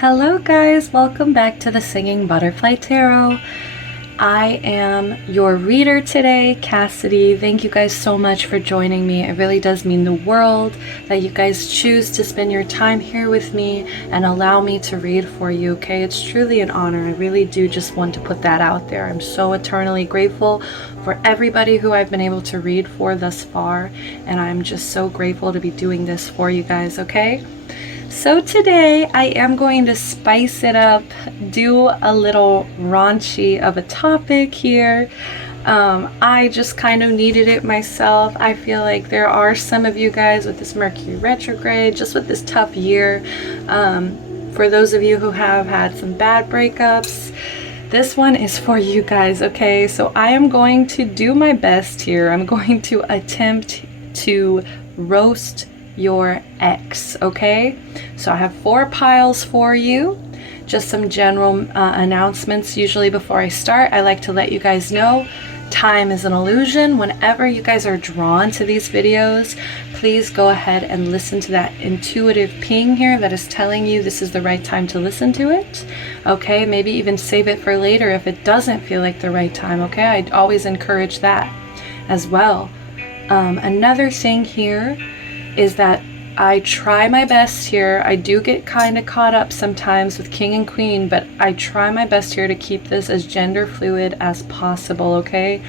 Hello guys, welcome back to the Singing Butterfly Tarot. I am your reader today, Cassidy. Thank you guys so much for joining me. It really does mean the world that you guys choose to spend your time here with me and allow me to read for you, okay? It's truly an honor. I really do just want to put that out there. I'm so eternally grateful for everybody who I've been able to read for thus far, and I'm just so grateful to be doing this for you guys, okay? So today I am going to spice it up, do a little raunchy of a topic here. I just kind of needed it myself. I feel like there are some of you guys with this Mercury retrograde, just with this tough year. For those of you who have had some bad breakups, this one is for you guys, okay? So I am going to do my best here. I'm going to attempt to roast your ex, okay? So I have 4 piles for you. Just some general announcements. Usually before I start, I like to let you guys know time is an illusion. Whenever you guys are drawn to these videos, please go ahead and listen to that intuitive ping here that is telling you this is the right time to listen to it, okay? Maybe even save it for later if it doesn't feel like the right time, okay? I always encourage that as well. Another thing here is that I try my best here. I do get kind of caught up sometimes with king and queen, but I try my best here to keep this as gender fluid as possible, okay?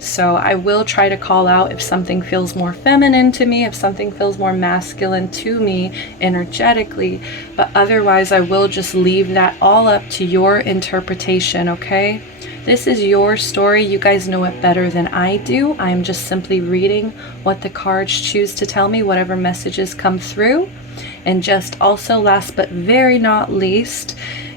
So I will try to call out if something feels more feminine to me, if something feels more masculine to me energetically, but otherwise I will just leave that all up to your interpretation, okay? This is your story. You guys know it better than I do. I'm just simply reading what the cards choose to tell me, whatever messages come through. And just also, last but very not least,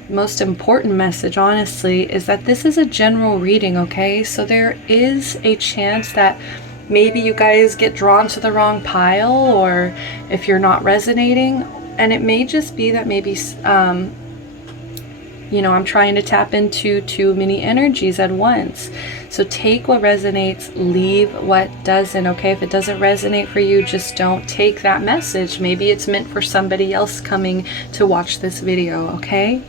most important message, honestly, is that this is a general reading, okay? So there is a chance that maybe you guys get drawn to the wrong pile, or if you're not resonating, and it may just be that maybe you know, I'm trying to tap into too many energies at once. So take what resonates, leave what doesn't, okay? If it doesn't resonate for you, just don't take that message. Maybe it's meant for somebody else coming to watch this video, okay?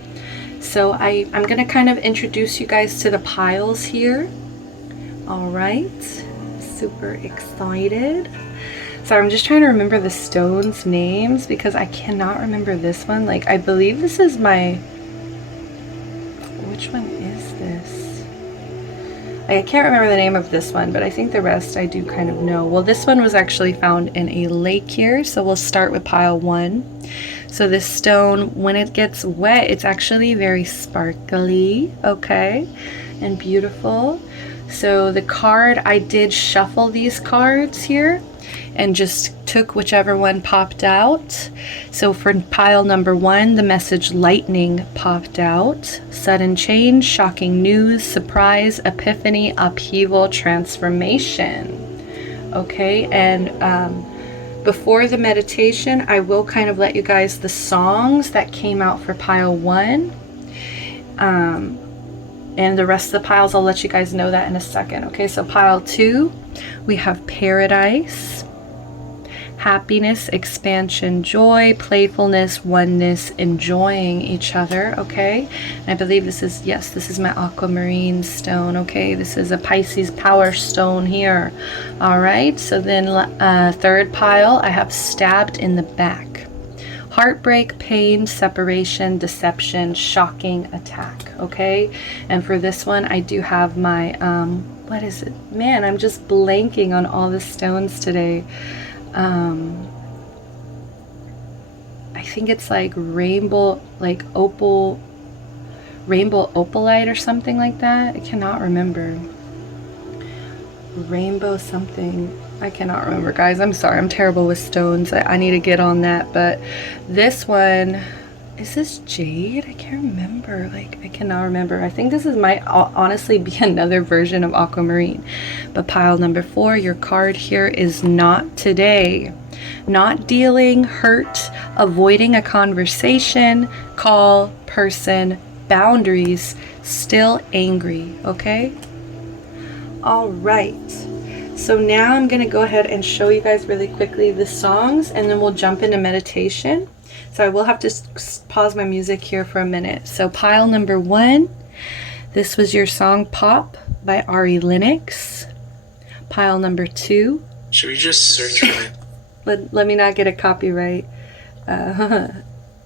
So I'm gonna kind of introduce you guys to the piles here. All right, super excited. So I'm just trying to remember the stones' names because I cannot remember this one. Like, I believe this is my, which one is this? I can't remember the name of this one, but I think the rest I do kind of know. Well, this one was actually found in a lake here, so we'll start with pile 1. So this stone, when it gets wet, it's actually very sparkly, okay, and beautiful. So the card, I did shuffle these cards here and just took whichever one popped out. So for pile number 1, the message lightning popped out. Sudden change, shocking news, surprise, epiphany, upheaval, transformation. Okay, and before the meditation, I will kind of let you guys the songs that came out for pile 1. And the rest of the piles, I'll let you guys know that in a second. Okay, so pile 2, we have paradise, happiness, expansion, joy, playfulness, oneness, enjoying each other, okay? And I believe this is, yes, this is my aquamarine stone, okay? This is a Pisces power stone here. All right, so then third pile, I have stabbed in the back. Heartbreak, pain, separation, deception, shocking attack, okay? And for this one, I do have my, what is it? Man, I'm just blanking on all the stones today. I think it's like rainbow, like opal, rainbow opalite or something like that. I cannot remember. Rainbow something. I cannot remember, guys. I'm sorry. I'm terrible with stones. I need to get on that. But this one, is this jade? I can't remember. Like, I cannot remember. I think this is might honestly be another version of aquamarine. But pile number 4, your card here is not today. Not dealing, hurt, avoiding a conversation, call, person, boundaries, still angry, okay? All right. So now I'm going to go ahead and show you guys really quickly the songs, and then we'll jump into meditation. So I will have to pause my music here for a minute. So pile number 1, this was your song Pop by Ari Lennox. Pile number 2. Should we just search for it? Let me not get a copyright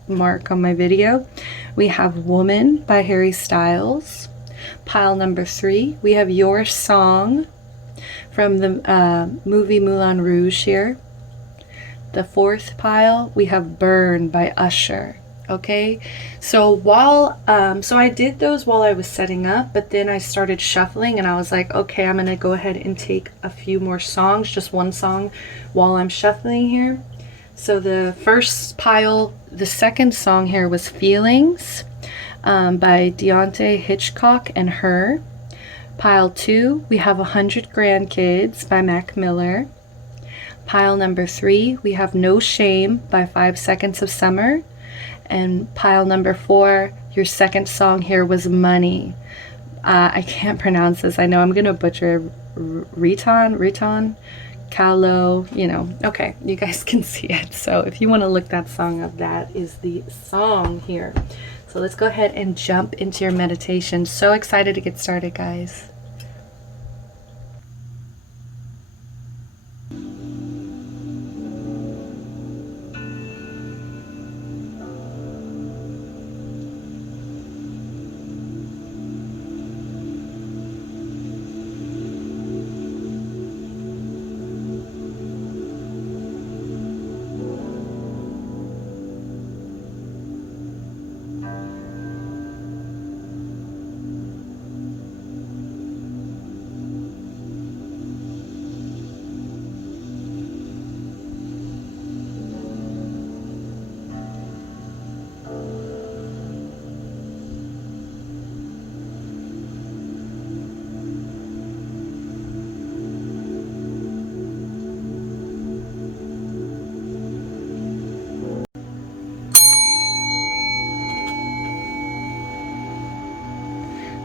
mark on my video. We have Woman by Harry Styles. Pile number 3, we have Your Song from the movie Moulin Rouge here. The 4th pile, we have Burn by Usher. Okay, so while so I did those while I was setting up, but then I started shuffling and I was like, okay, I'm gonna go ahead and take a few more songs, just one song while I'm shuffling here. So the first pile, the second song here was Feelings by Deontay Hitchcock and Her. Pile 2, we have 100 Grandkids by Mac Miller. Pile number 3, we have No Shame by 5 Seconds of Summer. And pile number 4, your second song here was Money. I can't pronounce this. I know I'm gonna butcher Riton, Calo, you know. Okay, you guys can see it. So if you want to look that song up, that is the song here. So let's go ahead and jump into your meditation. So excited to get started, guys.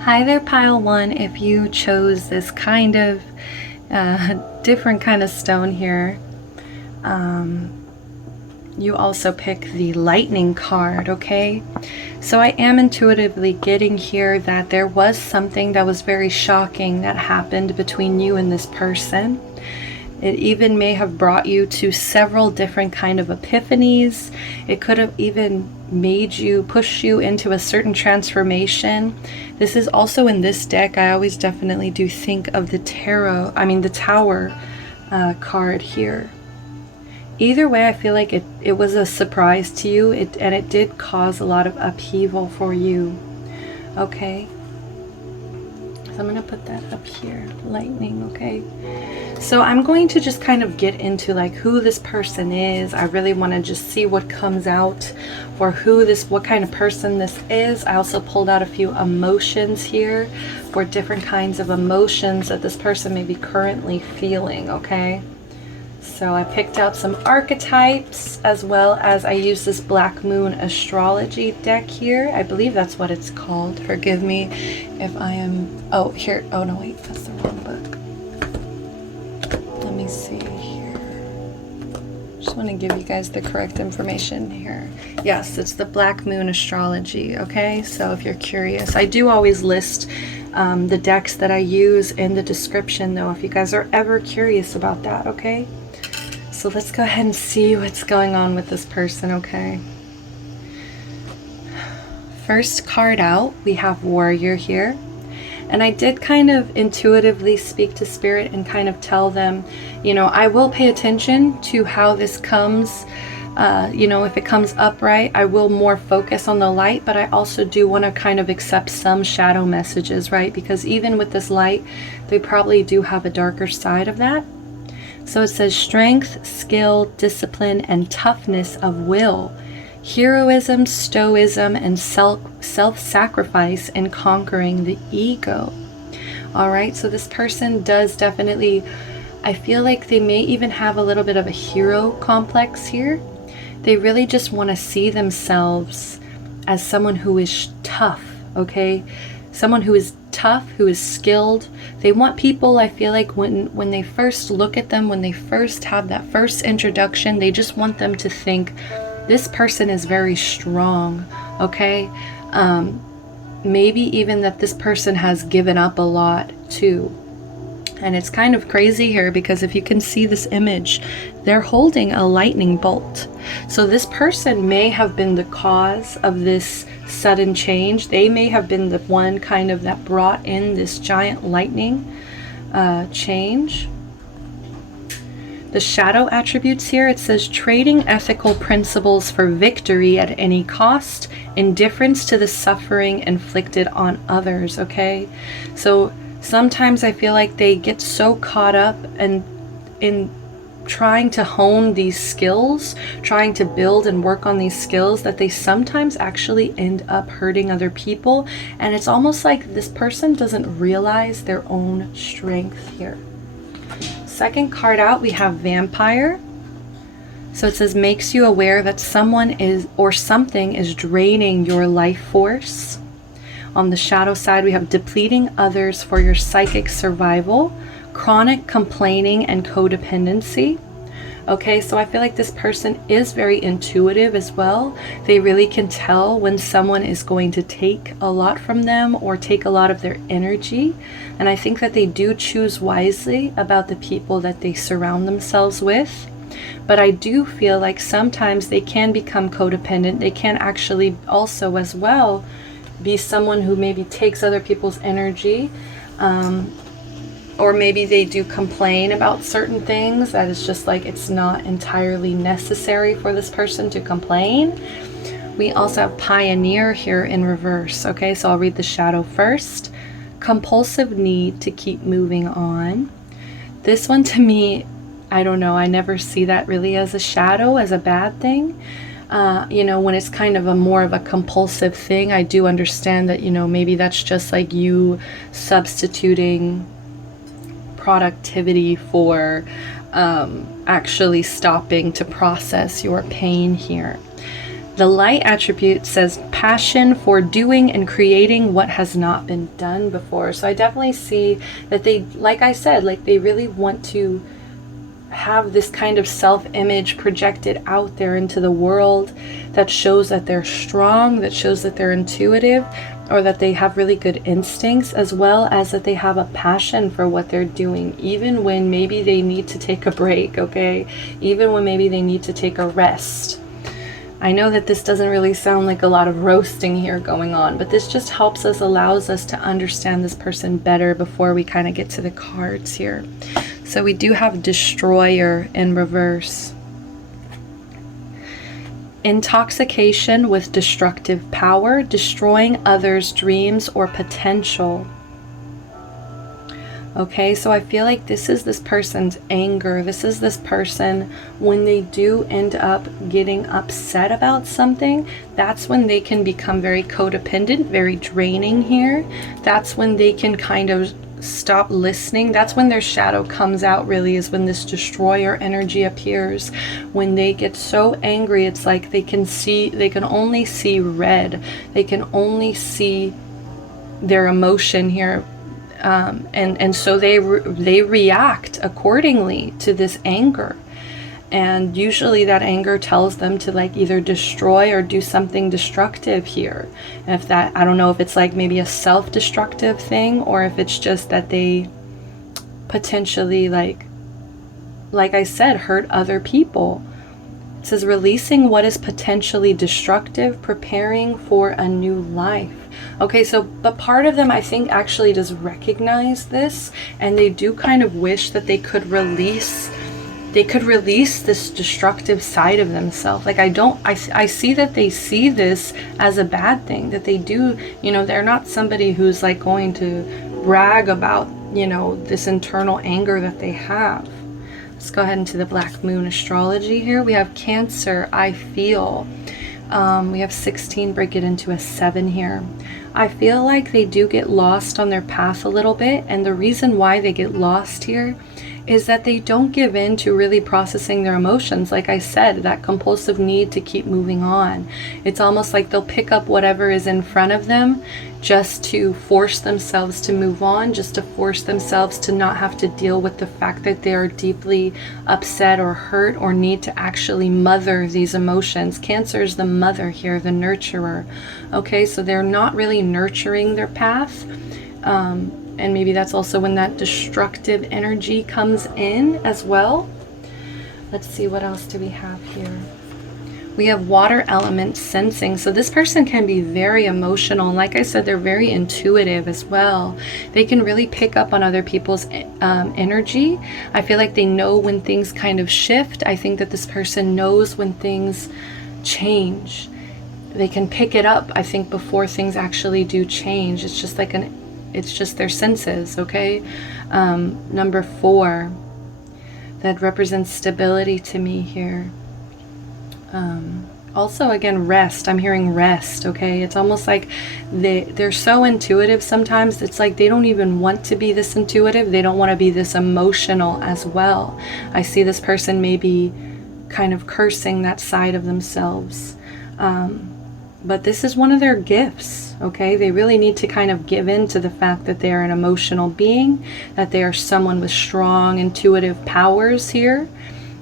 Hi there, pile 1. If you chose this kind of different kind of stone here, you also pick the lightning card, okay? So I am intuitively getting here that there was something that was very shocking that happened between you and this person. It even may have brought you to several different kind of epiphanies. It could have even made you, push you into a certain transformation. This is also in this deck. I always definitely do think of the the Tower card here. Either way, I feel like it was a surprise to you, and it did cause a lot of upheaval for you. Okay. So I'm gonna put that up here, lightning, okay? So I'm going to just kind of get into like who this person is. I really want to just see what comes out for what kind of person this is. I also pulled out a few emotions here for different kinds of emotions that this person may be currently feeling, okay? So I picked out some archetypes, as well as I used this Black Moon astrology deck here. I believe that's what it's called. Forgive me if I am, oh no wait, that's the wrong book. Let me see here. Just want to give you guys the correct information here. Yes, it's the Black Moon astrology, okay? So if you're curious, I do always list the decks that I use in the description though, if you guys are ever curious about that, okay? So let's go ahead and see what's going on with this person, okay? First card out, we have Warrior here. And I did kind of intuitively speak to Spirit and kind of tell them, you know, I will pay attention to how this comes. You know, if it comes upright, I will more focus on the light, but I also do want to kind of accept some shadow messages, right? Because even with this light, they probably do have a darker side of that. So it says strength, skill, discipline, and toughness of will, heroism, stoicism, and self-sacrifice in conquering the ego. All right, so this person does definitely, I feel like they may even have a little bit of a hero complex here. They really just want to see themselves as someone who is tough, okay? Someone who is tough, who is skilled. They want people, I feel like when they first look at them, when they first have that first introduction, they just want them to think this person is very strong, okay? Maybe even that this person has given up a lot too. And it's kind of crazy here because if you can see this image, they're holding a lightning bolt. So this person may have been the cause of this sudden change. They may have been the one kind of that brought in this giant lightning change. The shadow attributes here, it says trading ethical principles for victory at any cost, indifference to the suffering inflicted on others, okay? So sometimes I feel like they get so caught up in trying to hone these skills, trying to build and work on these skills, that they sometimes actually end up hurting other people. And it's almost like this person doesn't realize their own strength here. Second card out, we have Vampire. So it says makes you aware that someone is or something is draining your life force. On the shadow side, we have depleting others for your psychic survival, chronic complaining, and codependency. Okay, so I feel like this person is very intuitive as well. They really can tell when someone is going to take a lot from them or take a lot of their energy. And I think that they do choose wisely about the people that they surround themselves with. But I do feel like sometimes they can become codependent. They can actually also as well be someone who maybe takes other people's energy, or maybe they do complain about certain things that it's just like it's not entirely necessary for this person to complain. We also have Pioneer here in reverse. Okay, so I'll read the shadow first. Compulsive need to keep moving on. This one to me, I don't know, I never see that really as a shadow, as a bad thing. You know, when it's kind of a more of a compulsive thing, I do understand that, you know, maybe that's just like you substituting productivity for actually stopping to process your pain here. The light attribute says passion for doing and creating what has not been done before. So I definitely see that they, like I said, like they really want to have this kind of self-image projected out there into the world that shows that they're strong, that shows that they're intuitive, or that they have really good instincts, as well as that they have a passion for what they're doing, even when maybe they need to take a break, okay? Even when maybe they need to take a rest. I know that this doesn't really sound like a lot of roasting here going on, but this just helps us, allows us to understand this person better before we kind of get to the cards here. So we do have Destroyer in reverse. Intoxication with destructive power, destroying others' dreams or potential. Okay, so I feel like this is this person's anger. This is this person, when they do end up getting upset about something, that's when they can become very codependent, very draining here. That's when they can kind of stop listening. That's when their shadow comes out, really, is when this destroyer energy appears. When they get so angry, it's like they can only see red. They can only see their emotion here. And so they react accordingly to this anger. And usually that anger tells them to like either destroy or do something destructive here. And if that, I don't know if it's like maybe a self-destructive thing, or if it's just that they potentially like I said, hurt other people. It says releasing what is potentially destructive, preparing for a new life. Okay, so, but part of them I think actually does recognize this, and they do kind of wish that they could release this destructive side of themselves. Like I see that they see this as a bad thing, that they do, you know, they're not somebody who's like going to brag about, you know, this internal anger that they have. Let's go ahead into the Black Moon astrology here. We have Cancer, I feel. We have 16, break it into a 7 here. I feel like they do get lost on their path a little bit, and the reason why they get lost here is that they don't give in to really processing their emotions. Like I said, that compulsive need to keep moving on. It's almost like they'll pick up whatever is in front of them just to force themselves to move on, just to force themselves to not have to deal with the fact that they are deeply upset or hurt or need to actually mother these emotions. Cancer is the mother here, the nurturer. Okay, so they're not really nurturing their path. And maybe that's also when that destructive energy comes in as well. Let's see, what else do we have here? We have water element sensing. So this person can be very emotional. And like I said, they're very intuitive as well. They can really pick up on other people's energy. I feel like they know when things kind of shift. I think that this person knows when things change. They can pick it up, I think, before things actually do change. It's just like it's just their senses, okay? Number 4, that represents stability to me here. Also, again, rest. I'm hearing rest, okay? It's almost like they're so intuitive sometimes. It's like they don't even want to be this intuitive. They don't want to be this emotional as well. I see this person maybe kind of cursing that side of themselves. But this is one of their gifts, okay? They really need to kind of give in to the fact that they are an emotional being, that they are someone with strong intuitive powers here.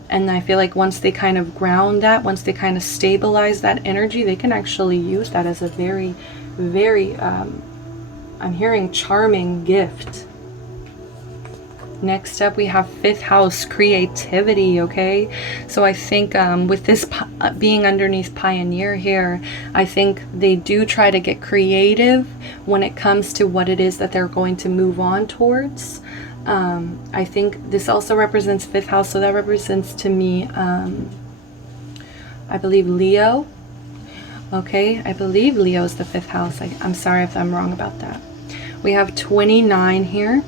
And I feel like once they kind of ground that, once they kind of stabilize that energy, they can actually use that as a very, very, I'm hearing charming gift. Next up, we have 5th house, creativity, okay? So I think with this being underneath Pioneer here, I think they do try to get creative when it comes to what it is that they're going to move on towards. I think this also represents 5th house, so that represents to me, I believe Leo. Okay, I believe Leo is the 5th house. I'm sorry if I'm wrong about that. We have 29 here.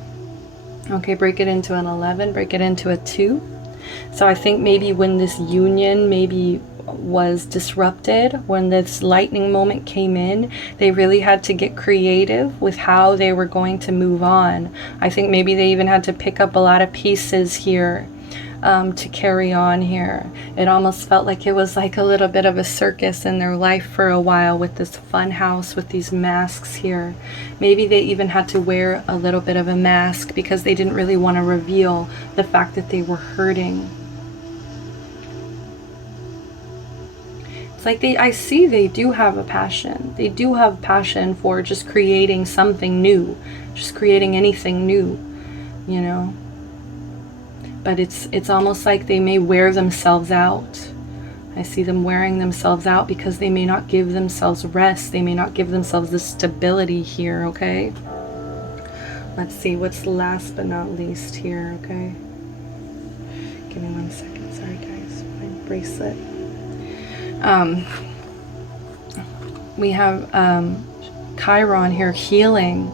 Okay, break it into an 11, break it into a 2. So I think maybe when this union maybe was disrupted, when this lightning moment came in, they really had to get creative with how they were going to move on. I think maybe they even had to pick up a lot of pieces here to carry on here. It almost felt like it was like a little bit of a circus in their life for a while with this fun house with these masks here. Maybe they even had to wear a little bit of a mask because they didn't really want to reveal the fact that they were hurting. It's like I see they do have a passion. They do have passion for just creating something new, just creating anything new, you know. But it's almost like they may wear themselves out. I see them wearing themselves out because they may not give themselves rest. They may not give themselves the stability here, okay? Let's see what's last but not least here, okay? Give me 1 second. Sorry, guys. My bracelet. We have Chiron here, healing.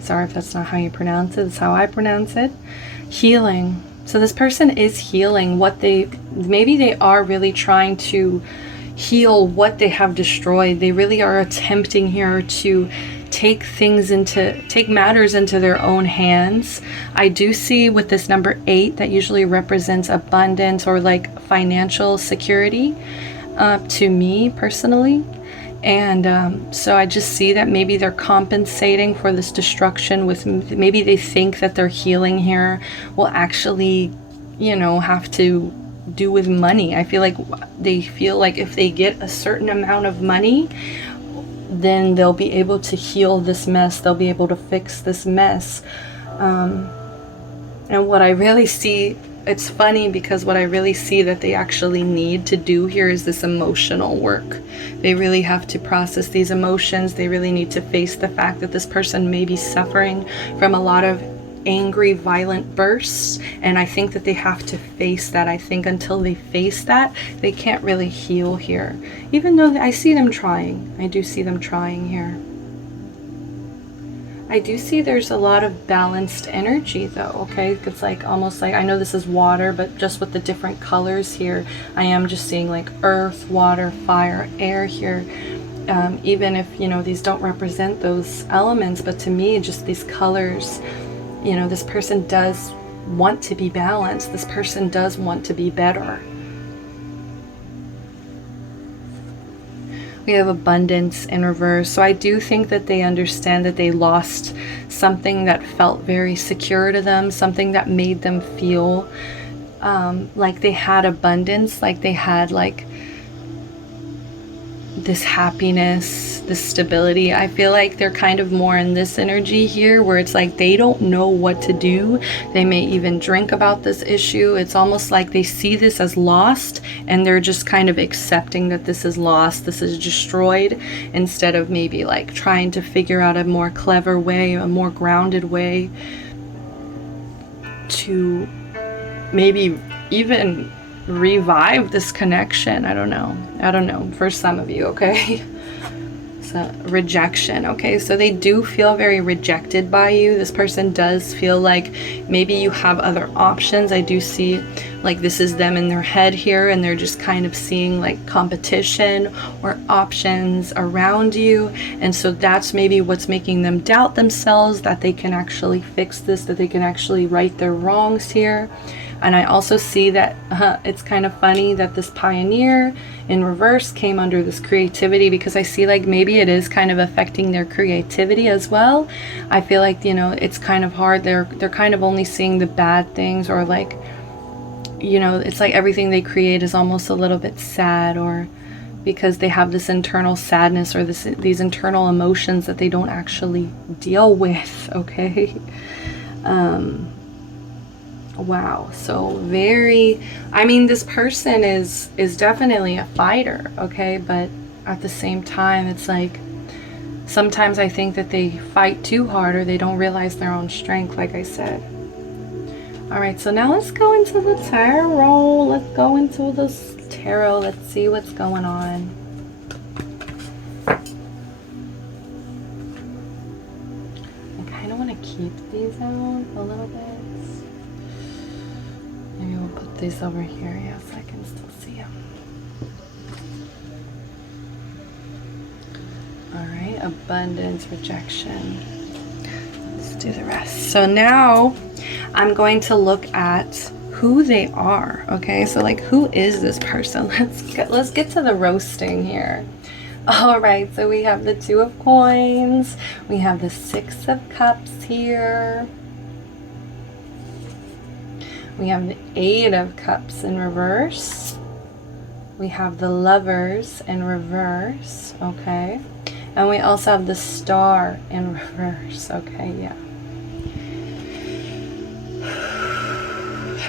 Sorry if that's not how you pronounce it. It's how I pronounce it. Healing. So this person is healing maybe they are really trying to heal what they have destroyed. They really are attempting here to take matters into their own hands. I do see with this number 8 that usually represents abundance or like financial security to me personally. And so I just see that maybe they're compensating for this destruction with, maybe they think that their healing here will actually, you know, have to do with money. I feel like they feel like if they get a certain amount of money, then they'll be able to heal this mess. They'll be able to fix this mess. And what I really see, it's funny because what I really see that they actually need to do here is this emotional work. They really have to process these emotions. They really need to face the fact that this person may be suffering from a lot of angry, violent bursts. And I think that they have to face that. I think until they face that, they can't really heal here. Even though I see them trying. I do see them trying here. I do see there's a lot of balanced energy though, okay? It's like almost like, I know this is water, but just with the different colors here, I am just seeing like earth, water, fire, air here. Even if, you know, these don't represent those elements, but to me, just these colors, you know, this person does want to be balanced. This person does want to be better. We have abundance in reverse. So I do think that they understand that they lost something that felt very secure to them, something that made them feel like they had abundance, like they had like this happiness, this stability. I feel like they're kind of more in this energy here where it's like they don't know what to do. They may even drink about this issue. It's almost like they see this as lost and they're just kind of accepting that this is lost, this is destroyed, instead of maybe like trying to figure out a more clever way, a more grounded way to maybe even revive this connection. I don't know for some of you. Okay. So rejection. Okay, so they do feel very rejected by you. This person does feel like maybe you have other options. I do see like this is them in their head here, and they're just kind of seeing like competition or options around you, and so that's maybe what's making them doubt themselves, that they can actually fix this, that they can actually right their wrongs here. And I also see that it's kind of funny that this pioneer in reverse came under this creativity, because I see like maybe it is kind of affecting their creativity as well. I feel like, you know, it's kind of hard. They're kind of only seeing the bad things, or like, you know, it's like everything they create is almost a little bit sad, or because they have this internal sadness or these internal emotions that they don't actually deal with. Okay. Wow. So very, I mean, this person is definitely a fighter. Okay. But at the same time, it's like sometimes I think that they fight too hard, or they don't realize their own strength, like I said. All right, so now let's go into the tarot. Let's go into this tarot. Let's see what's going on. I kind of want to keep these out a little bit. Maybe we'll put these over here, yes, I can still see them. All right, abundance, rejection. Let's do the rest. So now I'm going to look at who they are. Okay, so like, who is this person? Let's get to the roasting here. All right, so we have the Two of Coins, we have the Six of Cups here, we have the Eight of Cups in reverse, we have the Lovers in reverse. Okay, and we also have the Star in reverse. Okay, yeah.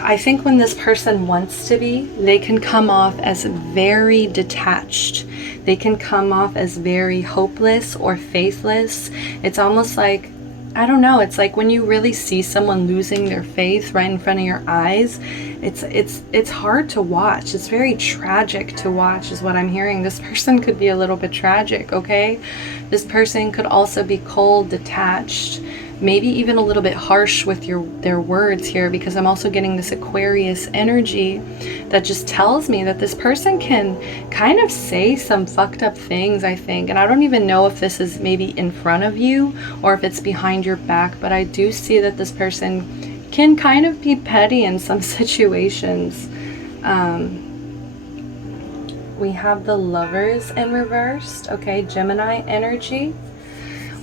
I think when this person wants to be, they can come off as very detached. They can come off as very hopeless or faithless. It's almost like, I don't know, it's like when you really see someone losing their faith right in front of your eyes, it's hard to watch. It's very tragic to watch is what I'm hearing. This person could be a little bit tragic, okay? This person could also be cold, detached, maybe even a little bit harsh with their words here, because I'm also getting this Aquarius energy that just tells me that this person can kind of say some fucked up things, I think. And I don't even know if this is maybe in front of you or if it's behind your back, but I do see that this person can kind of be petty in some situations. We have the Lovers in reversed. Okay, Gemini energy.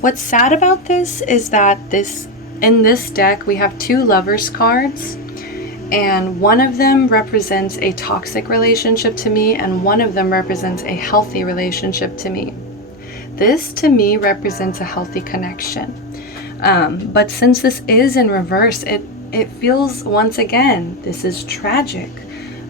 What's sad about this is that in this deck we have two Lovers cards, and one of them represents a toxic relationship to me and one of them represents a healthy relationship to me. This to me represents a healthy connection, but since this is in reverse, it feels, once again, this is tragic.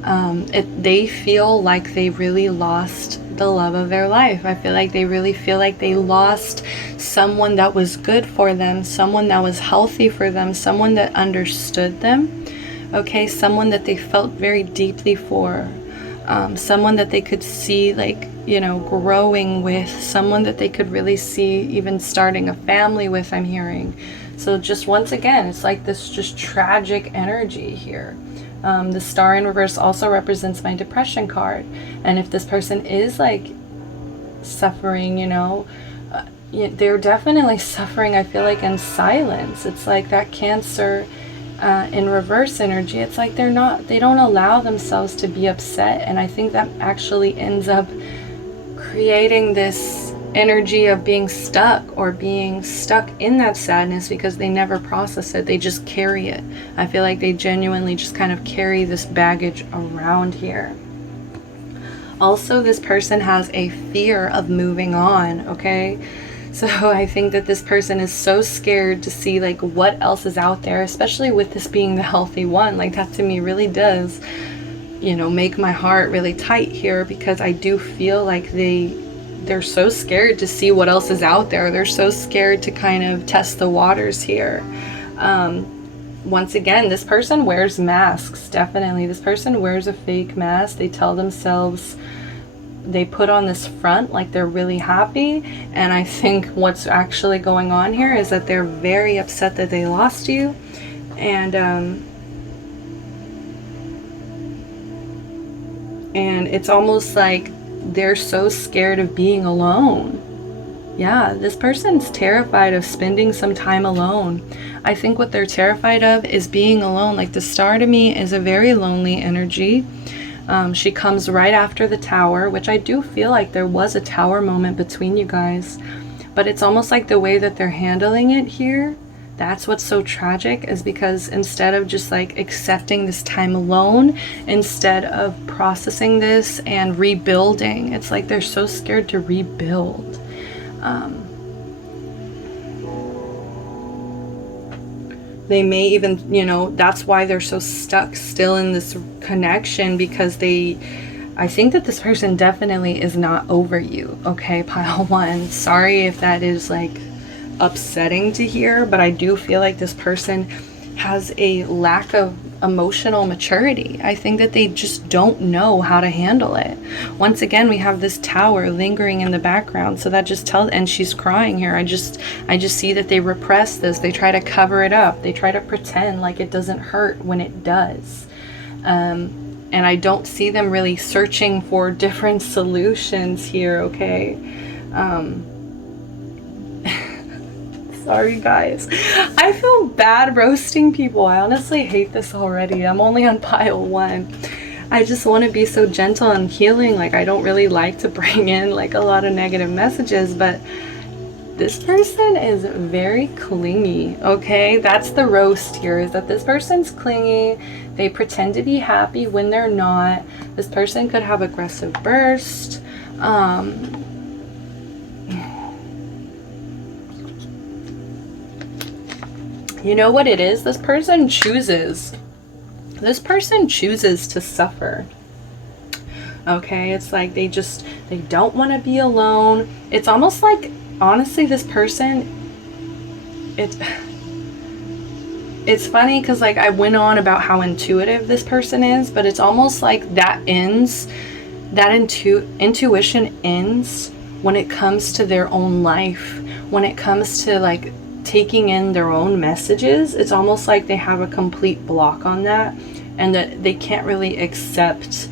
They feel like they really lost the love of their life. I feel like they really feel like they lost someone that was good for them, someone that was healthy for them, someone that understood them, okay, someone that they felt very deeply for, someone that they could see, like, you know, growing with, someone that they could really see even starting a family with, I'm hearing. So just once again, it's like this just tragic energy here. The Star in reverse also represents my depression card, and if this person is like suffering, you know, they're definitely suffering, I feel like, in silence. It's like that Cancer in reverse energy. It's like they don't allow themselves to be upset, and I think that actually ends up creating this energy of being stuck or being stuck in that sadness because they never process it. They just carry it. I feel like they genuinely just kind of carry this baggage around here. Also, this person has a fear of moving on, okay? So I think that this person is so scared to see like what else is out there, especially with this being the healthy one. Like that to me really does, you know, make my heart really tight here, because I do feel like they're so scared to see what else is out there. They're so scared to kind of test the waters here. Once again, this person wears masks, definitely. This person wears a fake mask. They tell themselves, they put on this front like they're really happy, and I think what's actually going on here is that they're very upset that they lost you, and it's almost like they're so scared of being alone. Yeah, this person's terrified of spending some time alone. I think what they're terrified of is being alone. Like the Star to me is a very lonely energy. She comes right after the Tower, which I do feel like there was a Tower moment between you guys. But it's almost like the way that they're handling it here, that's what's so tragic, is because instead of just like accepting this time alone, instead of processing this and rebuilding, it's like they're so scared to rebuild. They may even, you know, that's why they're so stuck still in this connection, because I think that this person definitely is not over you, okay, pile one. Sorry if that is like upsetting to hear, but I do feel like this person has a lack of emotional maturity. I think that they just don't know how to handle it. Once again, we have this Tower lingering in the background, so that just tells, and she's crying here. I just see that they repress this. They try to cover it up. They try to pretend like it doesn't hurt when it does. And I don't see them really searching for different solutions here, okay? Sorry guys, I feel bad roasting people. I honestly hate this already. I'm only on pile one. I just want to be so gentle and healing. Like I don't really like to bring in like a lot of negative messages, but this person is very clingy, okay? That's the roast here, is that this person's clingy. They pretend to be happy when they're not. This person could have aggressive burst. You know what it is? This person chooses to suffer. Okay, it's like they don't want to be alone. It's almost like, honestly, this person, it's funny because like I went on about how intuitive this person is, but it's almost like that intuition ends when it comes to their own life, when it comes to like taking in their own messages. It's almost like they have a complete block on that, and that they can't really accept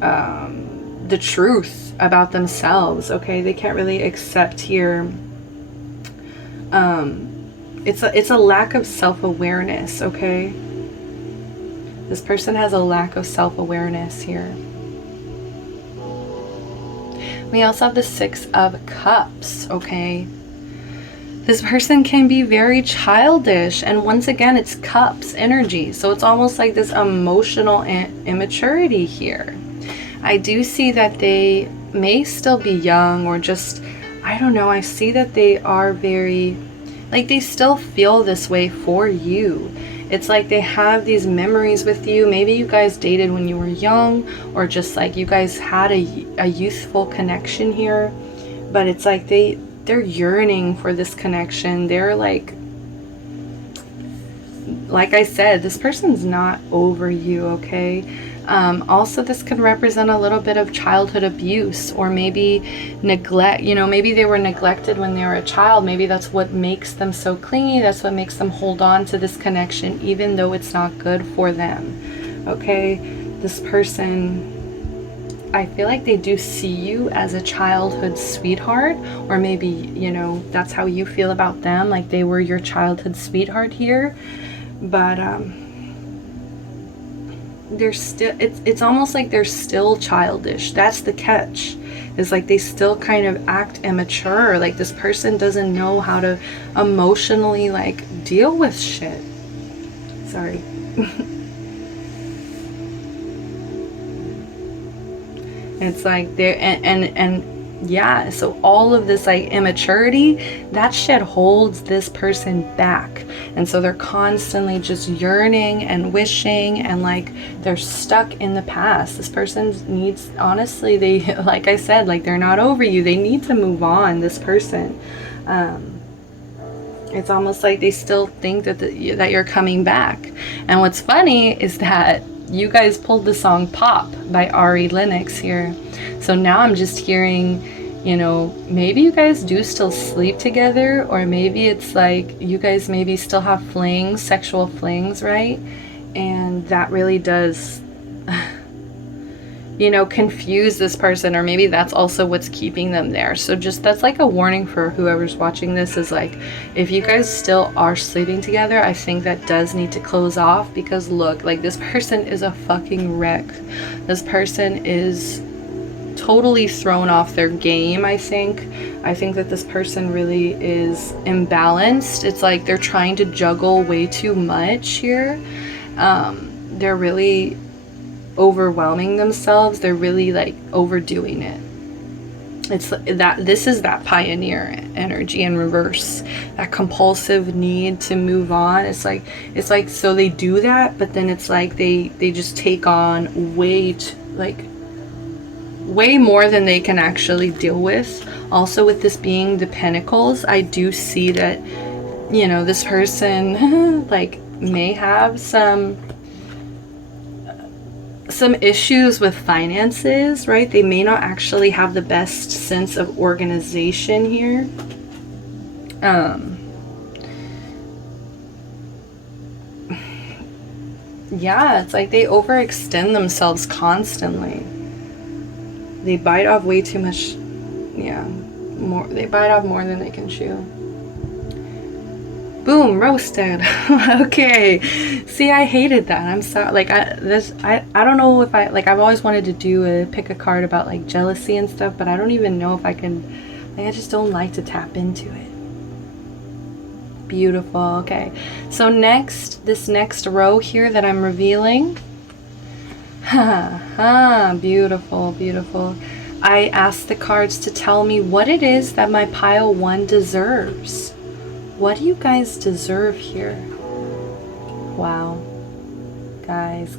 the truth about themselves, okay? They can't really accept here. It's a lack of self-awareness, okay? This person has a lack of self-awareness here. We also have the Six of Cups, okay? This person can be very childish, and once again, it's cups energy, so it's almost like this emotional immaturity here. I do see that they may still be young, or just, I don't know, I see that they are very, like they still feel this way for you. It's like they have these memories with you. Maybe you guys dated when you were young, or just like you guys had a youthful connection here, but it's like they're yearning for this connection. They're like I said, this person's not over you, okay? Also, this could represent a little bit of childhood abuse, or maybe neglect. You know, maybe they were neglected when they were a child. Maybe that's what makes them so clingy. That's what makes them hold on to this connection, even though it's not good for them, okay? This person, I feel like they do see you as a childhood sweetheart, or maybe, you know, that's how you feel about them, like they were your childhood sweetheart here. But they're still, it's almost like they're still childish. That's the catch. is like they still kind of act immature. Like this person doesn't know how to emotionally like deal with shit. Sorry. It's like they're and yeah, so all of this like immaturity, that shit holds this person back. And so they're constantly just yearning and wishing, and like they're stuck in the past. This person needs, honestly, they, like I said, like they're not over you. They need to move on, this person. It's almost like they still think that that you're coming back. And what's funny is that you guys pulled the song Pop by Ari Lennox here. So now I'm just hearing, you know, maybe you guys do still sleep together, or maybe it's like you guys maybe still have flings, sexual flings, right? And that really does, you know, confuse this person, or maybe that's also what's keeping them there. So just, that's like a warning for whoever's watching this, is like, if you guys still are sleeping together, I think that does need to close off, because look, like this person is a fucking wreck. This person is totally thrown off their game. I think that this person really is imbalanced. It's like they're trying to juggle way too much here. They're really overwhelming themselves. They're really like overdoing it. It's that, this is that pioneer energy in reverse, that compulsive need to move on. It's like so they do that, but then it's like they just take on way more than they can actually deal with. Also, with this being the Pentacles, I do see that, you know, this person like may have some issues with finances, right? They may not actually have the best sense of organization here. Yeah, it's like they overextend themselves constantly. They bite off way too much. Yeah, they bite off more than they can chew. Boom, roasted. Okay. See, I hated that. I'm sorry. Like I don't know if I've always wanted to do pick a card about like jealousy and stuff, but I don't even know if I can. Like, I just don't like to tap into it. Beautiful. Okay. So this next row here that I'm revealing. Beautiful, beautiful. I asked the cards to tell me what it is that my pile 1 deserves. What do you guys deserve here? Wow. Guys.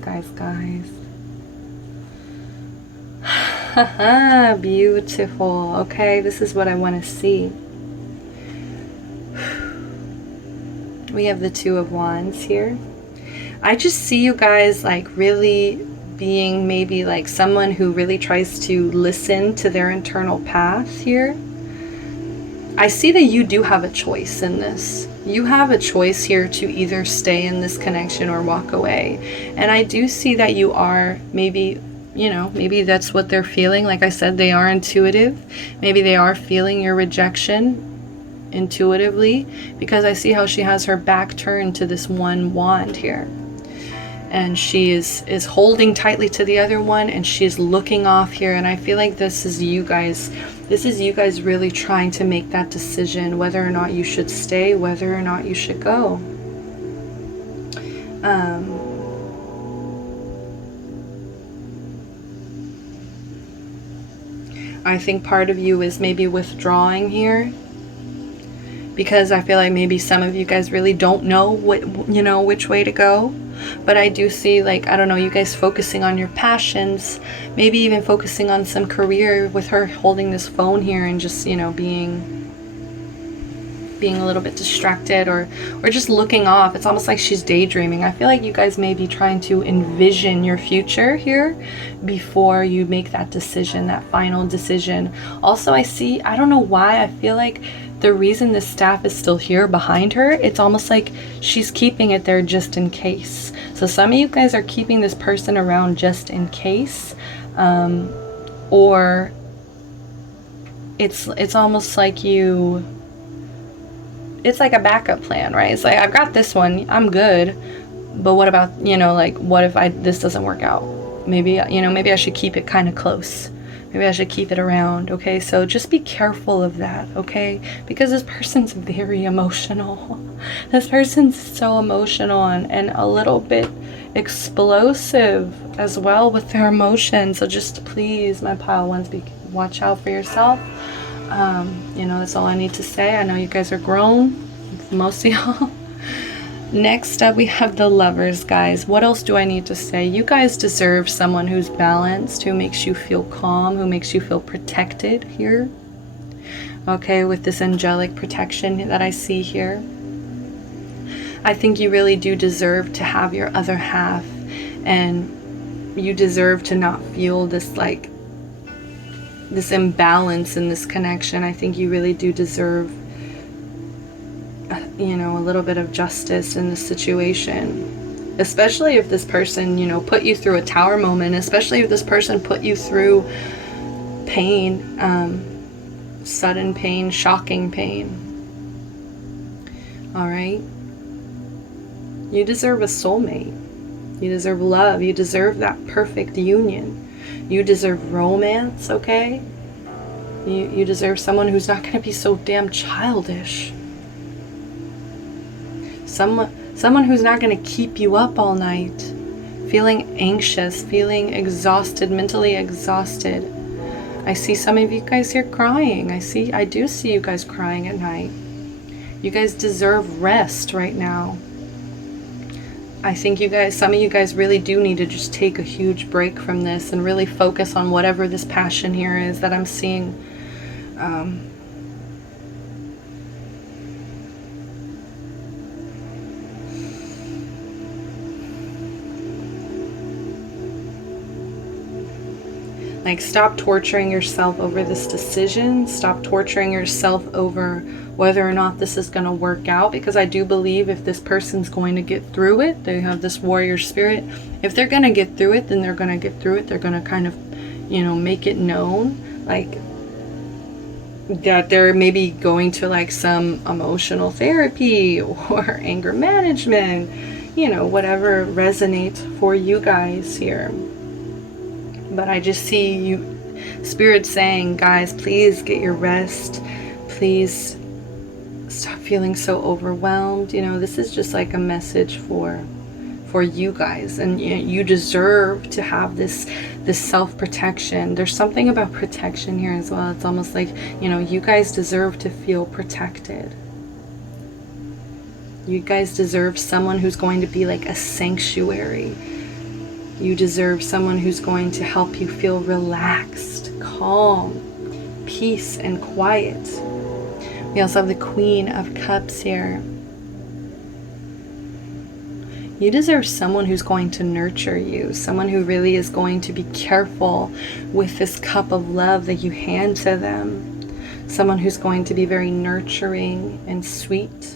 Beautiful. Okay, this is what I want to see. We have the 2 of Wands here. I just see you guys like really being maybe like someone who really tries to listen to their internal path here. I see that you do have a choice in this. You have a choice here to either stay in this connection or walk away. And I do see that you are maybe, you know, maybe that's what they're feeling. Like I said, they are intuitive. Maybe they are feeling your rejection intuitively, because I see how she has her back turned to this one wand here. And she is holding tightly to the other one, and she's looking off here. And I feel like this is you guys really trying to make that decision, whether or not you should stay, whether or not you should go. I think part of you is maybe withdrawing here, because I feel like maybe some of you guys really don't know which way to go. But I do see, like, I don't know, you guys focusing on your passions, maybe even focusing on some career, with her holding this phone here and just, you know, being a little bit distracted, or just looking off. It's almost like she's daydreaming. I feel like you guys may be trying to envision your future here before you make that decision, that final decision. Also, I don't know why, I feel like the reason this staff is still here behind her, it's almost like she's keeping it there just in case. So some of you guys are keeping this person around just in case, or it's almost like it's like a backup plan, right? It's like, I've got this one, I'm good, but what about, you know, like, what if this doesn't work out? Maybe, you know, maybe I should keep it kind of close. Maybe I should keep it around, okay? So just be careful of that, okay? Because this person's very emotional. This person's so emotional and a little bit explosive as well with their emotions. So just please, my pile ones, watch out for yourself. You know, that's all I need to say. I know you guys are grown, most of y'all. Next up, we have the Lovers, guys. What else do I need to say? You guys deserve someone who's balanced, who makes you feel calm, who makes you feel protected here. Okay, with this angelic protection that I see here. I think you really do deserve to have your other half, and you deserve to not feel this, like, this imbalance in this connection. I think you really do deserve, you know, a little bit of justice in this situation, especially if this person, you know, put you through a tower moment, especially if this person put you through pain, sudden pain, shocking pain. All right, you deserve a soulmate. You deserve love. You deserve that perfect union. You deserve romance, okay? You deserve someone who's not going to be so damn childish. Someone who's not going to keep you up all night, feeling anxious, feeling exhausted, mentally exhausted. I see some of you guys here crying. I do see you guys crying at night. You guys deserve rest right now. I think some of you guys really do need to just take a huge break from this and really focus on whatever this passion here is that I'm seeing. Like, stop torturing yourself over this decision. Stop torturing yourself over whether or not this is going to work out. Because I do believe if this person's going to get through it, they have this warrior spirit. If they're going to get through it, then they're going to get through it. They're going to kind of, you know, make it known. Like, that they're maybe going to like some emotional therapy or anger management. You know, whatever resonates for you guys here. But I just see you, Spirit saying, guys, please get your rest. Please stop feeling so overwhelmed. You know, this is just like a message for you guys. And you deserve to have this self-protection. There's something about protection here as well. It's almost like, you know, you guys deserve to feel protected. You guys deserve someone who's going to be like a sanctuary. You deserve someone who's going to help you feel relaxed, calm, peace, and quiet. We also have the Queen of Cups here. You deserve someone who's going to nurture you, someone who really is going to be careful with this cup of love that you hand to them, someone who's going to be very nurturing and sweet,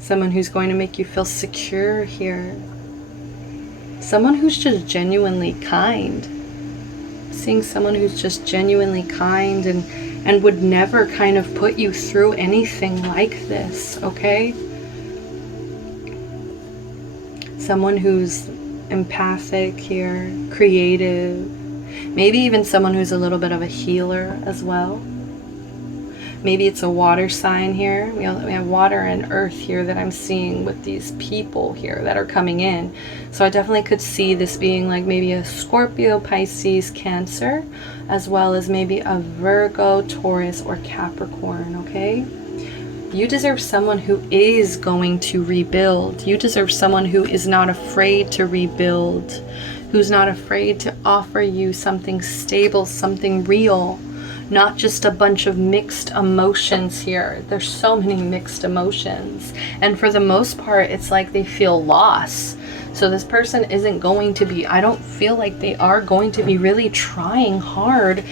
someone who's going to make you feel secure here. Someone who's just genuinely kind. Seeing someone who's just genuinely kind and would never kind of put you through anything like this, okay? Someone who's empathic here, creative. Maybe even someone who's a little bit of a healer as well. Maybe it's a water sign here. We have water and earth here that I'm seeing with these people here that are coming in. So I definitely could see this being like maybe a Scorpio, Pisces, Cancer, as well as maybe a Virgo, Taurus, or Capricorn, okay? You deserve someone who is going to rebuild. You deserve someone who is not afraid to rebuild, who's not afraid to offer you something stable, something real. Not just a bunch of mixed emotions here. There's so many mixed emotions. And for the most part, it's like they feel lost. So this person isn't going to be, I don't feel like they are going to be really trying hard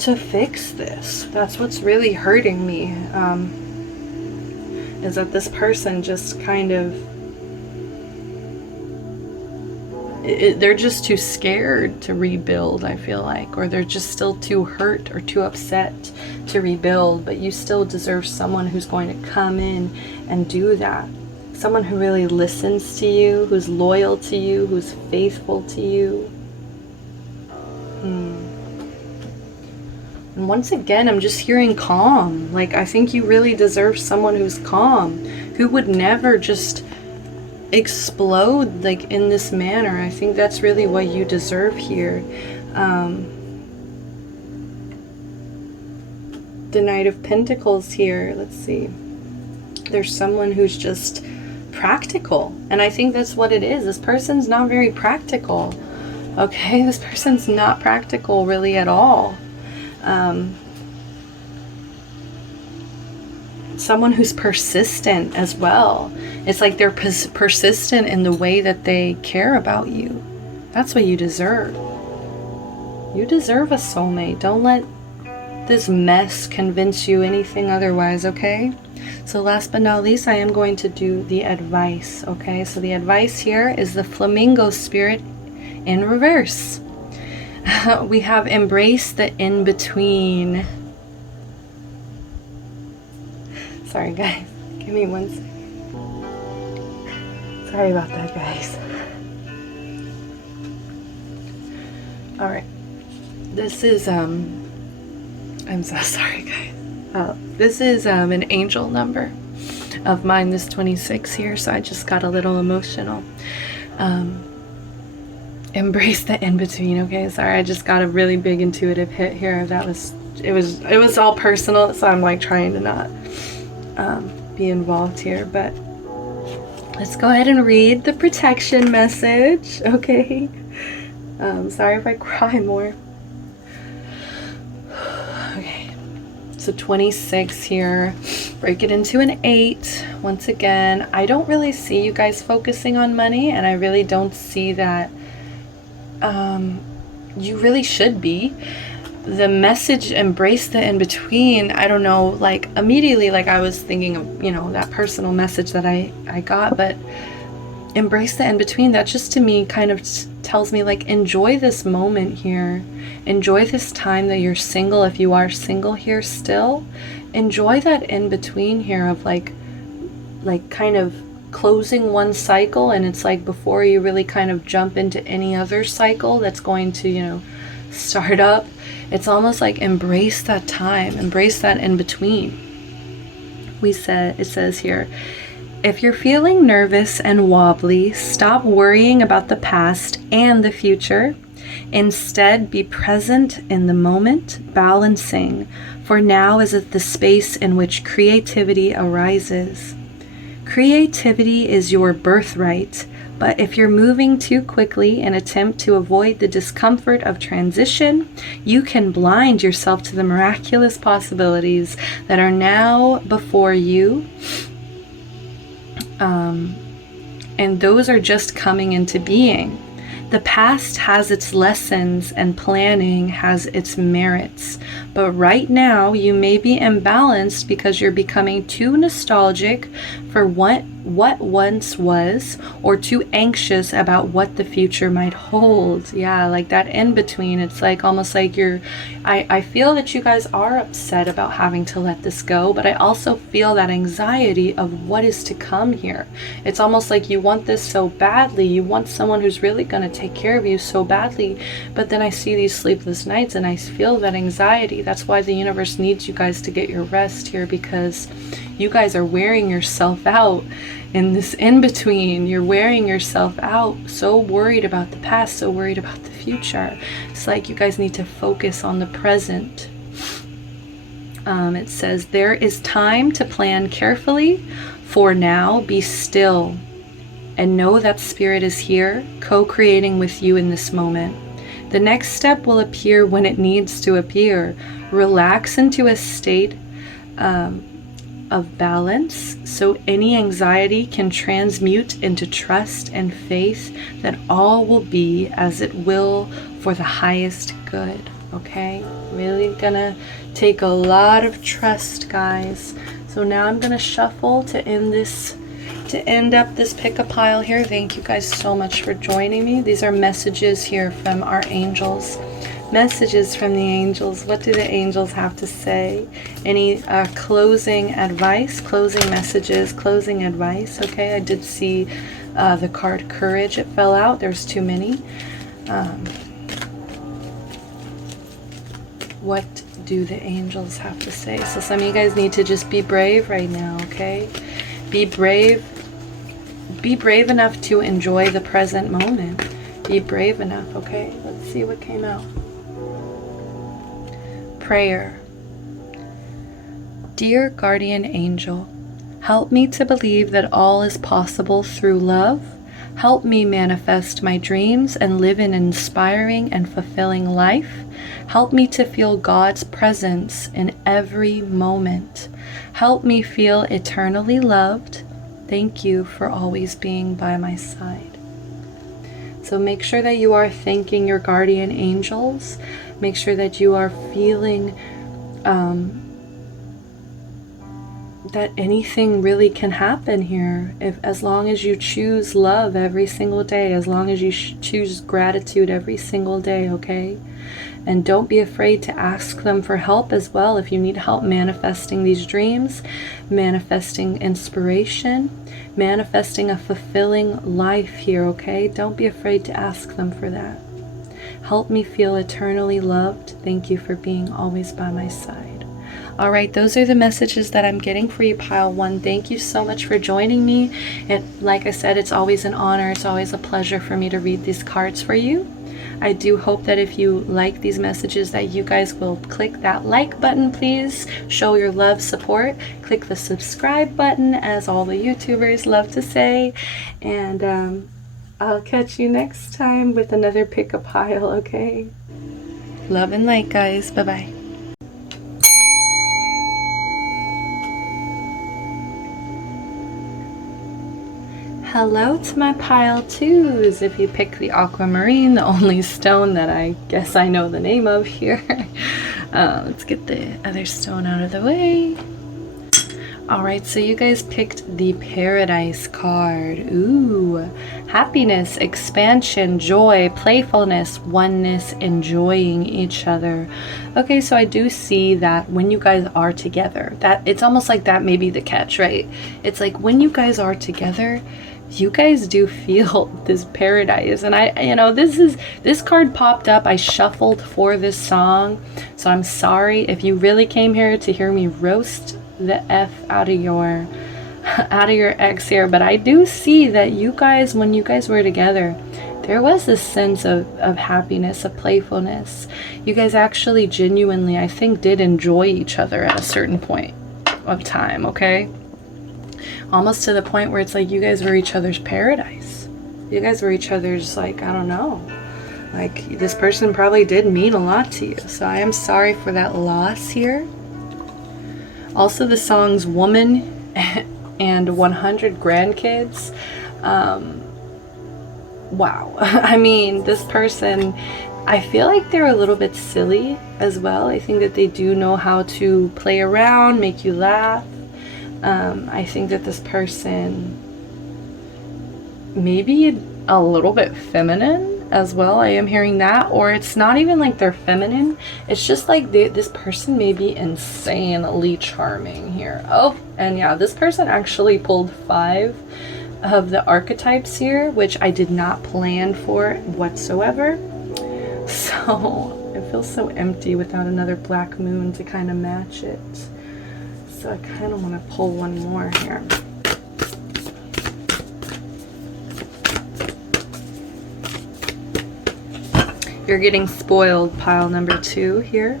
to fix this. That's what's really hurting me. Is that this person just kind of, they're just too scared to rebuild, I feel like, or they're just still too hurt or too upset to rebuild. But you still deserve someone who's going to come in and do that. Someone who really listens to you, who's loyal to you, who's faithful to you. And once again, I'm just hearing calm. Like, I think you really deserve someone who's calm, who would never just explode like in this manner. I think that's really what you deserve here. The Knight of Pentacles here. Let's see. There's someone who's just practical. And I think that's what it is. This person's not very practical. Okay? This person's not practical really at all. Someone who's persistent as well. It's like they're persistent in the way that they care about you. That's what you deserve. You deserve a soulmate. Don't let this mess convince you anything otherwise, okay? So last but not least, I am going to do the advice, okay? So the advice here is the flamingo spirit in reverse. We have embraced the in-between. Sorry, guys. Give me 1 second. Sorry about that, guys. Alright. This is, I'm so sorry, guys. This is an angel number of mine, this 26 here, so I just got a little emotional. Embrace the in-between, okay? Sorry, I just got a really big intuitive hit here. It was all personal, so I'm like trying to not be involved here, but let's go ahead and read the protection message, okay? Sorry if I cry more. Okay, so 26 here, break it into an 8. Once again, I don't really see you guys focusing on money, and I really don't see that you really should be. The message, embrace the in-between, I don't know, like immediately, like I was thinking of, you know, that personal message that I got, but embrace the in-between, that just to me kind of tells me like enjoy this moment here, enjoy this time that you're single. If you are single here still, enjoy that in-between here of like kind of closing one cycle, and it's like before you really kind of jump into any other cycle that's going to, you know, start up. It's almost like embrace that time, embrace that in between. It says here, if you're feeling nervous and wobbly, stop worrying about the past and the future. Instead, be present in the moment, balancing, for now is the space in which creativity arises. Creativity is your birthright, but if you're moving too quickly in attempt to avoid the discomfort of transition, you can blind yourself to the miraculous possibilities that are now before you. And those are just coming into being. The past has its lessons and planning has its merits, but right now you may be imbalanced because you're becoming too nostalgic for what once was, or too anxious about what the future might hold. Yeah, like that in between. It's like almost like I feel that you guys are upset about having to let this go, but I also feel that anxiety of what is to come here. It's almost like you want this so badly. You want someone who's really going to take care of you so badly, but then I see these sleepless nights and I feel that anxiety. That's why the universe needs you guys to get your rest here, because you guys are wearing yourself out in this in-between. You're wearing yourself out, so worried about the past, so worried about the future. It's like you guys need to focus on the present. It says, there is time to plan carefully. For now, be still and know that Spirit is here, co-creating with you in this moment. The next step will appear when it needs to appear. Relax into a state of balance, so any anxiety can transmute into trust and faith that all will be as it will for the highest good. Okay, really gonna take a lot of trust, guys. So now I'm gonna shuffle to end up this pick-a-pile here. Thank you guys so much for joining me. These are messages here from our angels. Messages from the angels. What do the angels have to say? Any closing advice, closing messages, closing advice? Okay, I did see the card Courage. It fell out. There's too many. What do the angels have to say? So some of you guys need to just be brave right now, okay? Be brave. Be brave enough to enjoy the present moment. Be brave enough, okay? Let's see what came out. Prayer. Dear guardian angel, help me to believe that all is possible through love. Help me manifest my dreams and live an inspiring and fulfilling life. Help me to feel God's presence in every moment. Help me feel eternally loved. Thank you for always being by my side. So make sure that you are thanking your guardian angels. Make sure that you are feeling that anything really can happen here, as long as you choose love every single day, as long as you choose gratitude every single day, okay? And don't be afraid to ask them for help as well if you need help manifesting these dreams, manifesting inspiration, manifesting a fulfilling life here, okay? Don't be afraid to ask them for that. Help me feel eternally loved. Thank you for being always by my side. All right, those are the messages that I'm getting for you, pile 1. Thank you so much for joining me. Like I said, it's always an honor. It's always a pleasure for me to read these cards for you. I do hope that if you like these messages that you guys will click that like button, please. Show your love, support. Click the subscribe button, as all the YouTubers love to say. And I'll catch you next time with another pick a pile, okay? Love and light, guys. Bye-bye. Hello to my pile 2s. If you pick the aquamarine, the only stone that I guess I know the name of here. Let's get the other stone out of the way. Alright, so you guys picked the Paradise card. Ooh, happiness, expansion, joy, playfulness, oneness, enjoying each other. Okay, so I do see that when you guys are together, that it's almost like that may be the catch, right? It's like when you guys are together, you guys do feel this paradise. And this card popped up. I shuffled for this song, so I'm sorry if you really came here to hear me roast the F out of your ex here, but I do see that you guys, when you guys were together, there was this sense of happiness, of playfulness. You guys actually genuinely, I think, did enjoy each other at a certain point of time, okay? Almost to the point where it's like you guys were each other's paradise. You guys were each other's, like, I don't know. Like, this person probably did mean a lot to you. So I am sorry for that loss here. Also, the songs Woman and 100 Grandkids. Wow. I mean, this person, I feel like they're a little bit silly as well. I think that they do know how to play around, make you laugh. I think that this person maybe a little bit feminine as well. I am hearing that. Or it's not even like they're feminine. It's just like this person may be insanely charming here. Oh, and yeah, this person actually pulled 5 of the archetypes here, which I did not plan for whatsoever. So it feels so empty without another black moon to kind of match it. So I kind of want to pull one more here. You're getting spoiled, pile number 2 here.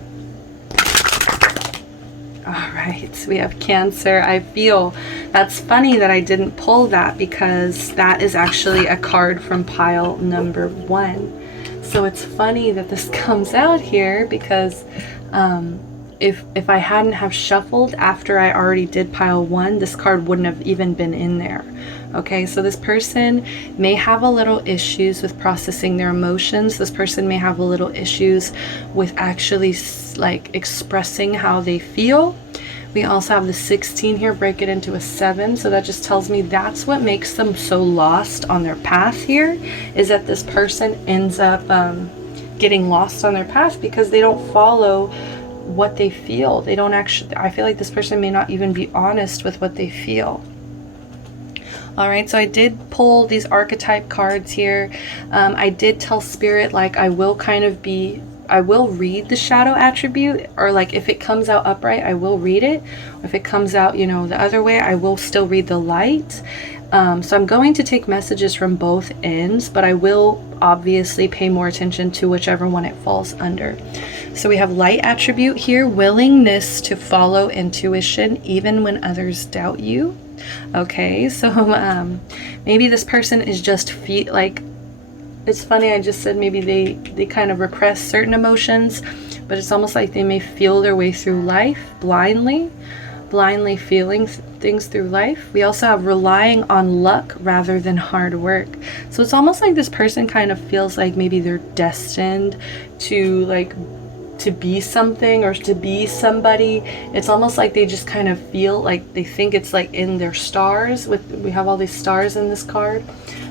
All right, we have Cancer. I feel that's funny that I didn't pull that, because that is actually a card from pile number 1. So it's funny that this comes out here, because if I hadn't have shuffled after I already did pile 1, this card wouldn't have even been in there. Okay, so this person may have a little issues with processing their emotions. This person may have a little issues with actually like expressing how they feel. We also have the 16 here, break it into a 7. So that just tells me that's what makes them so lost on their path here, is that this person ends up getting lost on their path because they don't follow what they feel. They don't actually, I feel like this person may not even be honest with what they feel. All right, so I did pull these archetype cards here. I did tell Spirit, like, I will kind of be I will read the shadow attribute, or like if it comes out upright, I will read it. If it comes out, you know, the other way, I will still read the light. So I'm going to take messages from both ends, but I will obviously pay more attention to whichever one it falls under. So we have light attribute here, willingness to follow intuition even when others doubt you. Okay, so maybe this person is just like, it's funny, I just said maybe they kind of repress certain emotions, but it's almost like they may feel their way through life blindly feeling things through life. We also have relying on luck rather than hard work. So it's almost like this person kind of feels like maybe they're destined to be something or to be somebody. It's almost like they just kind of feel like they think it's like in their stars. We have all these stars in this card.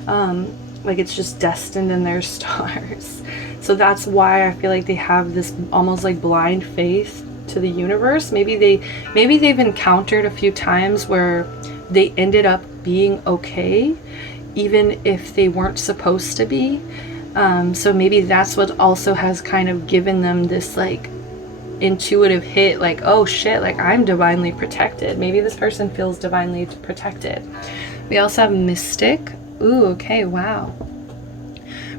Like it's just destined in their stars. So that's why I feel like they have this almost like blind faith to the universe. Maybe they've encountered a few times where they ended up being okay even if they weren't supposed to be. So maybe that's what also has kind of given them this like intuitive hit, like, oh shit, like I'm divinely protected. Maybe this person feels divinely protected. We also have mystic. Ooh, okay, wow.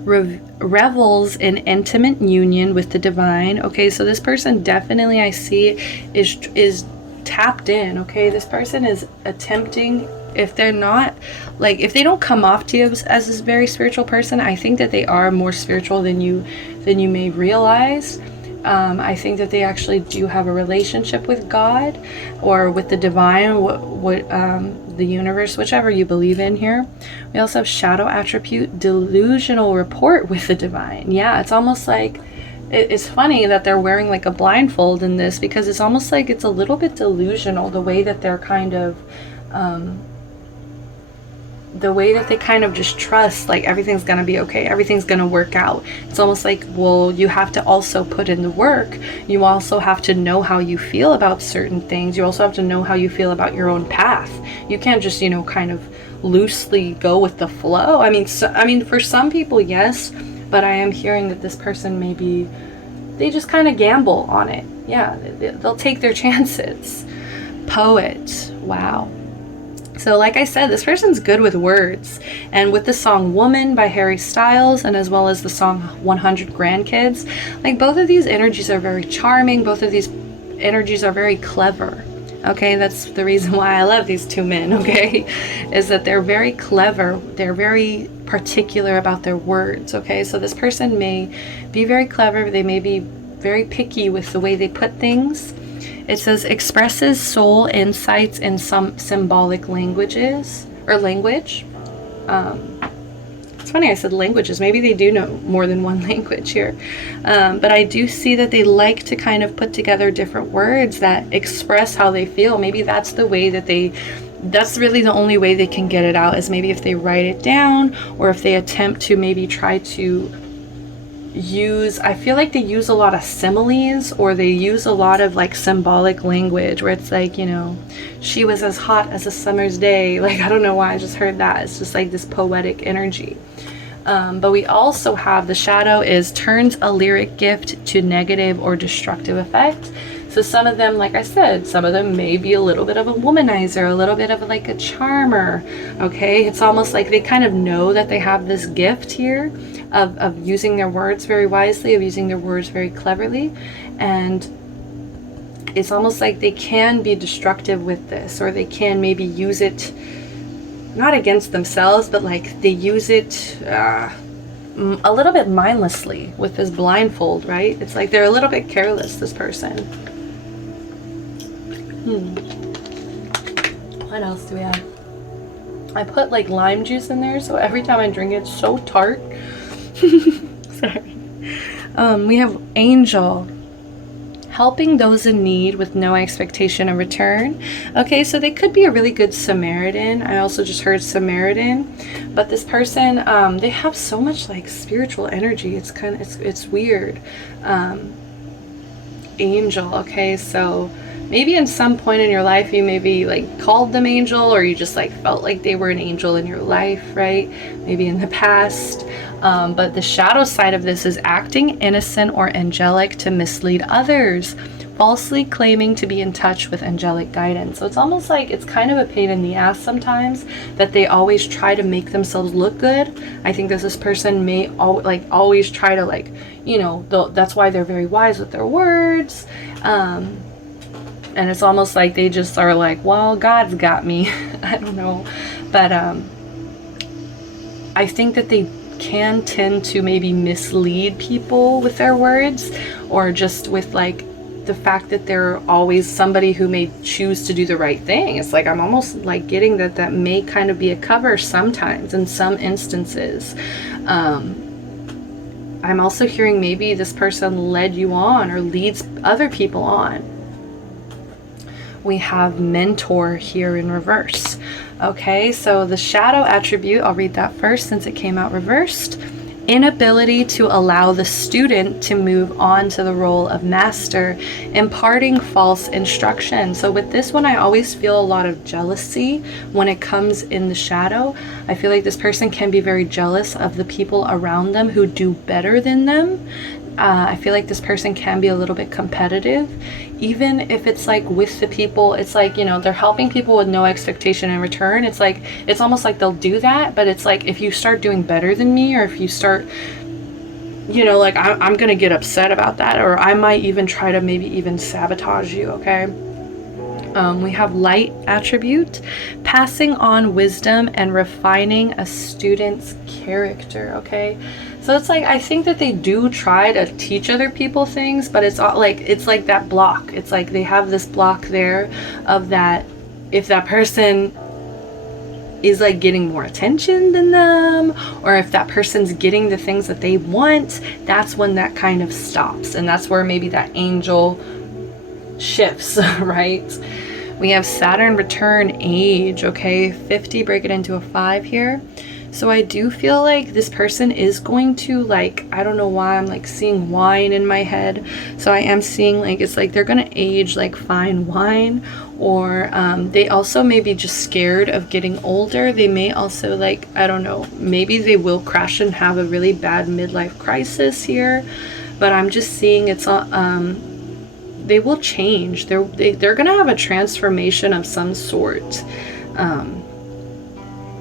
Revels in intimate union with the divine. Okay, so this person definitely, I see, is tapped in. Okay, this person is attempting, if they're not, like, if they don't come off to you as this very spiritual person, I think that they are more spiritual than you may realize. I think that they actually do have a relationship with God or with the divine, the universe, whichever you believe in here. We also have shadow attribute, delusional rapport with the divine. Yeah, it's almost like, it's funny that they're wearing like a blindfold in this, because it's almost like it's a little bit delusional, the way that they're kind of, the way that they kind of just trust like everything's gonna be okay, everything's gonna work out. It's almost like, well, you have to also put in the work. You also have to know how you feel about certain things. You also have to know how you feel about your own path. You can't just, you know, kind of loosely go with the flow. I mean, for some people, yes, but I am hearing that this person maybe they just kind of gamble on it. Yeah, they'll take their chances. Poet. Wow. So like I said, this person's good with words. And with the song Woman by Harry Styles, and as well as the song 100 Grandkids, like both of these energies are very charming. Both of these energies are very clever. Okay, that's the reason why I love these two men, okay, is that they're very clever. They're very particular about their words, okay? So this person may be very clever. They may be very picky with the way they put things. It says expresses soul insights in some symbolic languages or language. It's funny I said languages. Maybe they do know more than one language here. But I do see that they like to kind of put together different words that express how they feel. Maybe that's the way that that's really the only way they can get it out, is maybe if they write it down, or if they attempt to maybe try to I feel like they use a lot of similes, or they use a lot of like symbolic language where it's like, you know, she was as hot as a summer's day. Like, I don't know why I just heard that. It's just like this poetic energy. But we also have the shadow is turns a lyric gift to negative or destructive effect. So some of them, like I said, some of them may be a little bit of a womanizer, a little bit of like a charmer. Okay, it's almost like they kind of know that they have this gift here of using their words very wisely, of using their words very cleverly. And it's almost like they can be destructive with this, or they can maybe use it not against themselves, but like they use it a little bit mindlessly with this blindfold, right? It's like they're a little bit careless, this person. What else do we have? I put like lime juice in there, so every time I drink it, it's so tart. Sorry. We have angel, helping those in need with no expectation of return. Okay, so they could be a really good Samaritan. I also just heard Samaritan, but this person, they have so much like spiritual energy. It's kind of, it's weird. Angel. Okay, so maybe in some point in your life you maybe like called them angel, or you just like felt like they were an angel in your life, right? Maybe in the past. But the shadow side of this is acting innocent or angelic to mislead others, falsely claiming to be in touch with angelic guidance. So it's almost like it's kind of a pain in the ass sometimes that they always try to make themselves look good. I think that this person may always try to, like, you know, that's why they're very wise with their words. And it's almost like they just are like, well, God's got me. I don't know. But I think that they can tend to maybe mislead people with their words, or just with like the fact that they're always somebody who may choose to do the right thing. It's like I'm almost like getting that may kind of be a cover sometimes in some instances. I'm also hearing maybe this person led you on or leads other people on. We have mentor here in reverse. Okay, so the shadow attribute, I'll read that first since it came out reversed. Inability to allow the student to move on to the role of master, imparting false instruction. So with this one, I always feel a lot of jealousy when it comes in the shadow. I feel like this person can be very jealous of the people around them who do better than them. I feel like this person can be a little bit competitive, even if it's like with the people, it's like, you know, they're helping people with no expectation in return. It's like, it's almost like they'll do that, but it's like, if you start doing better than me, or if you start, you know, like I'm gonna get upset about that, or I might even try to maybe even sabotage you. Okay. We have light attribute, passing on wisdom and refining a student's character. Okay. So it's like, I think that they do try to teach other people things, but it's like that block. It's like they have this block there of that if that person is like getting more attention than them, or if that person's getting the things that they want, that's when that kind of stops. And that's where maybe that angel shifts, right? We have Saturn return age. Okay, 50, break it into a 5 here. So I do feel like this person is going to, like, I don't know why I'm like seeing wine in my head. So I am seeing like, it's like they're going to age like fine wine, or they also may be just scared of getting older. They may also, like, I don't know, maybe they will crash and have a really bad midlife crisis here. But I'm just seeing it's they will change. They're going to have a transformation of some sort.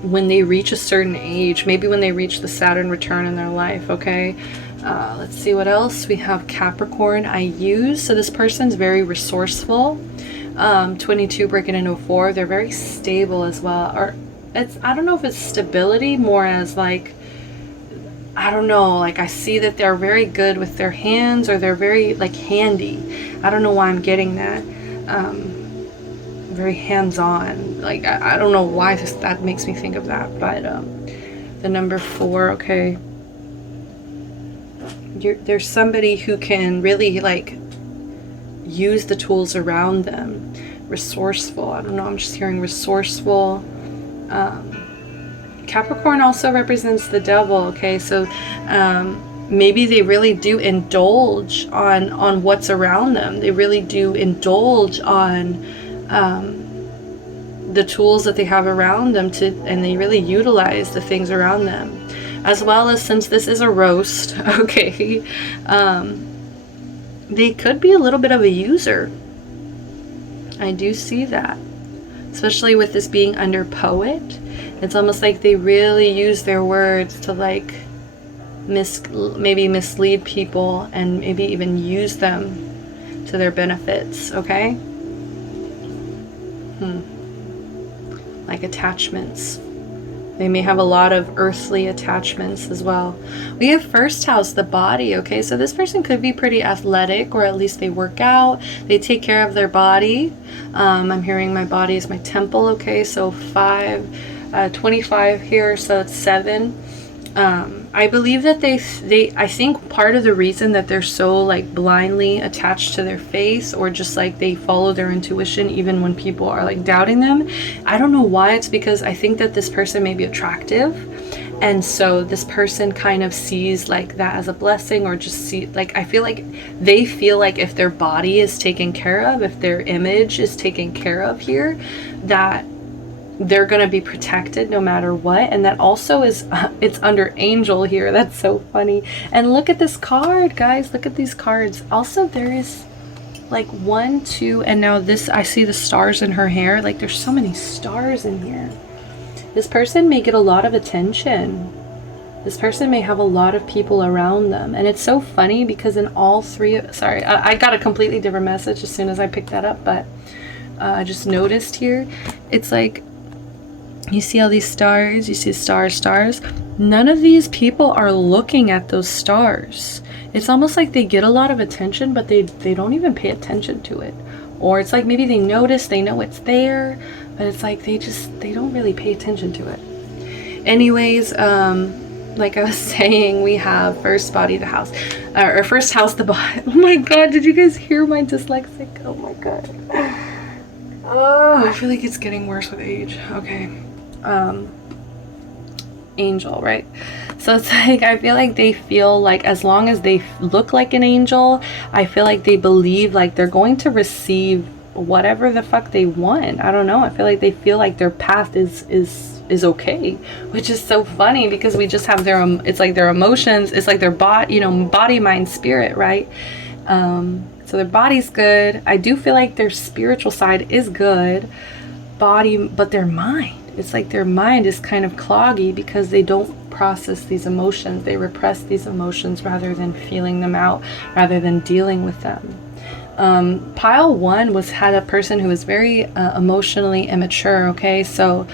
When they reach a certain age, maybe when they reach the Saturn return in their life. Okay, let's see what else we have. Capricorn, I use. So this person's very resourceful. 22, breaking into a 4. They're very stable as well. Or it's, I don't know if it's stability, more as like, I don't know, like I see that they're very good with their hands, or they're very like handy. I don't know why I'm getting that. Very hands-on. Like I don't know why that makes me think of that, but the number 4. Okay, there's somebody who can really like use the tools around them. Resourceful, I don't know, I'm just hearing resourceful. Capricorn also represents the devil. Okay, so maybe they really do indulge on what's around them. They really do indulge on the tools that they have around them and they really utilize the things around them, as well as, since this is a roast, okay, they could be a little bit of a user. I do see that, especially with this being under poet. It's almost like they really use their words to like maybe mislead people, and maybe even use them to their benefits. Okay. Like attachments. They may have a lot of earthly attachments as well. We have first house, the body. Okay, so this person could be pretty athletic, or at least they work out. They take care of their body. I'm hearing my body is my temple. Okay, so 25 here, so it's 7. I believe that I think part of the reason that they're so like blindly attached to their face, or just like they follow their intuition even when people are like doubting them, I don't know why. It's because I think that this person may be attractive, and so this person kind of sees like that as a blessing, or just see like, I feel like they feel like if their body is taken care of, if their image is taken care of here, that they're going to be protected no matter what. And that also is, it's under angel here. That's so funny. And look at this card, guys. Look at these cards. Also, there is like 1, 2, and now this, I see the stars in her hair. Like there's so many stars in here. This person may get a lot of attention. This person may have a lot of people around them. And it's so funny because in all three, sorry, I got a completely different message as soon as I picked that up, but I just noticed here, it's like, you see all these stars, you see stars. None of these people are looking at those stars. It's almost like they get a lot of attention, but they don't even pay attention to it. Or it's like maybe they notice, they know it's there, but it's like they don't really pay attention to it. Anyways, like I was saying, we have first body the house, or first house the body. Oh my god, did you guys hear my dyslexic? Oh my god. Oh, I feel like it's getting worse with age. Okay. Angel, right? So it's like, I feel like they feel like as long as they look like an angel, I feel like they believe like they're going to receive whatever the fuck they want. I don't know. I feel like they feel like their path is okay, which is so funny because we just have their, it's like their emotions, it's like their body, body, mind, spirit, right? So their body's good. I do feel like their spiritual side is good, body, but their mind, it's like their mind is kind of cloggy because they don't process these emotions. They repress these emotions rather than feeling them out, rather than dealing with them. Pile 1 had a person who was very emotionally immature, okay? So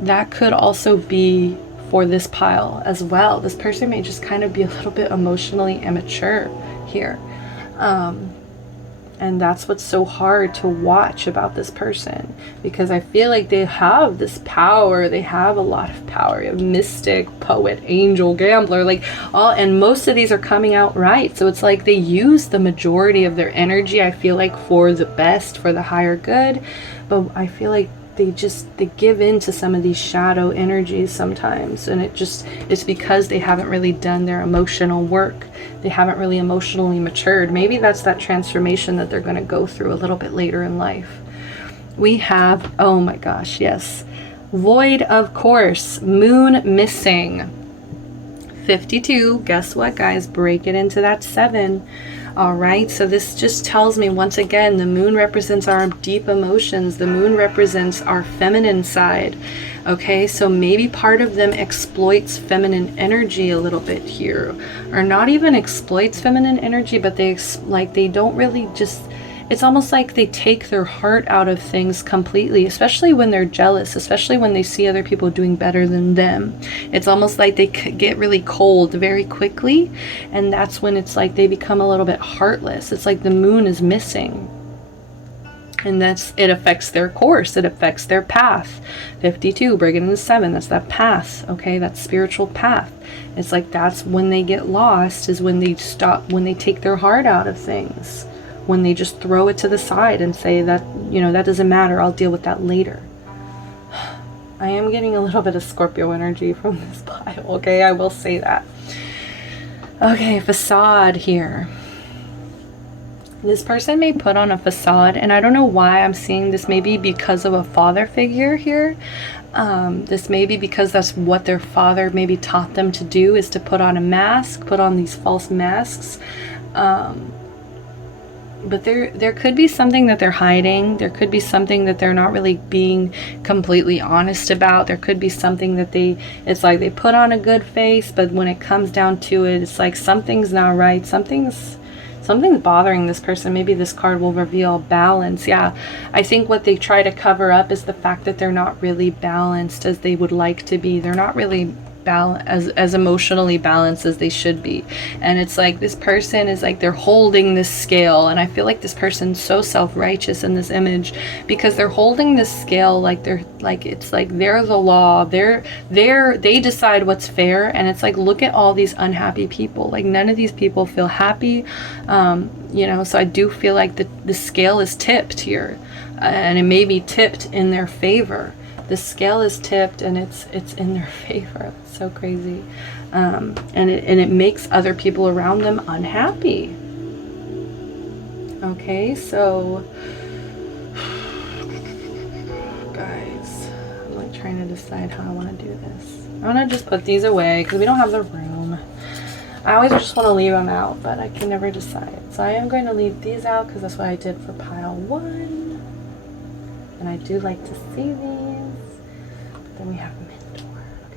that could also be for this pile as well. This person may just kind of be a little bit emotionally immature here. And that's what's so hard to watch about this person, because I feel like they have this power. They have a lot of power. You have mystic, poet, angel, gambler, like all, and most of these are coming out right. So it's like they use the majority of their energy, I feel like, for the best, for the higher good. But I feel like they give in to some of these shadow energies sometimes, and it's because they haven't really done their emotional work. They haven't really emotionally matured. Maybe that's that transformation that they're going to go through a little bit later in life. We have, oh my gosh, yes, void, of course, moon missing, 52. Guess what, guys? Break it into that 7. All right, so this just tells me once again, the moon represents our deep emotions. The moon represents our feminine side. Okay, so maybe part of them exploits feminine energy a little bit here, or not even exploits feminine energy, but they don't really just, it's almost like they take their heart out of things completely, especially when they're jealous, especially when they see other people doing better than them. It's almost like they get really cold very quickly, and that's when it's like they become a little bit heartless. It's like the moon is missing, and it affects their course, it affects their path. 52, break it into 7, that's that path, okay, that spiritual path. It's like that's when they get lost, is when they stop, when they take their heart out of things, when they just throw it to the side and say that, that doesn't matter, I'll deal with that later. I am getting a little bit of Scorpio energy from this pile, okay, I will say that. Okay, facade here. This person may put on a facade, and I don't know why I'm seeing this. Maybe because of a father figure here. This may be because that's what their father maybe taught them to do, is to put on a mask, put on these false masks. But there could be something that they're hiding. There could be something that they're not really being completely honest about. There could be something that it's like they put on a good face, but when it comes down to it, it's like something's not right. Something's bothering this person. Maybe this card will reveal balance. Yeah, I think what they try to cover up is the fact that they're not really balanced as they would like to be. They're not really as emotionally balanced as they should be. And it's like this person is like they're holding this scale, and I feel like this person's so self-righteous in this image because they're holding this scale like they're like, it's like they're the law, they decide what's fair. And it's like, look at all these unhappy people, like none of these people feel happy. So I do feel like the scale is tipped here, and it may be tipped in their favor. The scale is tipped and it's in their favor. It's so crazy. And it makes other people around them unhappy. Okay, so guys, I'm like decide how I want to do this. I'm going to just put these away because we don't have the room. I always just want to leave them out, but I can never decide. So I am going to leave these out because that's what I did for pile 1. And I do like to see these. But then we have mentor. Okay.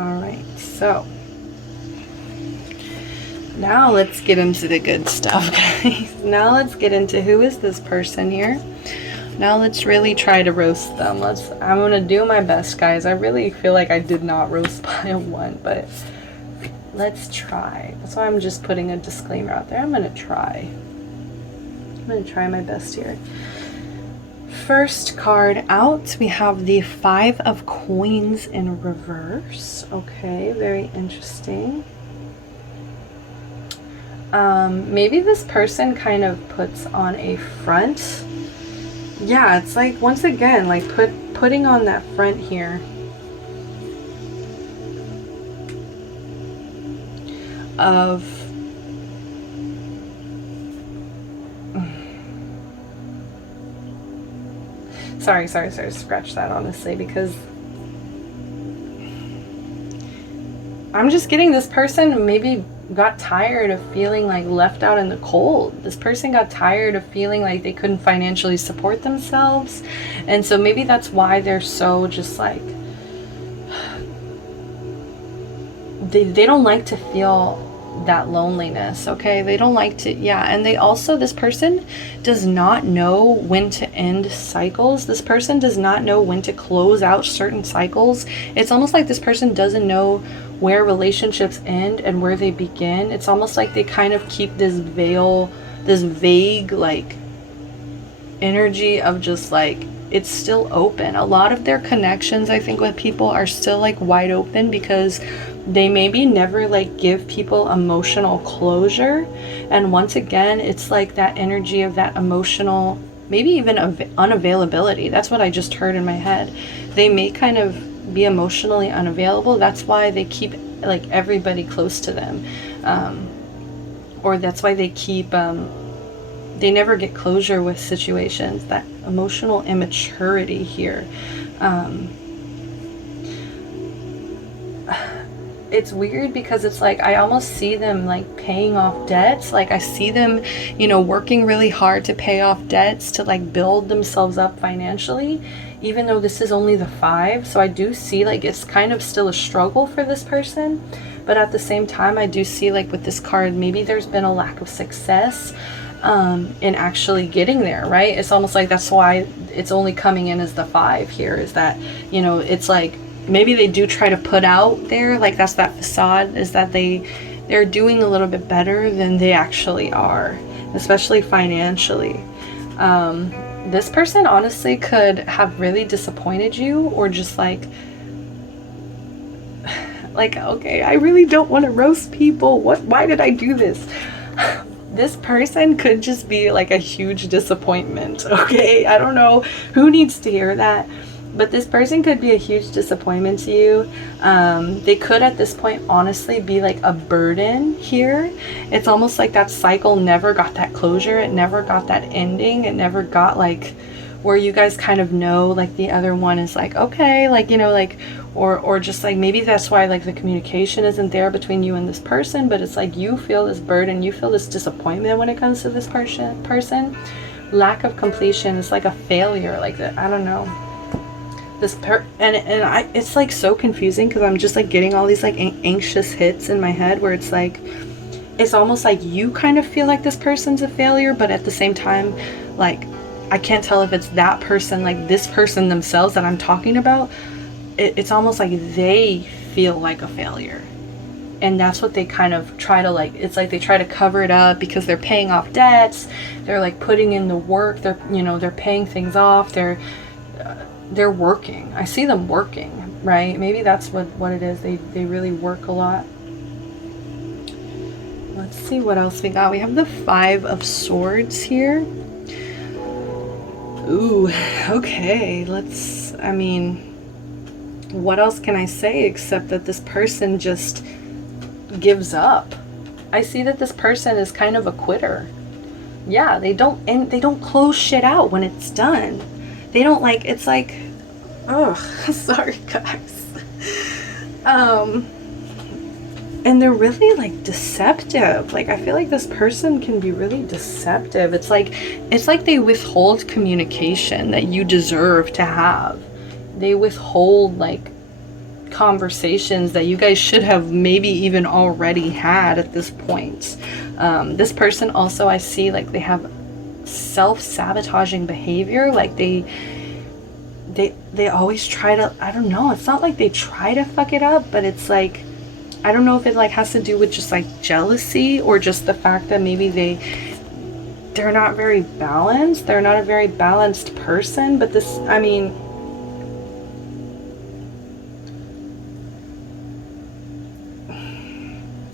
Alright, so now let's get into the good stuff, guys. Now let's get into who is this person here. Now let's really try to roast them. I'm gonna do my best, guys. I really feel like I did not roast pile 1, but let's try. That's why I'm just putting a disclaimer out there. I'm gonna try my best here. First card out, we have the 5 of Coins in reverse. Okay, very interesting. Maybe this person kind of puts on a front. Yeah, it's like, once again, like putting on that front here of sorry, scratch that, honestly, because I'm just getting this person maybe got tired of feeling like left out in the cold. This person got tired of feeling like they couldn't financially support themselves, and so maybe that's why they're so just like they don't like to feel that loneliness. Okay, they don't like to, yeah. And they also, this person does not know when to end cycles. This person does not know when to close out certain cycles. It's almost like this person doesn't know where relationships end and where they begin. It's almost like they kind of keep this veil, this vague like energy of just like it's still open. A lot of their connections, I think, with people are still like wide open because they maybe never like give people emotional closure. And once again, it's like that energy of that emotional, maybe even unavailability. That's what I just heard in my head. They may kind of be emotionally unavailable. That's why they keep like everybody close to them, or that's why they keep they never get closure with situations. That emotional immaturity here. It's weird because it's like I almost see them like paying off debts. Like I see them, you know, working really hard to pay off debts, to like build themselves up financially, even though this is only the 5. So I do see like it's kind of still a struggle for this person. But at the same time, I do see like with this card, maybe there's been a lack of success in actually getting there, right? It's almost like that's why it's only coming in as the 5 here, is that, you know, it's like maybe they do try to put out there, like that's that facade, is that they're doing a little bit better than they actually are, especially financially. This person honestly could have really disappointed you, or just like, okay, I really don't want to roast people. Why did I do this? This person could just be like a huge disappointment, okay? I don't know who needs to hear that, but this person could be a huge disappointment to you. They could at this point honestly be like a burden here. It's almost like that cycle never got that closure. It never got that ending. It never got like where you guys kind of know like the other one is like, okay, like, you know, like, or just like maybe that's why like the communication isn't there between you and this person, but it's like you feel this burden, you feel this disappointment when it comes to this person. Lack of completion is like a failure, like that. I don't know. It's like so confusing because I'm just like getting all these like anxious hits in my head where it's like, it's almost like you kind of feel like this person's a failure, but at the same time, like, I can't tell if it's that person, like this person themselves that I'm talking about. It's almost like they feel like a failure. And that's what they kind of try to like, it's like they try to cover it up because they're paying off debts. They're like putting in the work. They're, you know, they're paying things off. They're working. I see them working, right? Maybe that's what it is. They really work a lot. Let's see what else we got. We have the 5 of Swords here. Ooh, okay. I mean, what else can I say except that this person just gives up? I see that this person is kind of a quitter. Yeah, they don't close shit out when it's done. They don't like, it's like Oh, sorry guys. And they're really like deceptive. Like, I feel like this person can be really deceptive. It's like they withhold communication that you deserve to have. They withhold like conversations that you guys should have maybe even already had at this point. This person also, I see like they have self-sabotaging behavior. Like they always try to, I don't know, it's not like they try to fuck it up, but it's like, I don't know if it like has to do with just like jealousy, or just the fact that maybe they're not very balanced. They're not a very balanced person. But this, I mean,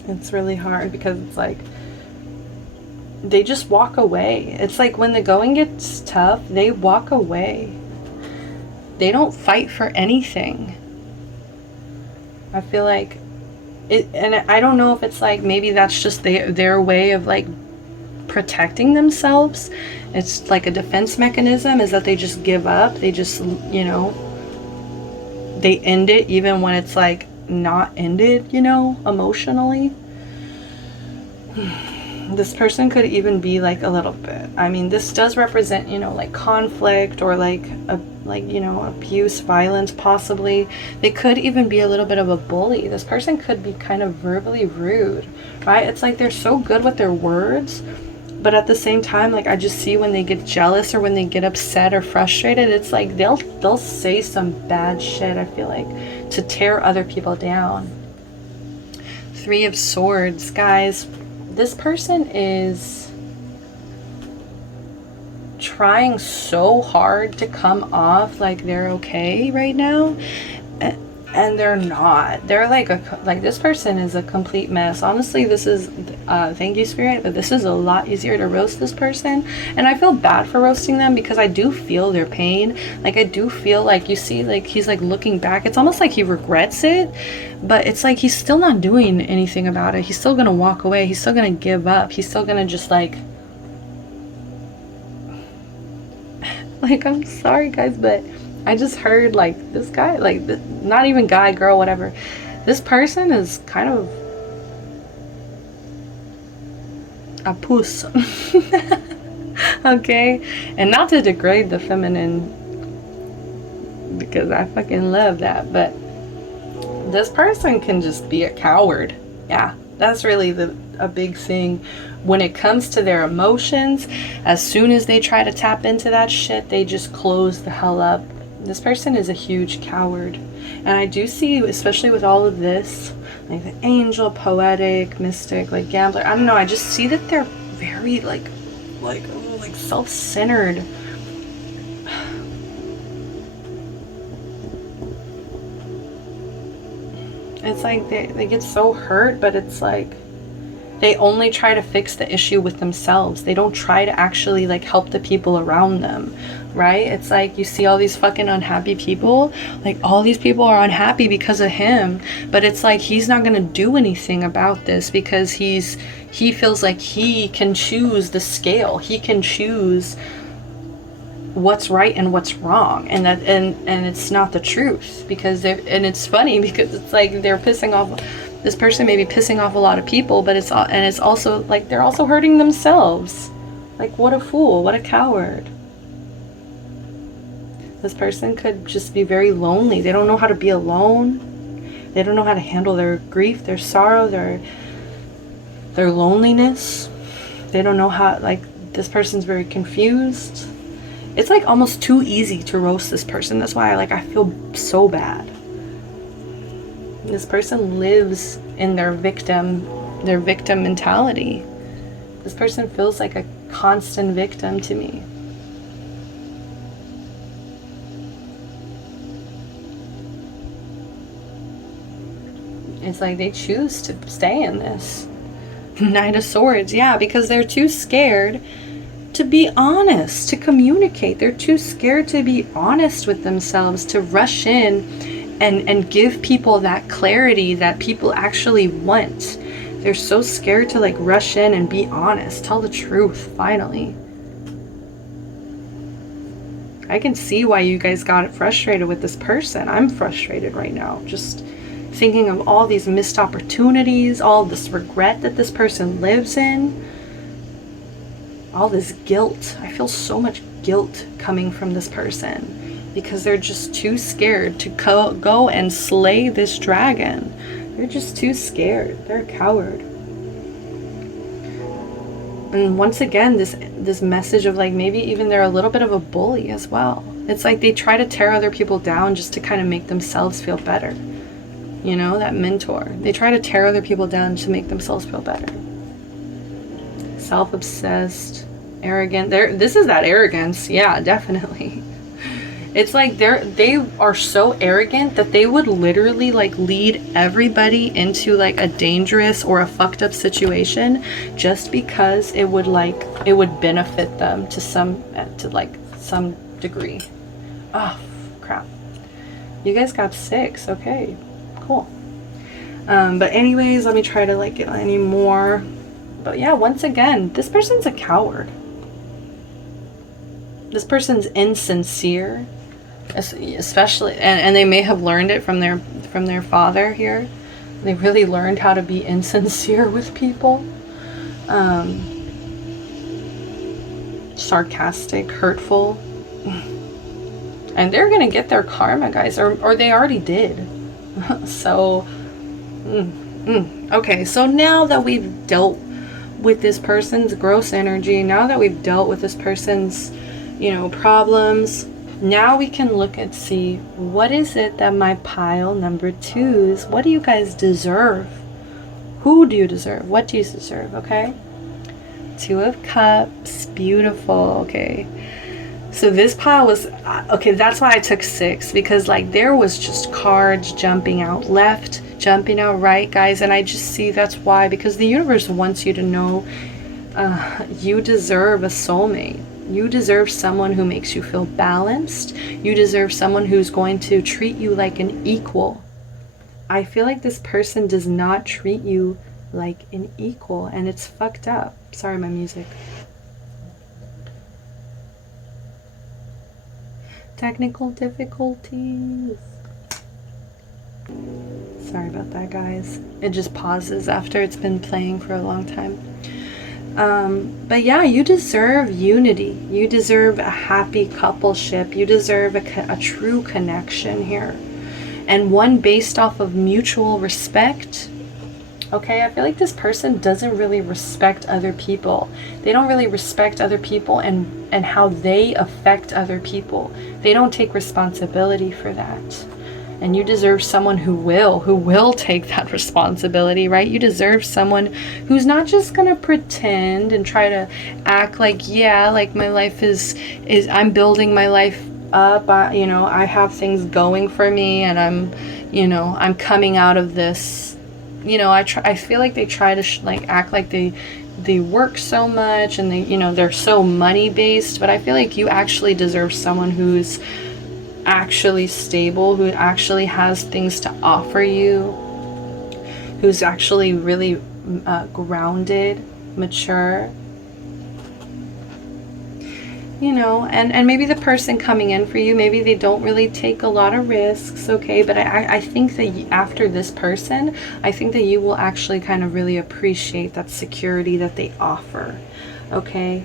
it's really hard because it's like they just walk away. It's like when the going gets tough, they walk away. They don't fight for anything. I feel like it, and I don't know if it's like maybe that's just their way of like protecting themselves. It's like a defense mechanism, is that they just give up. They just, you know, they end it even when it's like not ended, you know, emotionally. This person could even be like a little bit, I mean, this does represent, you know, like conflict, or like you know, abuse, violence, possibly. They could even be a little bit of a bully. This person could be kind of verbally rude, right? It's like they're so good with their words, but at the same time, like I just see when they get jealous or when they get upset or frustrated, it's like they'll say some bad shit, I feel like, to tear other people down. 3 of Swords, guys. This person is trying so hard to come off like they're okay right now, and they're not. They're like this person is a complete mess. Honestly, this is thank you, Spirit, but this is a lot easier to roast this person, and I feel bad for roasting them because I do feel their pain. Like I do feel like, you see, like he's like looking back, it's almost like he regrets it, but it's like he's still not doing anything about it. He's still gonna walk away. He's still gonna give up. He's still gonna just like I'm sorry guys, but I just heard like this guy, like not even guy, girl, whatever, this person is kind of a puss. Okay, and not to degrade the feminine, because I fucking love that, but this person can just be a coward. Yeah, that's really a big thing when it comes to their emotions. As soon as they try to tap into that shit, they just close the hell up. This person is a huge coward. And I do see, especially with all of this, like the angel, poetic, mystic, like gambler, I don't know, I just see that they're very like self-centered. It's like they get so hurt, but it's like they only try to fix the issue with themselves. They don't try to actually like help the people around them, right? It's like you see all these fucking unhappy people, like all these people are unhappy because of him, but it's like he's not gonna do anything about this because he feels like he can choose the scale. He can choose what's right and what's wrong, and that and it's not the truth, because and it's funny because it's like they're pissing off, this person may be pissing off a lot of people, but it's also like they're also hurting themselves. Like, what a fool, what a coward. This person could just be very lonely. They don't know how to be alone. They don't know how to handle their grief, their sorrow, their loneliness. They don't know how, like, this person's very confused. It's like almost too easy to roast this person. That's why I feel so bad. This person lives in their victim mentality. This person feels like a constant victim to me. It's like they choose to stay in this. Knight of Swords, yeah, because they're too scared to be honest, to communicate. They're too scared to be honest with themselves, to rush in and give people that clarity that people actually want. They're so scared to like rush in and be honest, tell the truth finally. I can see why you guys got frustrated with this person. I'm frustrated right now, just thinking of all these missed opportunities, all this regret that this person lives in, all this guilt. I feel so much guilt coming from this person because they're just too scared to go and slay this dragon. They're just too scared. They're a coward. And once again, this message of like, maybe even they're a little bit of a bully as well. It's like they try to tear other people down just to kind of make themselves feel better. You know, that mentor. They try to tear other people down to make themselves feel better. Self-obsessed, arrogant. This is that arrogance. Yeah, definitely. It's like they are so arrogant that they would literally like lead everybody into like a dangerous or a fucked up situation just because it would benefit them to some degree. Oh, crap. You guys got 6. Okay, cool. But anyways, let me try to like get any more. But yeah, once again, this person's a coward. This person's insincere. Especially, and they may have learned it from their father here. They really learned how to be insincere with people. Sarcastic, hurtful. And they're gonna get their karma, guys, or they already did. So okay, so now that we've dealt with this person's gross energy, now that we've dealt with this person's, you know, problems, now we can look and see, what is it that my pile number 2s, what do you guys deserve? Who do you deserve? What do you deserve? Okay. 2 of Cups. Beautiful. Okay. So this pile was, okay, that's why I took 6, because like there was just cards jumping out left, jumping out right, guys. And I just see that's why, because the universe wants you to know you deserve a soulmate. You deserve someone who makes you feel balanced. You deserve someone who's going to treat you like an equal. I feel like this person does not treat you like an equal, and it's fucked up. Sorry, my music. Technical difficulties. Sorry about that, guys. It just pauses after it's been playing for a long time. But yeah, you deserve unity. You deserve a happy coupleship. You deserve a true connection here. And one based off of mutual respect. Okay, I feel like this person doesn't really respect other people. They don't really respect other people and how they affect other people. They don't take responsibility for that. And you deserve someone who will take that responsibility, right? You deserve someone who's not just gonna pretend and try to act like, yeah, like my life is I'm building my life up. You know, I have things going for me, and I'm coming out of this. You know, I feel like they try to like act like they work so much and they're so money based. But I feel like you actually deserve someone who's actually stable, who actually has things to offer you, who's actually really grounded, mature, you know, and maybe the person coming in for you, maybe they don't really take a lot of risks, okay, but I think that after this person, I think that you will actually kind of really appreciate that security that they offer, okay?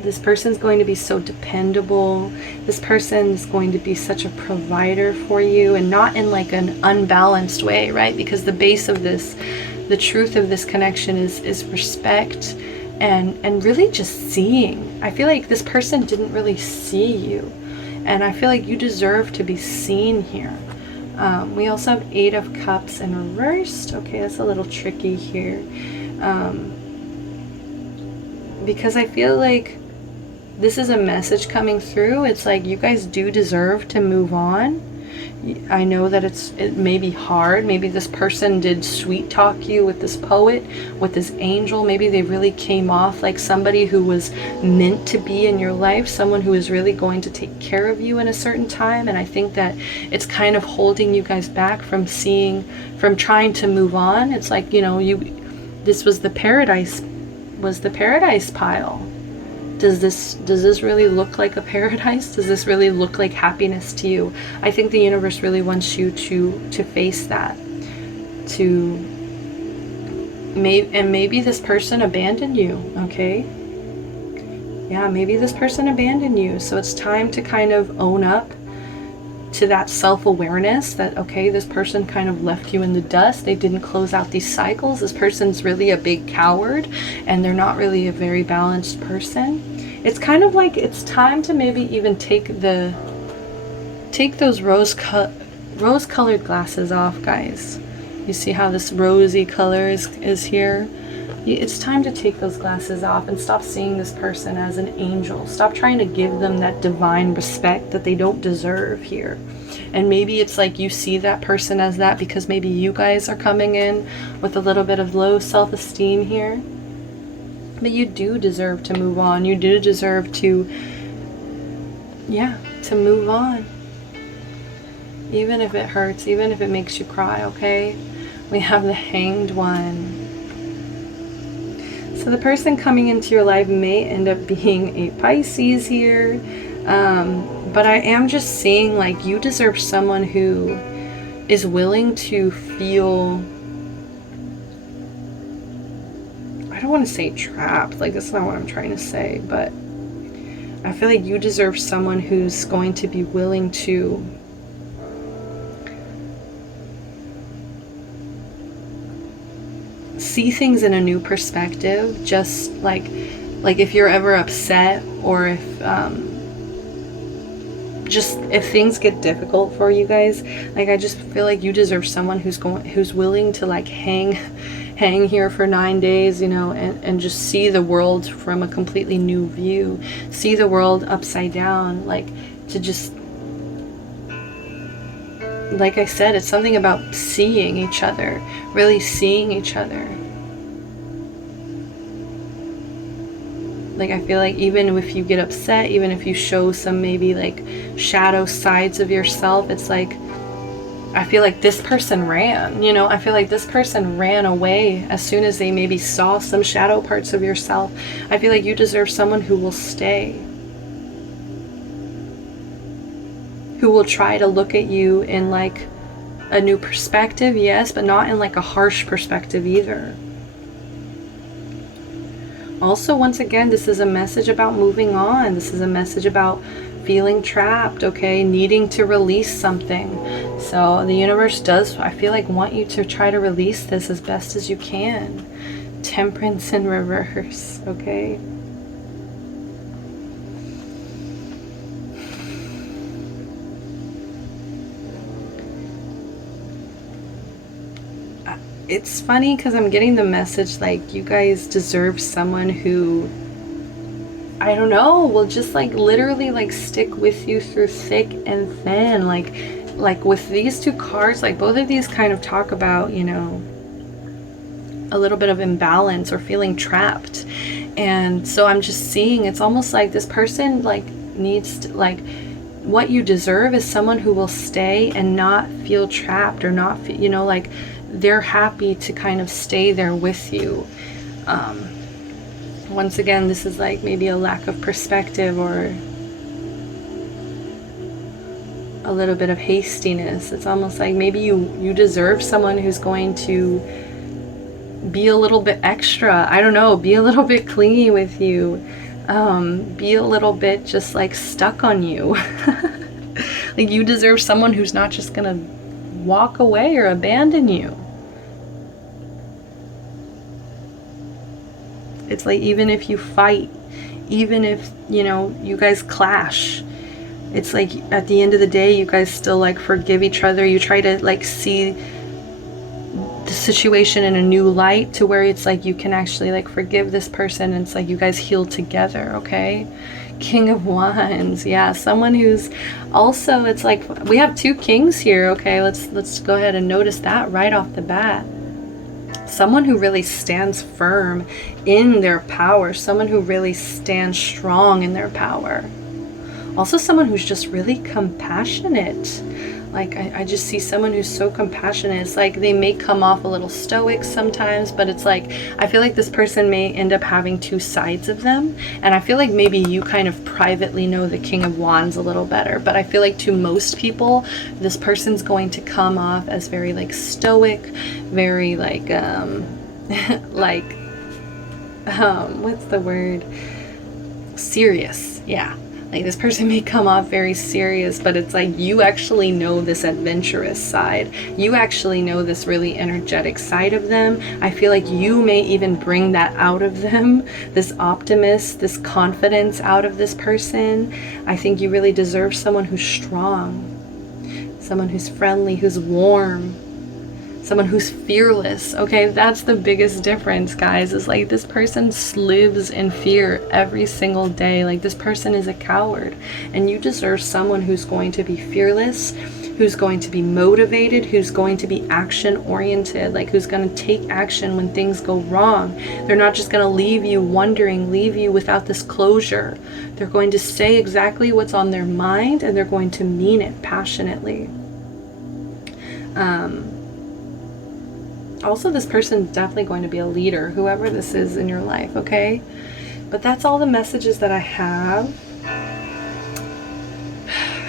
This person's going to be so dependable. This person's going to be such a provider for you, and not in like an unbalanced way, right? Because the base of this, the truth of this connection is respect and really just seeing. I feel like this person didn't really see you, and I feel like you deserve to be seen here. We also have 8 of Cups in reversed. Okay, that's a little tricky here. Because I feel like this is a message coming through. It's like you guys do deserve to move on. I know that it may be hard. Maybe this person did sweet talk you with this poet, with this angel. Maybe they really came off like somebody who was meant to be in your life, someone who is really going to take care of you in a certain time. And I think that it's kind of holding you guys back from trying to move on. It's like, you know, this was the paradise pile. Does this really look like a paradise? Does this really look like happiness to you? I think the universe really wants you to face that. Maybe this person abandoned you, okay? Yeah, maybe this person abandoned you. So it's time to kind of own up to that self-awareness that, okay, this person kind of left you in the dust. They didn't close out these cycles. This person's really a big coward, and they're not really a very balanced person. It's kind of like it's time to maybe even take those rose-colored glasses off, guys. You see how this rosy color is here? It's time to take those glasses off and stop seeing this person as an angel. Stop trying to give them that divine respect that they don't deserve here. And maybe it's like you see that person as that because maybe you guys are coming in with a little bit of low self-esteem here. But you do deserve to move on. You do deserve to move on. Even if it hurts, even if it makes you cry, okay? We have the Hanged One. So the person coming into your life may end up being a Pisces here. But I am just seeing like you deserve someone who is willing to feel, I don't want to say trapped, like that's not what I'm trying to say, but I feel like you deserve someone who's going to be willing to see things in a new perspective. Just like if you're ever upset, or if things get difficult for you guys, like I just feel like you deserve someone who's willing to like hang here for 9 days, you know, and just see the world from a completely new view, see the world upside down, like to just, like I said, it's something about seeing each other, really seeing each other. Like I feel like even if you get upset, even if you show some maybe like shadow sides of yourself, it's like, I feel like this person ran, you know, I feel like this person ran away as soon as they maybe saw some shadow parts of yourself. I feel like you deserve someone who will stay, who will try to look at you in like a new perspective, yes, but not in like a harsh perspective either. Also, once again, this is a message about moving on. This is a message about feeling trapped, okay? Needing to release something. So the universe does, I feel like, want you to try to release this as best as you can. Temperance in reverse, okay? It's funny because I'm getting the message like you guys deserve someone who, I don't know, will just like literally like stick with you through thick and thin. Like with these two cards, like both of these kind of talk about, you know, a little bit of imbalance or feeling trapped. And so I'm just seeing it's almost like this person like needs to, like, what you deserve is someone who will stay and not feel trapped, or not feel, you know, like they're happy to kind of stay there with you. Once again, this is like maybe a lack of perspective or a little bit of hastiness. It's almost like maybe you deserve someone who's going to be a little bit extra, I don't know, be a little bit clingy with you, be a little bit just like stuck on you. Like you deserve someone who's not just gonna walk away or abandon you. It's like even if you fight, even if, you know, you guys clash, it's like at the end of the day you guys still like forgive each other. You try to like see the situation in a new light to where it's like you can actually like forgive this person, and it's like you guys heal together, okay? King of Wands, yeah, someone who's also, it's like we have two kings here, okay? Let's go ahead and notice that right off the bat. Someone who really stands firm in their power, someone who really stands strong in their power. Also someone who's just really compassionate. Like, I just see someone who's so compassionate. It's like they may come off a little stoic sometimes, but it's like, I feel like this person may end up having two sides of them. And I feel like maybe you kind of privately know the King of Wands a little better. But I feel like to most people, this person's going to come off as very like stoic, very like, what's the word? Serious. Yeah. Like, this person may come off very serious, but it's like you actually know this adventurous side. You actually know this really energetic side of them. I feel like you may even bring that out of them, this optimist, this confidence out of this person. I think you really deserve someone who's strong, someone who's friendly, who's warm, someone who's fearless. Okay, that's the biggest difference, guys, is like this person lives in fear every single day. Like, this person is a coward, and you deserve someone who's going to be fearless, who's going to be motivated, who's going to be action oriented, like who's going to take action when things go wrong. They're not just going to leave you wondering, leave you without this closure. They're going to say exactly what's on their mind, and they're going to mean it passionately. Also, this person's definitely going to be a leader, whoever this is in your life, okay? But that's all the messages that I have.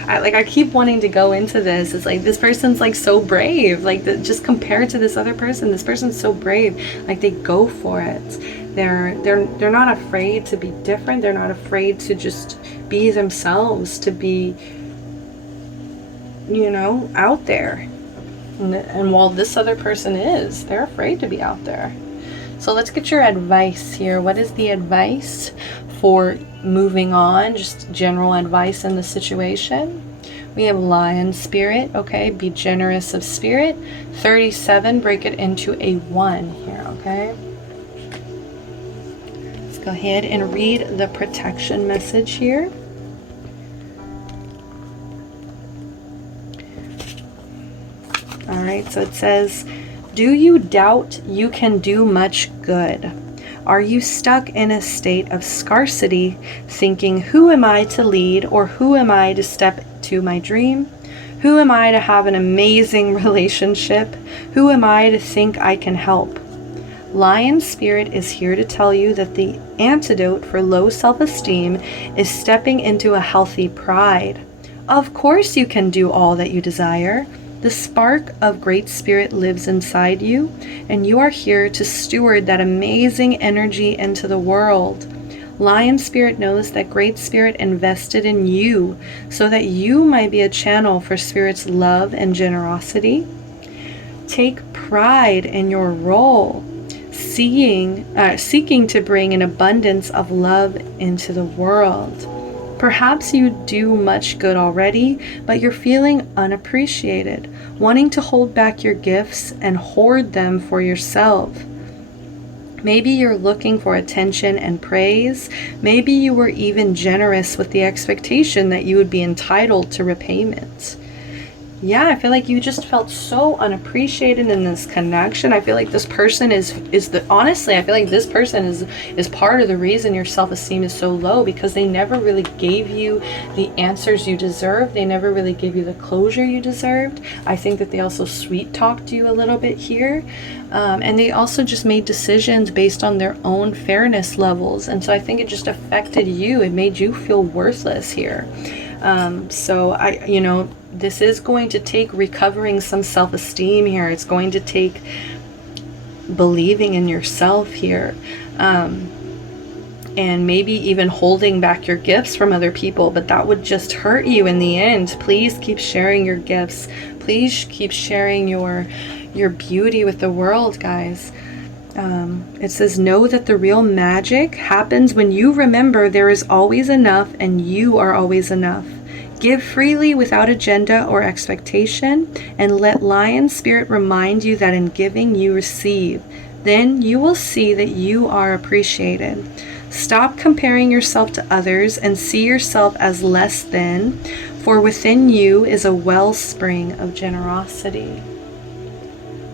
I keep wanting to go into this. It's like, this person's like so brave. Like, just compared to this other person, this person's so brave. Like, they go for it. They're not afraid to be different. They're not afraid to just be themselves, to be, you know, out there. And while this other person is, they're afraid to be out there. So let's get your advice here. What is the advice for moving on? Just general advice in the situation. We have Lion Spirit, okay? Be generous of spirit. 37, break it into a 1 here, okay? Let's go ahead and read the protection message here. All right, so it says, do you doubt you can do much good? Are you stuck in a state of scarcity, thinking, who am I to lead, or who am I to step to my dream? Who am I to have an amazing relationship? Who am I to think I can help? Lion Spirit is here to tell you that the antidote for low self-esteem is stepping into a healthy pride. Of course you can do all that you desire. The spark of Great Spirit lives inside you, and you are here to steward that amazing energy into the world. Lion Spirit knows that Great Spirit invested in you so that you might be a channel for Spirit's love and generosity. Take pride in your role, seeking to bring an abundance of love into the world. Perhaps you do much good already, but you're feeling unappreciated, wanting to hold back your gifts and hoard them for yourself. Maybe you're looking for attention and praise. Maybe you were even generous with the expectation that you would be entitled to repayment. Yeah, I feel like you just felt so unappreciated in this connection. I feel like this person honestly, I feel like this person is part of the reason your self-esteem is so low, because they never really gave you the answers you deserved. They never really gave you the closure you deserved. I think that they also sweet talked you a little bit here. And they also just made decisions based on their own fairness levels. And so I think it just affected you. It made you feel worthless here. So this is going to take recovering some self-esteem here. It's going to take believing in yourself here. And maybe even holding back your gifts from other people, but that would just hurt you in the end. Please keep sharing your gifts. Please keep sharing your beauty with the world, guys. It says, know that the real magic happens when you remember there is always enough and you are always enough. Give freely without agenda or expectation, and let Lion Spirit remind you that in giving you receive. Then you will see that you are appreciated. Stop comparing yourself to others and see yourself as less than, for within you is a wellspring of generosity.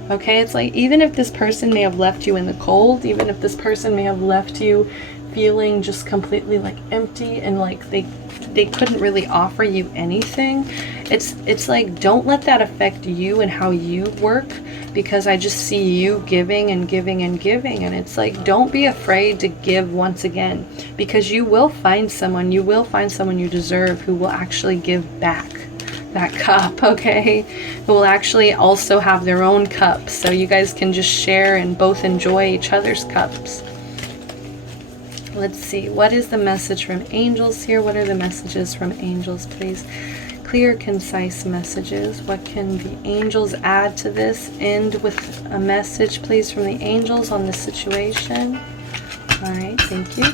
Okay, it's like, even if this person may have left you in the cold, even if this person may have left you feeling just completely like empty, and like they couldn't really offer you anything. It's like, don't let that affect you and how you work, because I just see you giving and giving and giving, and it's like, don't be afraid to give once again, because you will find someone you deserve who will actually give back that cup, okay? Who will actually also have their own cup, so you guys can just share and both enjoy each other's cups. Let's see, what is the message from angels here? What are the messages from angels, please? Clear, concise messages. What can the angels add to this? End with a message, please, from the angels on the situation. All right, thank you.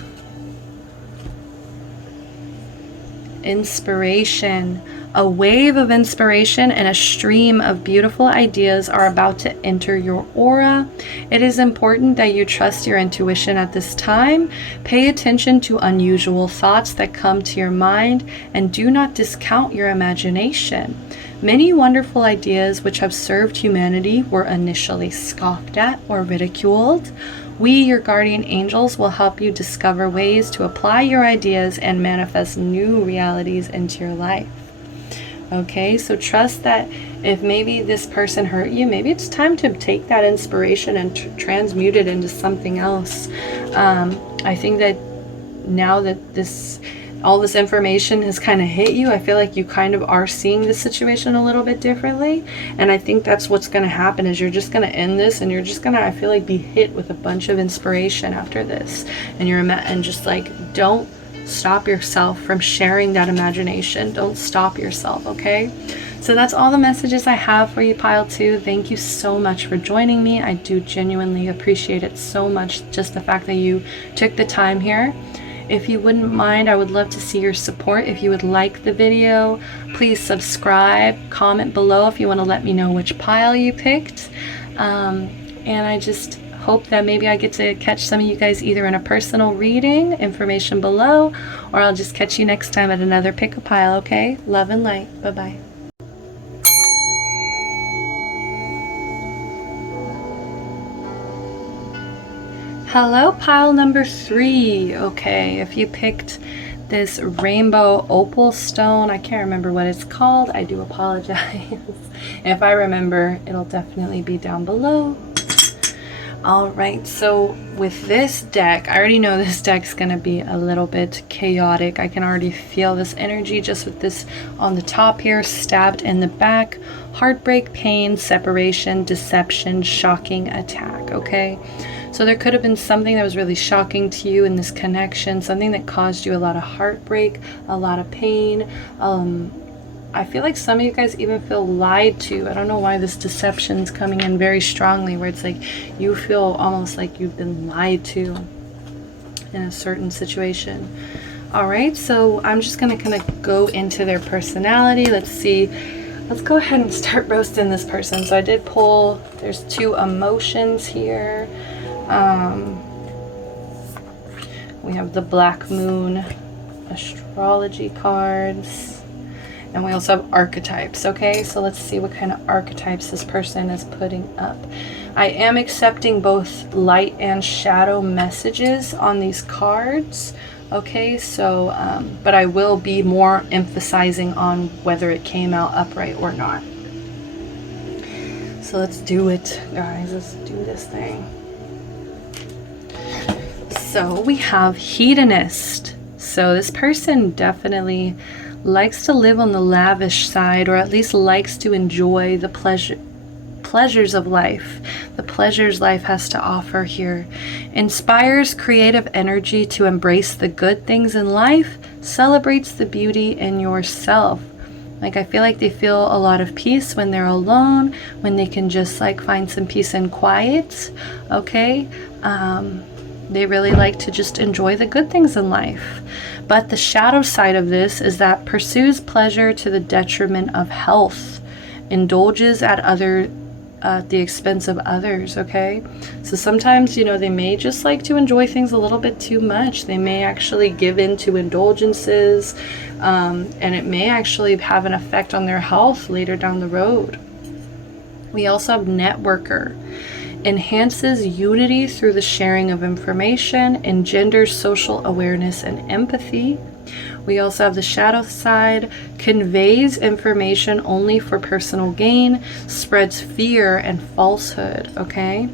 Inspiration. A wave of inspiration and a stream of beautiful ideas are about to enter your aura. It is important that you trust your intuition at this time. Pay attention to unusual thoughts that come to your mind, and do not discount your imagination. Many wonderful ideas which have served humanity were initially scoffed at or ridiculed. We, your guardian angels, will help you discover ways to apply your ideas and manifest new realities into your life. Okay, so trust that if maybe this person hurt you, maybe it's time to take that inspiration and transmute it into something else. I think that now that all this information has kind of hit you, I feel like you kind of are seeing the situation a little bit differently. And I think that's what's going to happen, is you're just going to end this, and you're just going to, I feel like, be hit with a bunch of inspiration after this. And just like, don't stop yourself from sharing that imagination. Don't stop yourself, okay? So that's all the messages I have for you, pile 2. Thank you so much for joining me. I do genuinely appreciate it so much, just the fact that you took the time here. If you wouldn't mind, I would love to see your support. If you would like the video, please subscribe, comment below if you want to let me know which pile you picked. And I just hope that maybe I get to catch some of you guys either in a personal reading, information below, or I'll just catch you next time at another pick a pile, okay? Love and light. Bye-bye. Hello, pile number 3. Okay, if you picked this rainbow opal stone, I can't remember what it's called. I do apologize. If I remember, it'll definitely be down below. All right, so with this deck, I already know this deck's gonna be a little bit chaotic. I can already feel this energy just with this on the top here, stabbed in the back, heartbreak, pain, separation, deception, shocking attack, okay? So there could have been something that was really shocking to you in this connection, something that caused you a lot of heartbreak, a lot of pain. I feel like some of you guys even feel lied to. I don't know why this deception's coming in very strongly, where it's like you feel almost like you've been lied to in a certain situation. All right, so I'm just gonna kind of go into their personality. Let's see. Let's go ahead and start roasting this person. So I did pull, there's 2 emotions here. We have the Black Moon astrology cards. And we also have archetypes, okay? So let's see what kind of archetypes this person is putting up. I am accepting both light and shadow messages on these cards, okay? So, but I will be more emphasizing on whether it came out upright or not. So let's do it, guys. Let's do this thing. So we have hedonist. So this person definitely likes to live on the lavish side, or at least likes to enjoy the pleasures of life, the pleasures life has to offer here. Inspires creative energy to embrace the good things in life, celebrates the beauty in yourself. Like, I feel like they feel a lot of peace when they're alone, when they can just like find some peace and quiet, okay? They really like to just enjoy the good things in life. But the shadow side of this is that pursues pleasure to the detriment of health, indulges at the expense of others, okay? So sometimes, you know, they may just like to enjoy things a little bit too much. They may actually give in to indulgences, and it may actually have an effect on their health later down the road. We also have networker. enhances unity through the sharing of information, engenders social awareness and empathy. We also have the shadow side, conveys information only for personal gain, spreads fear and falsehood, okay?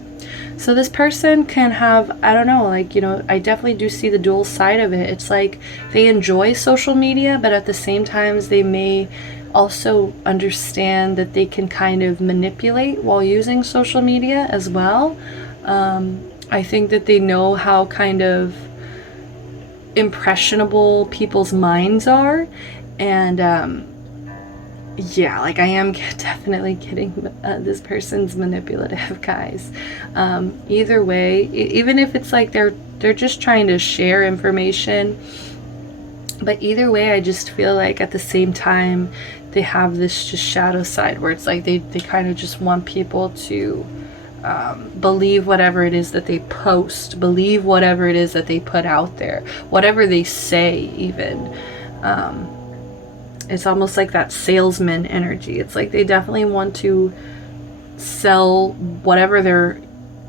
So this person can have, I don't know, like, you know, I definitely do see the dual side of it. It's like they enjoy social media, but at the same time, they may also understand that they can kind of manipulate while using social media as well. I think that they know how kind of impressionable people's minds are, and yeah, like I am definitely getting this person's manipulative, guys. Either way, even if it's like they're just trying to share information, but either way, I just feel like at the same time they have this just shadow side where it's like they kind of just want people to believe whatever it is that they post, believe whatever it is that they put out there, whatever they say even. It's almost like that salesman energy. It's like they definitely want to sell whatever they're,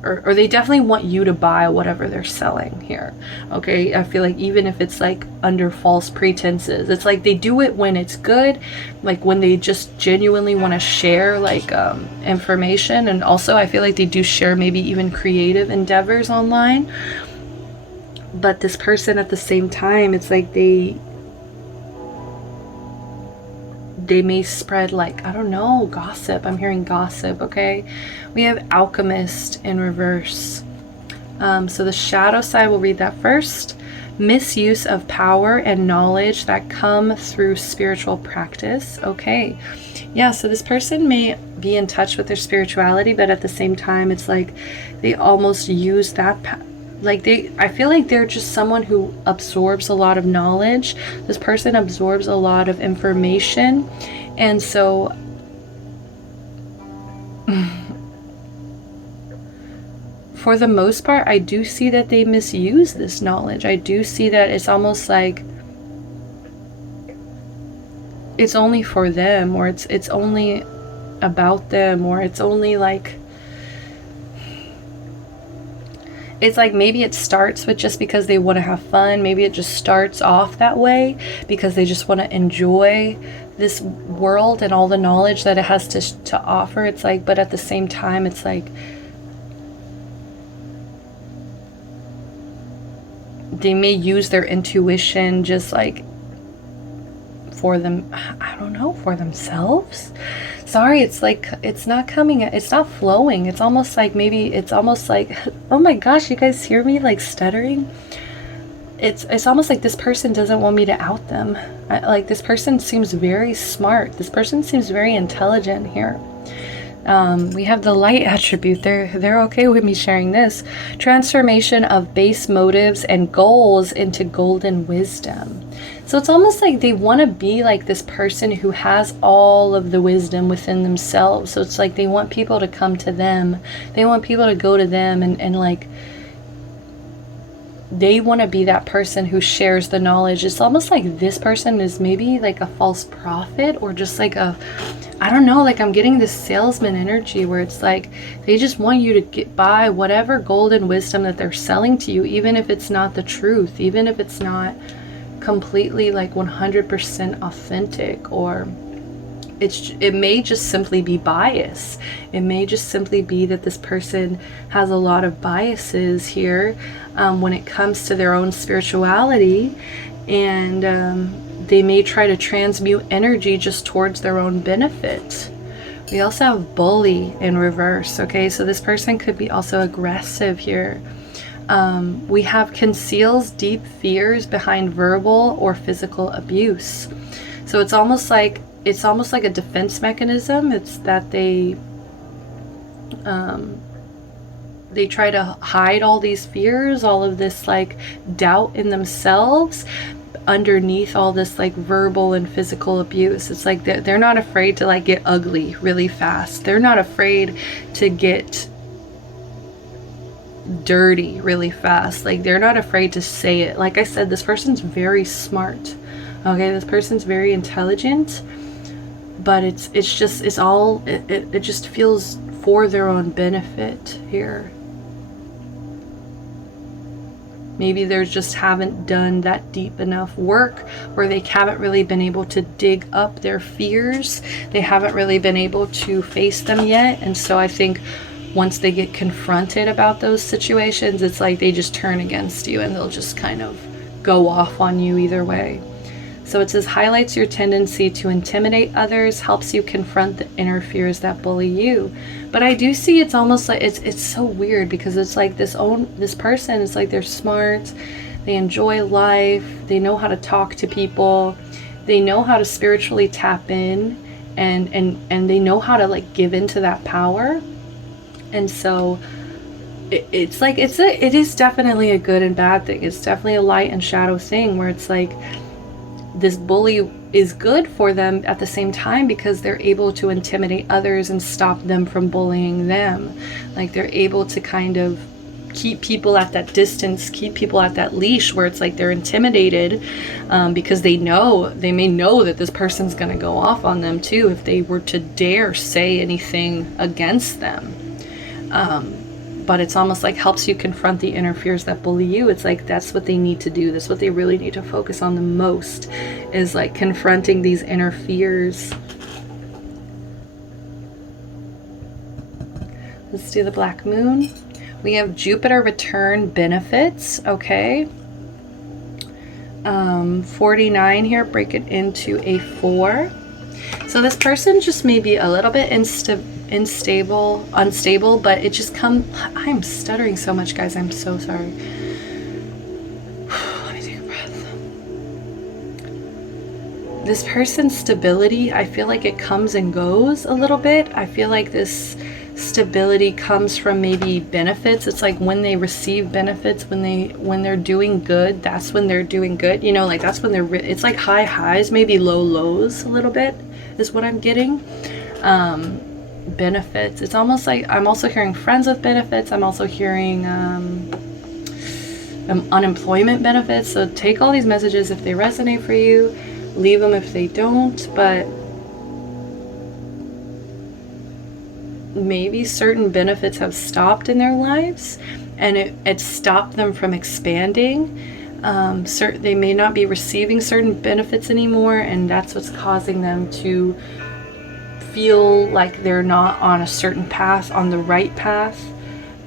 or they definitely want you to buy whatever they're selling here. Okay, I feel like even if it's like under false pretenses, it's like they do it when it's good, like when they just genuinely want to share like information. And also I feel like they do share maybe even creative endeavors online. But this person at the same time, it's like they may spread like, I don't know, gossip. I'm hearing gossip, okay? We have alchemist in reverse. So the shadow side, we'll read that first. Misuse of power and knowledge that come through spiritual practice. Okay. Yeah, so this person may be in touch with their spirituality, but at the same time, it's like they almost use that I feel like they're just someone who absorbs a lot of knowledge. This person absorbs a lot of information. And so for the most part, I do see that they misuse this knowledge. I do see that it's almost like it's only for them, or it's only about them, or it's only like, it's like maybe it starts with just because they want to have fun. Maybe it just starts off that way because they just want to enjoy this world and all the knowledge that it has to offer. It's like, but at the same time, it's like they may use their intuition just like for them, I don't know, for themselves. Sorry, it's like it's not coming, it's not flowing. It's almost like, maybe it's almost like, oh my gosh, you guys hear me like stuttering? It's almost like this person doesn't want me to out them. Like this person seems very smart. This person seems very intelligent here. We have the light attribute. They're okay with me sharing this. Transformation of base motives and goals into golden wisdom. So it's almost like they want to be like this person who has all of the wisdom within themselves. So it's like they want people to come to them. They want people to go to them, and like they want to be that person who shares the knowledge. It's almost like this person is maybe like a false prophet, or just like a, I don't know, like I'm getting this salesman energy where it's like they just want you to get by whatever golden wisdom that they're selling to you, even if it's not the truth, even if it's not completely like 100% authentic, or it may just simply be bias. It may just simply be that this person has a lot of biases here when it comes to their own spirituality, and they may try to transmute energy just towards their own benefit. We also have bully in reverse. Okay, so this person could be also aggressive here. We have conceals deep fears behind verbal or physical abuse. So it's almost like a defense mechanism. It's that they try to hide all these fears, all of this like doubt in themselves underneath all this like verbal and physical abuse. It's like they're not afraid to like get ugly really fast. They're not afraid to get dirty really fast. Like they're not afraid to say it. Like I said, this person's very smart. Okay, this person's very intelligent, but it just feels for their own benefit here. Maybe they just haven't done that deep enough work where they haven't really been able to dig up their fears. They haven't really been able to face them yet. And so I think once they get confronted about those situations, it's like they just turn against you and they'll just kind of go off on you either way. So it says highlights your tendency to intimidate others, helps you confront the inner fears that bully you. But I do see it's almost like it's so weird because it's like this person, it's like they're smart, they enjoy life, they know how to talk to people, they know how to spiritually tap in, and they know how to like give into that power. And so it's like it is definitely a good and bad thing. It's definitely a light and shadow thing where it's like this bully is good for them at the same time because they're able to intimidate others and stop them from bullying them. Like they're able to kind of keep people at that distance, keep people at that leash where it's like they're intimidated because they may know that this person's going to go off on them too if they were to dare say anything against them. But it's almost like helps you confront the inner fears that bully you. It's like that's what they need to do. That's what they really need to focus on the most, is like confronting these inner fears. Let's do the black moon. We have Jupiter return benefits, okay. 49 here, break it into a 4. So this person just may be a little bit unstable, but it just I'm stuttering so much, guys. I'm so sorry. Let me take a breath. This person's stability, I feel like it comes and goes a little bit. I feel like this stability comes from maybe benefits. It's like when they receive benefits, when they're doing good, that's when they're doing good. You know, like that's when it's like high highs, maybe low lows a little bit is what I'm getting. Benefits. It's almost like I'm also hearing friends with benefits. I'm also hearing unemployment benefits. So take all these messages if they resonate for you, leave them if they don't. But maybe certain benefits have stopped in their lives and it stopped them from expanding. They may not be receiving certain benefits anymore, and that's what's causing them to feel like they're not on a certain path, on the right path.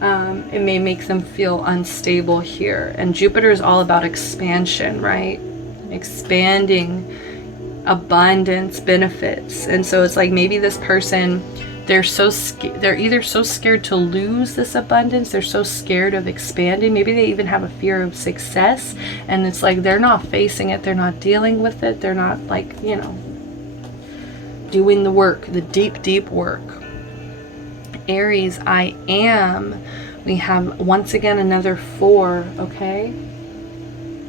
It may make them feel unstable here. And Jupiter is all about expansion, right? Expanding, abundance, benefits. And so it's like maybe this person, they're either so scared to lose this abundance, they're so scared of expanding, maybe they even have a fear of success, and it's like they're not facing it, they're not dealing with it, they're not like, you know, doing the work, the deep work. Aries, I am. We have once again another 4, okay?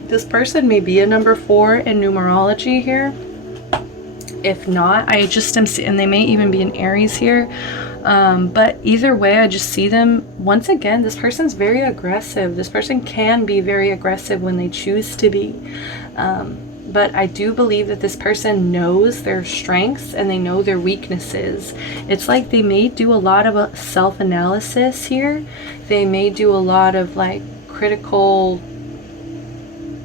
This person may be a number 4 in numerology here. If not, I just am seeing, and they may even be an Aries here. But either way, I just see them, once again, this person's very aggressive. This person can be very aggressive when they choose to be. But I do believe that this person knows their strengths and they know their weaknesses. It's like they may do a lot of self-analysis here. They may do a lot of like critical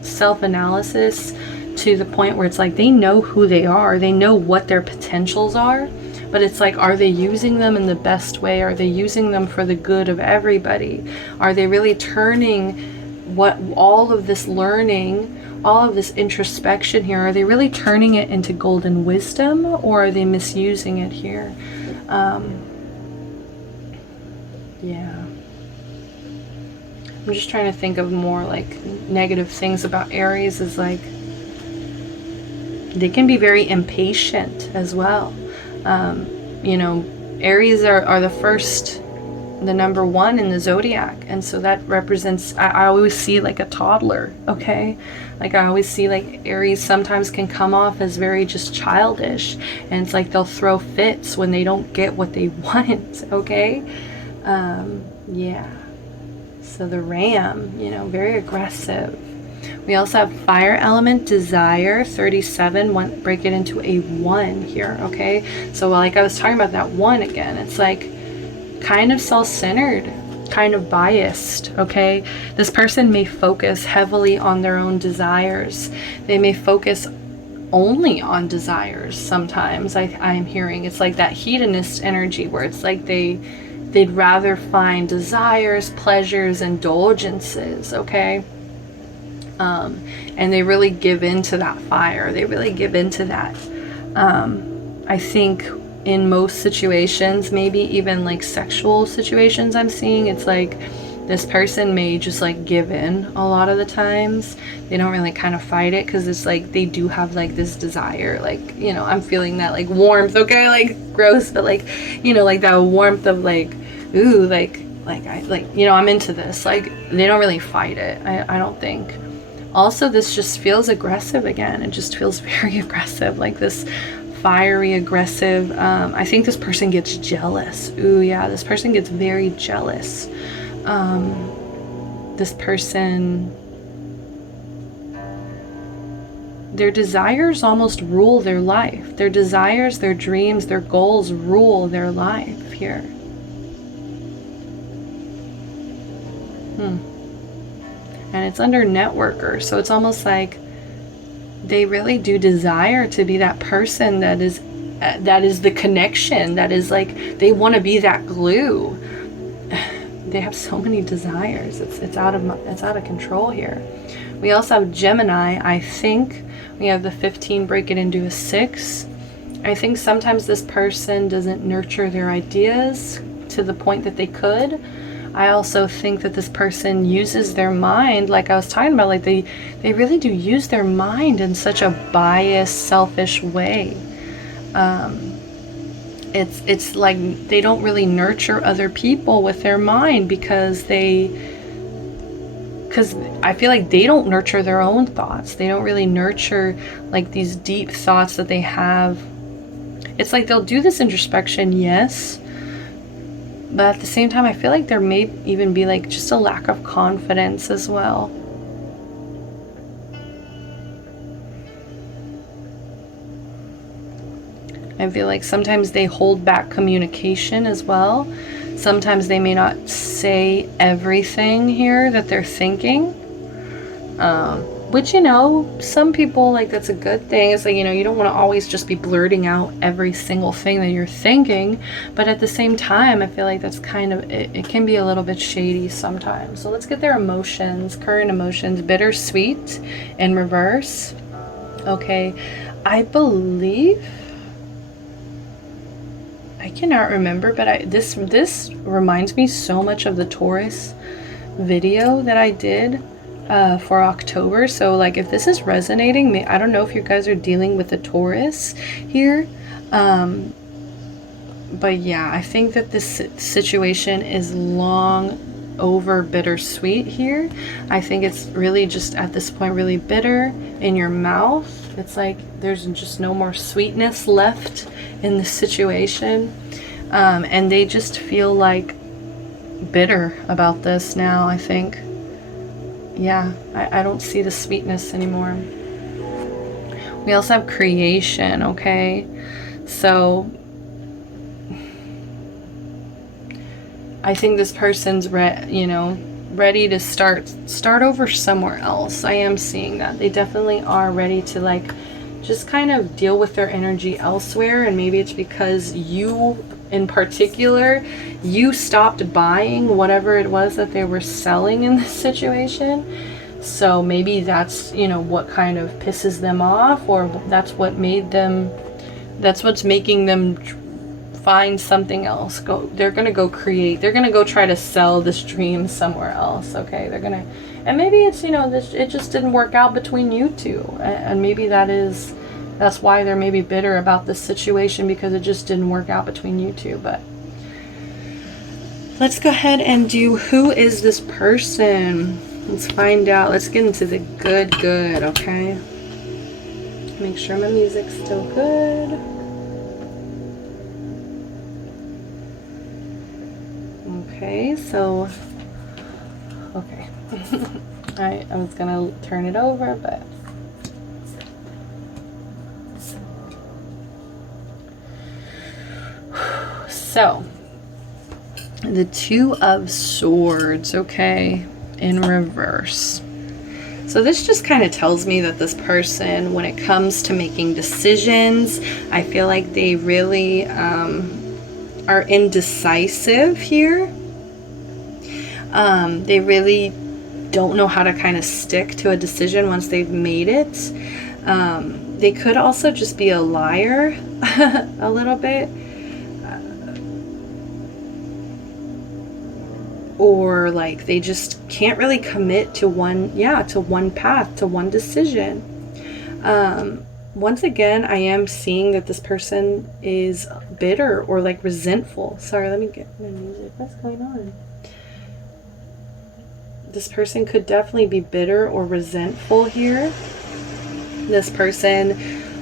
self-analysis to the point where it's like they know who they are. They know what their potentials are. But it's like, are they using them in the best way? Are they using them for the good of everybody? Are they really turning all of this learning, all of this introspection here, are they really turning it into golden wisdom, or are they misusing it here? Yeah. I'm just trying to think of more like negative things about Aries, is like they can be very impatient as well. You know, Aries are the number 1 in the zodiac, and so that represents, I always see like a toddler, okay? Like I always see like Aries sometimes can come off as very just childish, and it's like they'll throw fits when they don't get what they want, okay? Yeah. So the Ram, you know, very aggressive. We also have fire element, desire, 37, break it into a 1 here, okay? So like I was talking about that 1 again, it's like kind of self-centered, kind of biased, okay? This person may focus heavily on their own desires. They may focus only on desires sometimes. I'm hearing it's like that hedonist energy where it's like they'd rather find desires, pleasures, indulgences, okay? And they really give into that fire. They really give into that. I think in most situations, maybe even like sexual situations I'm seeing, it's like this person may just like give in a lot of the times. They don't really kind of fight it because it's like they do have like this desire, like, you know, I'm feeling that like warmth, okay, like gross, but like, you know, like that warmth of like, ooh, like I like, you know, I'm into this. Like they don't really fight it, I don't think. Also, this just feels aggressive again. It just feels very aggressive, like this fiery, aggressive. I think this person gets jealous. Ooh, yeah, this person gets very jealous. This person, their desires almost rule their life. Their desires, their dreams, their goals rule their life here. And it's under networker, so it's almost like they really do desire to be that person that is the connection, that is like they want to be that glue. They have so many desires. It's out of control here. We also have Gemini. I think we have the 15 break it into a 6. I think sometimes this person doesn't nurture their ideas to the point that they could. I also think that this person uses their mind, like I was talking about, like they really do use their mind in such a biased, selfish way. It's like they don't really nurture other people with their mind because I feel like they don't nurture their own thoughts. They don't really nurture like these deep thoughts that they have. It's like they'll do this introspection, yes, but at the same time, I feel like there may even be like just a lack of confidence as well. I feel like sometimes they hold back communication as well. Sometimes they may not say everything here that they're thinking. Which, you know, some people, like, that's a good thing. It's like, you know, you don't want to always just be blurting out every single thing that you're thinking. But at the same time, I feel like that's kind of, it can be a little bit shady sometimes. So let's get their emotions, current emotions. Bittersweet in reverse. Okay. I believe, I cannot remember, but this reminds me so much of the Taurus video that I did for October. So like if this is resonating, I don't know if you guys are dealing with a Taurus here, but yeah, I think that this situation is long over bittersweet here. I think it's really just at this point really bitter in your mouth. It's like there's just no more sweetness left in the situation, and they just feel like bitter about this now. I think, yeah, I don't see the sweetness anymore. We also have creation, okay? So I think this person's ready to start over somewhere else. I am seeing that. They definitely are ready to like just kind of deal with their energy elsewhere, and maybe it's because you in particular, you stopped buying whatever it was that they were selling in this situation. So maybe that's, you know, what kind of pisses them off, or that's what's making them find something else. They're gonna go create, they're gonna go try to sell this dream somewhere else, okay? And maybe it's, you know, it just didn't work out between you two, and maybe that's why they're maybe bitter about this situation, because it just didn't work out between you two. But let's go ahead and do who is this person. Let's find out. Let's get into the good, okay? Make sure my music's still good. Okay, so, okay. I was gonna turn it over, but so The Two of Swords, okay, in reverse. So this just kind of tells me that this person, when it comes to making decisions, I feel like they really are indecisive here. They really don't know how to kind of stick to a decision once they've made it. They could also just be a liar a little bit. Or like they just can't really commit to one path, to one decision. Once again, I am seeing that this person is bitter or like resentful. Sorry, let me get my music. What's going on? This person could definitely be bitter or resentful here. This person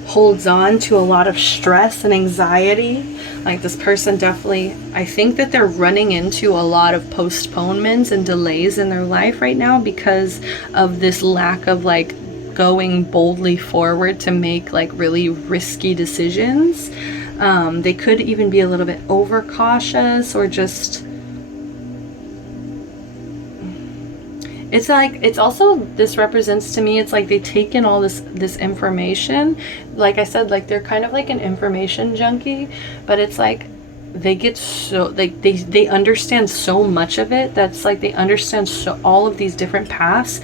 holds on to a lot of stress and anxiety. Like this person definitely, I think that they're running into a lot of postponements and delays in their life right now because of this lack of like going boldly forward to make like really risky decisions. They could even be a little bit overcautious, or just, it's like, it's also, this represents to me, it's like they take in all this information. Like I said, like they're kind of like an information junkie, but it's like they get so, like they understand so much of it, that's like they understand so all of these different paths,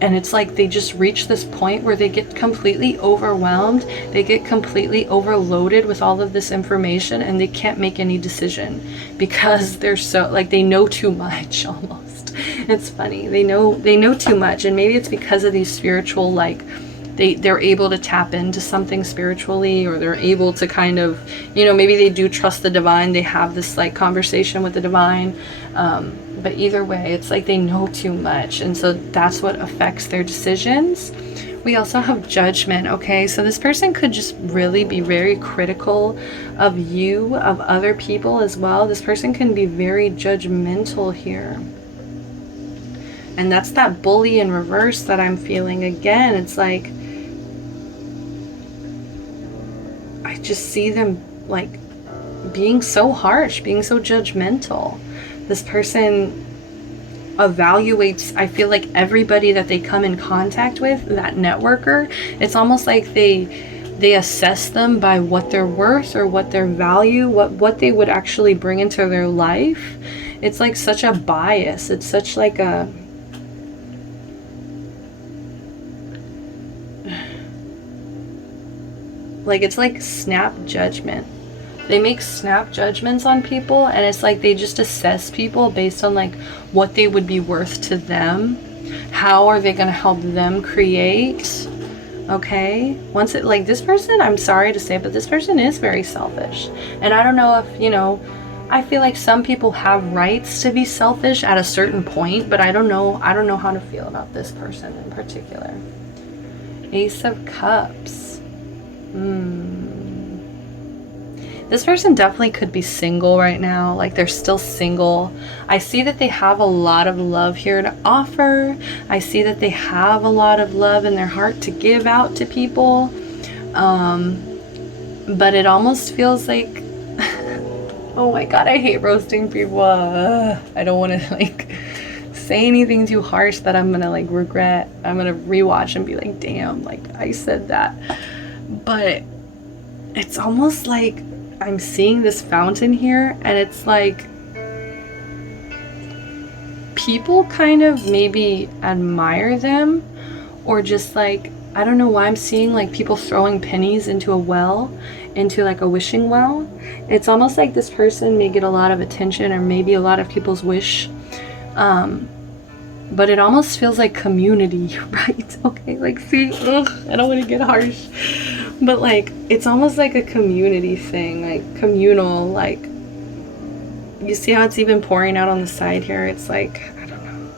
and it's like they just reach this point where they get completely overwhelmed, they get completely overloaded with all of this information, and they can't make any decision because they're so, like, they know too much almost. It's funny, they know too much, and maybe it's because of these spiritual, like they're able to tap into something spiritually, or they're able to kind of, you know, maybe they do trust the divine, they have this like conversation with the divine, but either way, it's like they know too much, and so that's what affects their decisions. We also have Judgment, okay? So this person could just really be very critical of you, of other people as well. This person can be very judgmental here. And that's that bully in reverse that I'm feeling again. It's like, I just see them like being so harsh, being so judgmental. This person evaluates, I feel like, everybody that they come in contact with, that networker. It's almost like they assess them by what they're worth, or what their value, what they would actually bring into their life. It's like such a bias. It's such like a, like, it's like snap judgment. They make snap judgments on people, and it's like they just assess people based on like what they would be worth to them. How are they going to help them create? Okay, once it, like, this person, I'm sorry to say, but this person is very selfish. And I don't know if, you know, I feel like some people have rights to be selfish at a certain point, but I don't know how to feel about this person in particular. Ace of Cups. This person definitely could be single right now, like they're still single. I see that they have a lot of love here to offer. I see that they have a lot of love in their heart to give out to people. But it almost feels like, oh my god, I hate roasting people. I don't want to like say anything too harsh that I'm gonna like regret. I'm gonna rewatch and be like, damn, like I said that. But it's almost like I'm seeing this fountain here, and it's like people kind of maybe admire them, or just like, I don't know why I'm seeing like people throwing pennies into a well, into like a wishing well. It's almost like this person may get a lot of attention, or maybe a lot of people's wish, but it almost feels like community, right? Okay, like, see, I don't want to get harsh, but like it's almost like a community thing, like communal, like, you see how it's even pouring out on the side here? It's like, I don't know,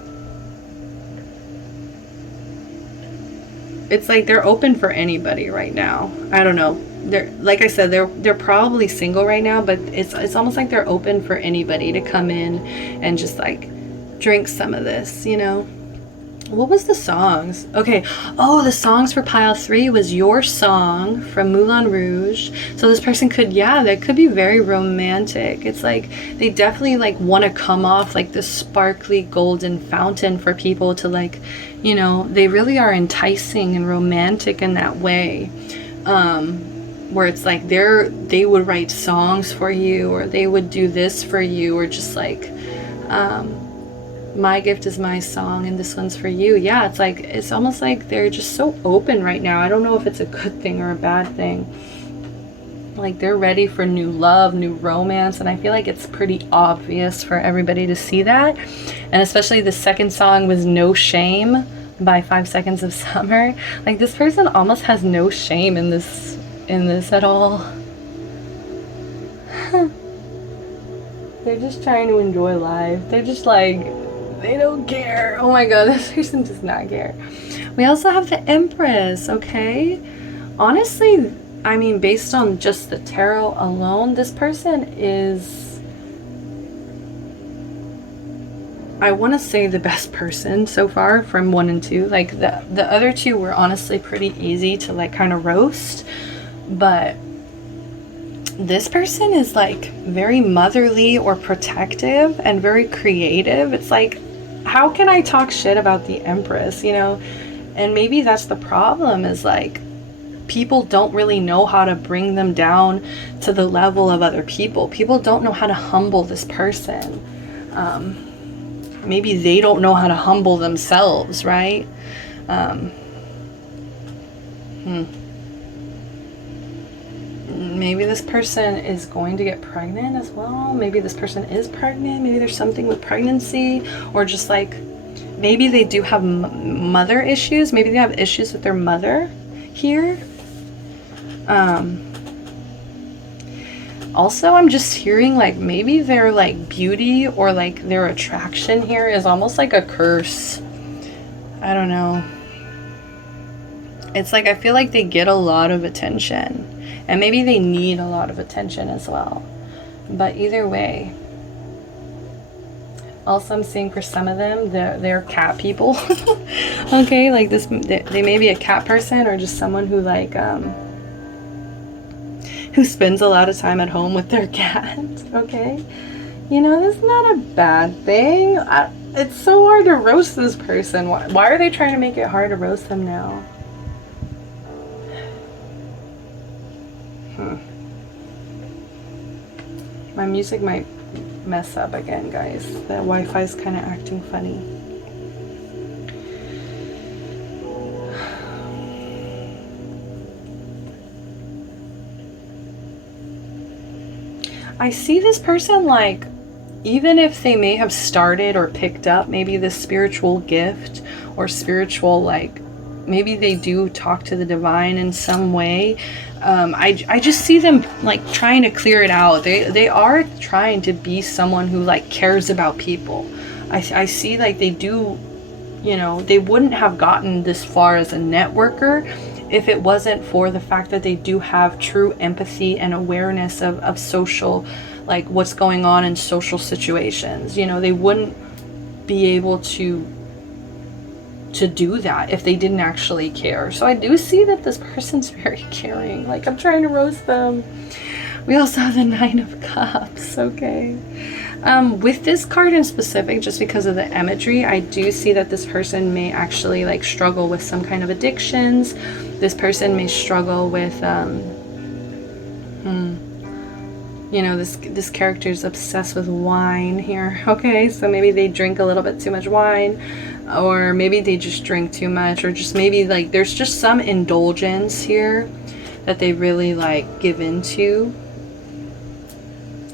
it's like they're open for anybody right now. I don't know, they're, like I said, they're probably single right now, but it's almost like they're open for anybody to come in and just like drink some of this, you know. What was the songs? Okay. Oh, the songs for pile 3 was Your Song from Moulin Rouge. So this person could, yeah, that could be very romantic. It's like they definitely like want to come off like this sparkly golden fountain for people to like, you know, they really are enticing and romantic in that way. Where it's like they would write songs for you, or they would do this for you, or just like, my gift is my song and this one's for you. Yeah, it's like, it's almost like they're just so open right now. I don't know if it's a good thing or a bad thing. Like they're ready for new love, new romance, and I feel like it's pretty obvious for everybody to see that. And especially the second song was No Shame by 5 Seconds of Summer. Like this person almost has no shame in this at all. They're just trying to enjoy life. They're just like, they don't care. Oh my god, this person does not care. We also have the Empress, okay? Honestly, I mean, based on just the tarot alone, this person is, I want to say, the best person so far from 1 and 2. Like the other 2 were honestly pretty easy to like kind of roast, but this person is like very motherly or protective and very creative. It's like, how can I talk shit about the Empress, you know? And maybe that's the problem, is like people don't really know how to bring them down to the level of other people. People don't know how to humble this person. Maybe they don't know how to humble themselves, right? Maybe this person is going to get pregnant as well. Maybe this person is pregnant. Maybe there's something with pregnancy, or just like maybe they do have mother issues. Maybe they have issues with their mother here. Also, I'm just hearing like maybe their like beauty or like their attraction here is almost like a curse. I don't know. It's like I feel like they get a lot of attention, and maybe they need a lot of attention as well. But either way, also I'm seeing for some of them, they're cat people. Okay, like this, they may be a cat person, or just someone who like who spends a lot of time at home with their cat. Okay, you know, that's not a bad thing. It's so hard to roast this person. Why are they trying to make it hard to roast them now? My music might mess up again, guys. The Wi-Fi is kind of acting funny. I see this person like, even if they may have started or picked up maybe this spiritual gift or spiritual, like maybe they do talk to the divine in some way. I just see them like trying to clear it out. They are trying to be someone who like cares about people. I see like they do, you know, they wouldn't have gotten this far as a networker if it wasn't for the fact that they do have true empathy and awareness of social, like what's going on in social situations. You know, they wouldn't be able to do that if they didn't actually care. So I do see that this person's very caring. Like, I'm trying to roast them. We also have the 9 of Cups, okay? With this card in specific, just because of the imagery, I do see that this person may actually like struggle with some kind of addictions. This person may struggle with, you know, this character is obsessed with wine here, okay? So maybe they drink a little bit too much wine, or maybe they just drink too much, or just maybe like there's just some indulgence here that they really like give into,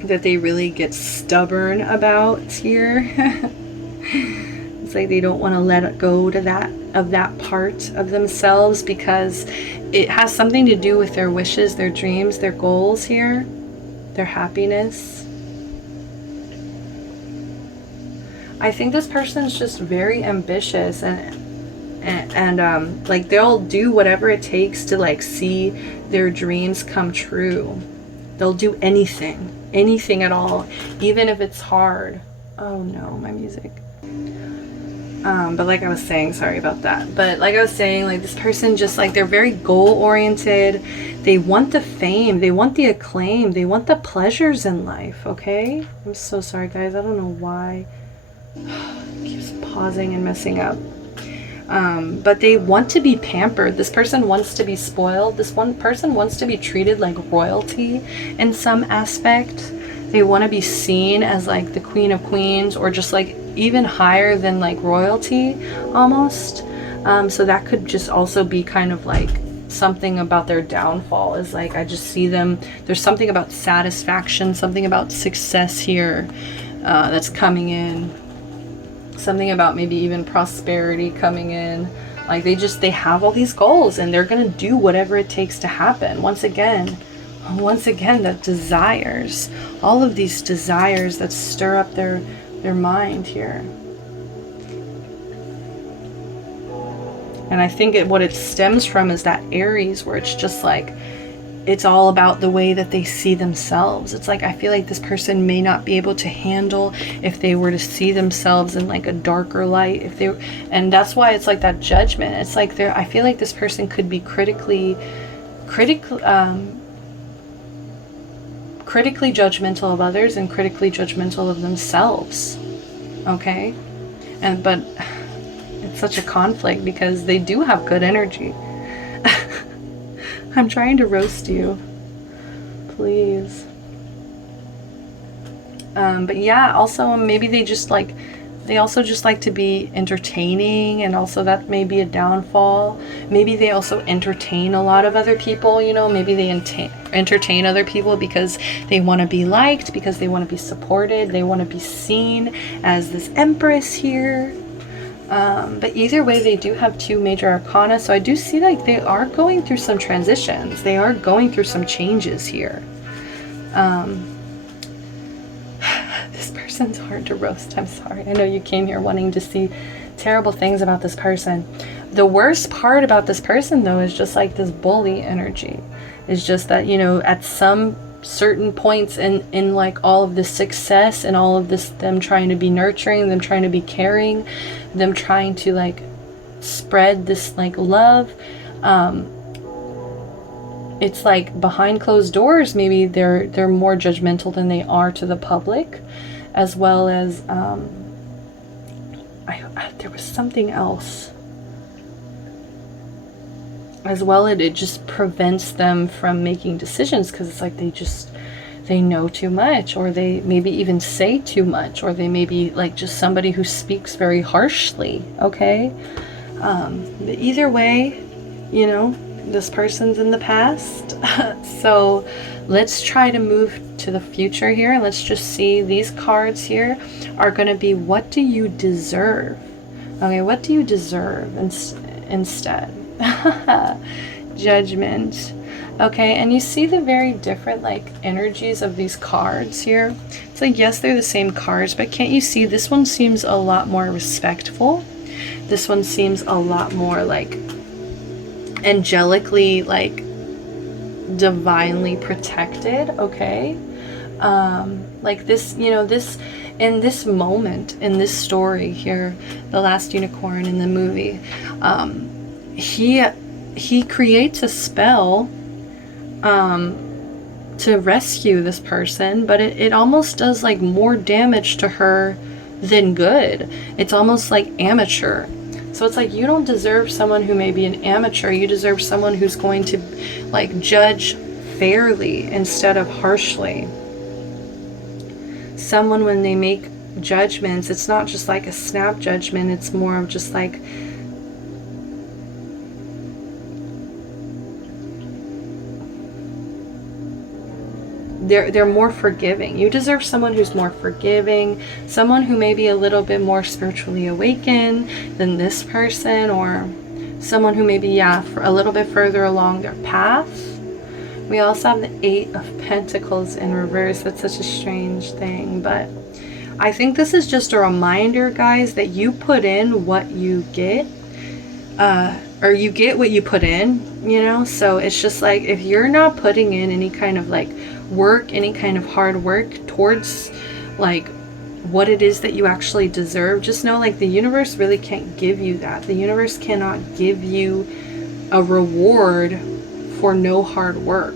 that they really get stubborn about here. It's like they don't want to let it go to that part of themselves, because it has something to do with their wishes, their dreams, their goals here, their happiness. I think this person's just very ambitious, and like they'll do whatever it takes to like see their dreams come true. They'll do anything at all, even if it's hard. Oh no, my music. But like I was saying, sorry about that. But like I was saying, like this person just like, they're very goal oriented. They want the fame. They want the acclaim. They want the pleasures in life. Okay. I'm so sorry, guys. I don't know why. It keeps pausing and messing up. But they want to be pampered. This person wants to be spoiled. This one person wants to be treated like royalty in some aspect. They want to be seen as like the queen of queens, or just like even higher than like royalty almost. So that could just also be kind of like something about their downfall, is like, I just see them, there's something about satisfaction, something about success here that's coming in. Something about maybe even prosperity coming in. Like they have all these goals, and they're gonna do whatever it takes to happen. Once again, that desires, all of these desires that stir up their mind here. And I think what it stems from is that Aries, where it's just like, it's all about the way that they see themselves. It's like, I feel like this person may not be able to handle if they were to see themselves in like a darker light. And that's why it's like that judgment. It's like I feel like this person could be critically judgmental of others and critically judgmental of themselves. Okay? But it's such a conflict because they do have good energy. I'm trying to roast you. Please. But yeah, also maybe they also just like to be entertaining, and also that may be a downfall. Maybe they also entertain a lot of other people, you know, maybe they entertain other people because they want to be liked, because they want to be supported, they want to be seen as this empress here. But either way, they do have 2 major arcana, so I do see like they are going through some transitions. They are going through some changes here. This person's hard to roast. I'm sorry. I know you came here wanting to see terrible things about this person. The worst part about this person, though, is just like this bully energy. It's just that, you know, at some certain points in like all of this success and all of this, them trying to be nurturing, them trying to be caring, them trying to like spread this like love, it's like behind closed doors, maybe they're more judgmental than they are to the public, as well as there was something else as well. It just prevents them from making decisions, because it's like they know too much, or they maybe even say too much, or they may be like just somebody who speaks very harshly. Okay, but either way, you know, this person's in the past. So let's try to move to the future here. Let's just see, these cards here are going to be, what do you deserve? Okay, what do you deserve instead? Judgment. Okay, and you see the very different like energies of these cards here. It's like, yes, they're the same cards, but can't you see this one seems a lot more respectful? This one seems a lot more like angelically, like divinely protected. Okay, like this, you know, this in this moment, in this story here, the last unicorn in the movie, he creates a spell to rescue this person, but it almost does like more damage to her than good. It's almost like amateur. So it's like, you don't deserve someone who may be an amateur. You deserve someone who's going to like judge fairly instead of harshly. Someone, when they make judgments, it's not just like a snap judgment, it's more of just like they're more forgiving. You deserve someone who's more forgiving, someone who may be a little bit more spiritually awakened than this person, or someone who may be, a little bit further along their path. We also have the 8 of Pentacles in reverse. That's such a strange thing, but I think this is just a reminder, guys, that you put in what you get, or you get what you put in, you know? So it's just like, if you're not putting in any kind of like work, any kind of hard work towards like what it is that you actually deserve, just know like the universe really can't give you that. The universe cannot give you a reward for no hard work.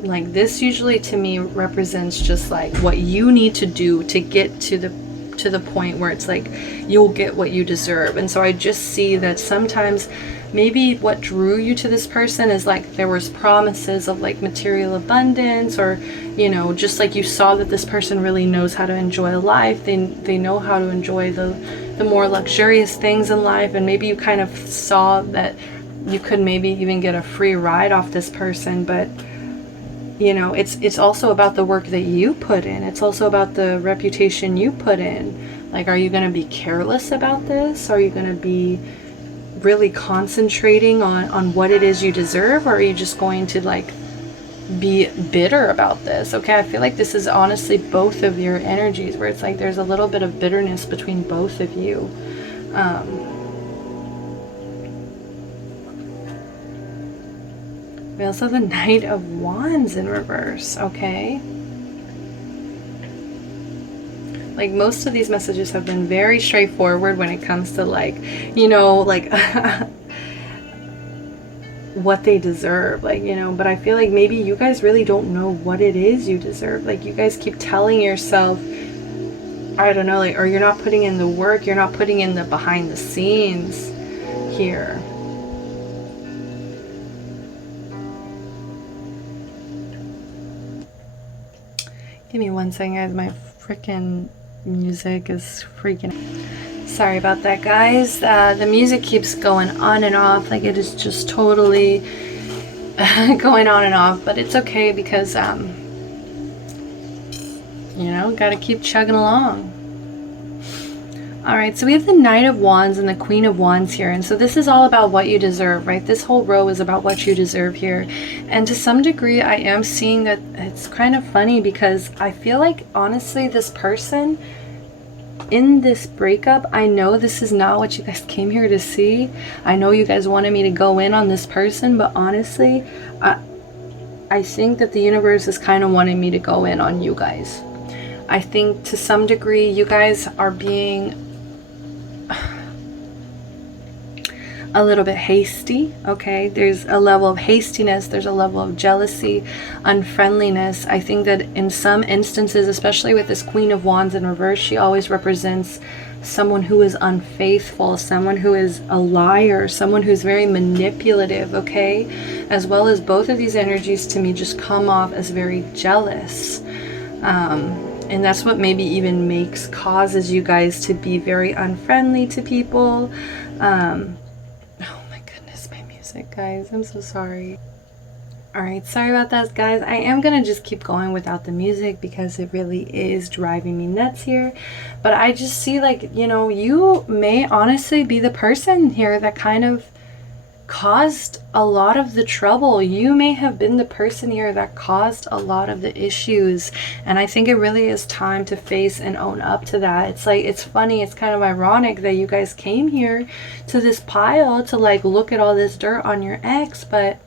Like this usually to me represents just like what you need to do to get to the point where it's like you'll get what you deserve. And so I just see that sometimes maybe what drew you to this person is like there was promises of like material abundance, or you know, just like you saw that this person really knows how to enjoy life. They know how to enjoy the more luxurious things in life, and maybe you kind of saw that you could maybe even get a free ride off this person. But you know, it's also about the work that you put in. It's also about the reputation you put in. Like, are you going to be careless about this? Are you going to be really concentrating on what it is you deserve? Or are you just going to like be bitter about this? Okay, I feel like this is honestly both of your energies, where it's like there's a little bit of bitterness between both of you. We also have the Knight of Wands in reverse, okay? Like most of these messages have been very straightforward when it comes to like, you know, like what they deserve, like, you know, but I feel like maybe you guys really don't know what it is you deserve. Like you guys keep telling yourself, I don't know, like, or you're not putting in the work, you're not putting in the behind the scenes here. Give me one second, guys. My freaking music is freaking. Sorry about that, guys. The music keeps going on and off. Like it is just totally going on and off. But it's okay because, you know, gotta keep chugging along. Alright, so we have the Knight of Wands and the Queen of Wands here. And so this is all about what you deserve, right? This whole row is about what you deserve here. And to some degree, I am seeing that it's kind of funny because I feel like, honestly, this person in this breakup, I know this is not what you guys came here to see. I know you guys wanted me to go in on this person, but honestly, I think that the universe is kind of wanting me to go in on you guys. I think to some degree, you guys are being a little bit hasty, okay? There's a level of hastiness, there's a level of jealousy, unfriendliness. I think that in some instances, especially with this Queen of Wands in reverse, she always represents someone who is unfaithful, someone who is a liar, someone who's very manipulative, okay? As well as both of these energies to me just come off as very jealous. And that's what maybe even causes you guys to be very unfriendly to people. Guys, I'm so sorry. Alright, sorry about that, guys. I am gonna just keep going without the music because it really is driving me nuts here. But I just see, like, you know, you may honestly be the person here that kind of caused a lot of the trouble. You may have been the person here that caused a lot of the issues, and I think it really is time to face and own up to that. It's like, it's funny, it's kind of ironic that you guys came here to this pile to like look at all this dirt on your ex, but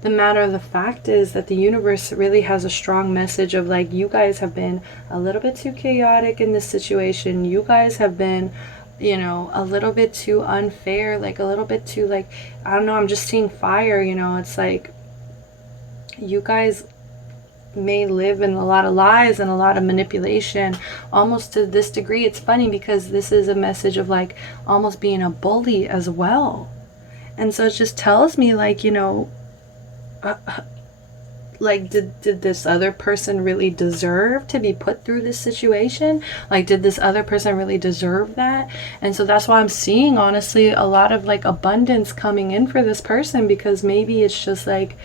the matter of the fact is that the universe really has a strong message of like, you guys have been a little bit too chaotic in this situation. You guys have been, you know, a little bit too unfair, like a little bit too, like, I don't know, I'm just seeing fire, you know. It's like you guys may live in a lot of lies and a lot of manipulation, almost to this degree. It's funny because this is a message of like almost being a bully as well. And so it just tells me like, you know, like, did this other person really deserve to be put through this situation? Like, did this other person really deserve that? And so that's why I'm seeing, honestly, a lot of like abundance coming in for this person, because maybe it's just like,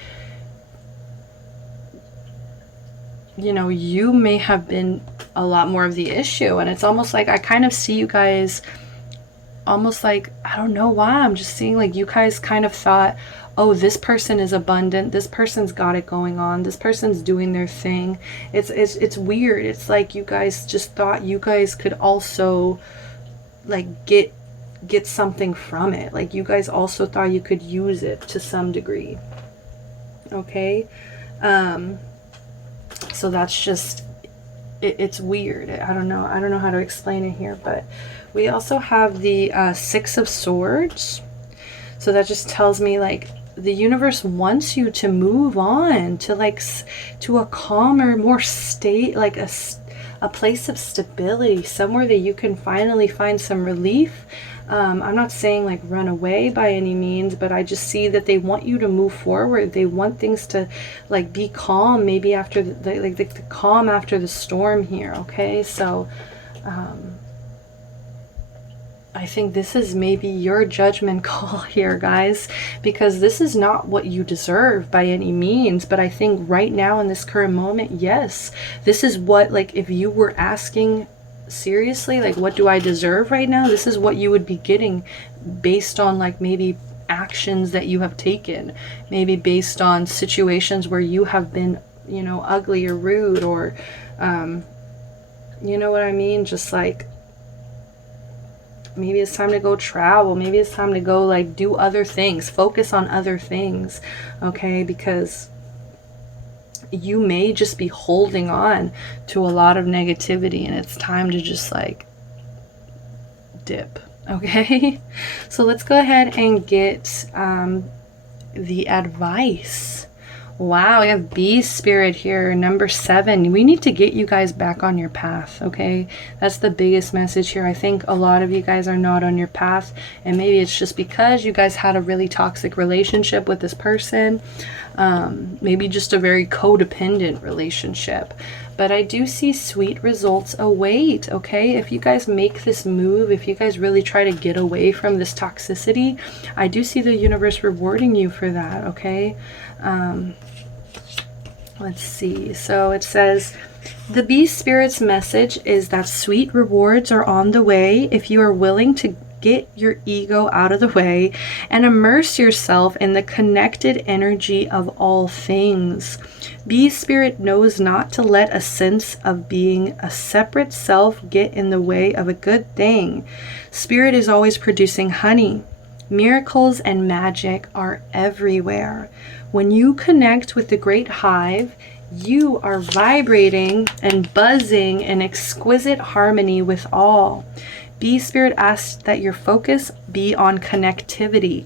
you know, you may have been a lot more of the issue. And it's almost like I kind of see you guys almost like, I don't know why, I'm just seeing like you guys kind of thought, oh, this person is abundant, this person's got it going on, this person's doing their thing. It's weird. It's like you guys just thought you guys could also like get get something from it. Like you guys also thought you could use it to some degree. Okay. So that's just, it's weird. I don't know how to explain it here, but we also have the Six of Swords. So that just tells me like the universe wants you to move on to like to a calmer, more state, like a place of stability, somewhere that you can finally find some relief. I'm not saying like run away by any means, but I just see that they want you to move forward. They want things to like be calm, maybe after the calm after the storm here. Okay, so I think this is maybe your judgment call here, guys, because this is not what you deserve by any means. But I think right now in this current moment, yes, this is what, like, if you were asking seriously, like, what do I deserve right now? This is what you would be getting based on, like, maybe actions that you have taken, maybe based on situations where you have been, you know, ugly or rude, or, you know what I mean? Just like, maybe it's time to go travel. Maybe it's time to go like do other things, focus on other things. Okay, because you may just be holding on to a lot of negativity, and it's time to just like dip. Okay, so let's go ahead and get the advice. Wow, we have Bee Spirit here, number 7. We need to get you guys back on your path, okay? That's the biggest message here. I think a lot of you guys are not on your path, and maybe it's just because you guys had a really toxic relationship with this person. Maybe just a very codependent relationship. But I do see sweet results await, okay? If you guys make this move, if you guys really try to get away from this toxicity, I do see the universe rewarding you for that, okay? Let's see. So it says, the Bee Spirit's message is that sweet rewards are on the way if you are willing to get your ego out of the way and immerse yourself in the connected energy of all things. Bee Spirit knows not to let a sense of being a separate self get in the way of a good thing. Spirit is always producing honey. Miracles and magic are everywhere. When you connect with the great hive, you are vibrating and buzzing in exquisite harmony with all. Bee Spirit asks that your focus be on connectivity.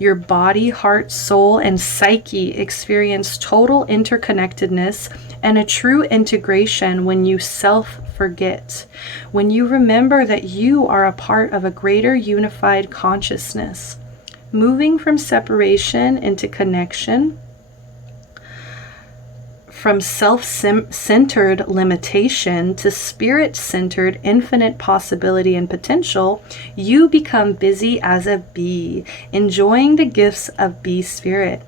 Your body, heart, soul, and psyche experience total interconnectedness and a true integration when you self-forget, when you remember that you are a part of a greater unified consciousness. Moving from separation into connection, from self-centered limitation to spirit-centered infinite possibility and potential, you become busy as a bee, enjoying the gifts of Bee Spirit.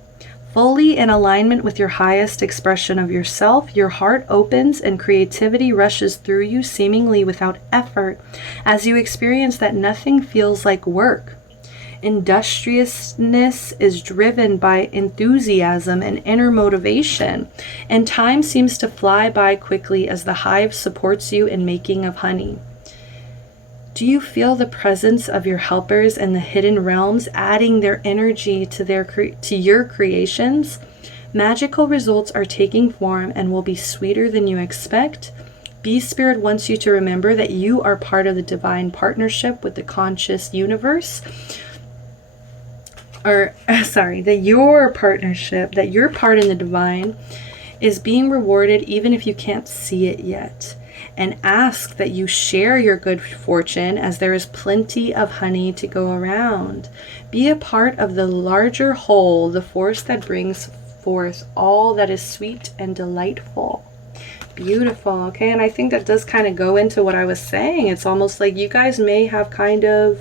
Fully in alignment with your highest expression of yourself, your heart opens and creativity rushes through you seemingly without effort as you experience that nothing feels like work. Industriousness is driven by enthusiasm and inner motivation, and time seems to fly by quickly as the hive supports you in making of honey. Do you feel the presence of your helpers in the hidden realms adding their energy to your creations? Magical results are taking form and will be sweeter than you expect. Bee Spirit wants you to remember that you are part of the divine partnership with the conscious universe. That your partnership, that your part in the divine is being rewarded even if you can't see it yet. And ask that you share your good fortune as there is plenty of honey to go around. Be a part of the larger whole, the force that brings forth all that is sweet and delightful. Beautiful, okay? And I think that does kind of go into what I was saying. It's almost like you guys may have kind of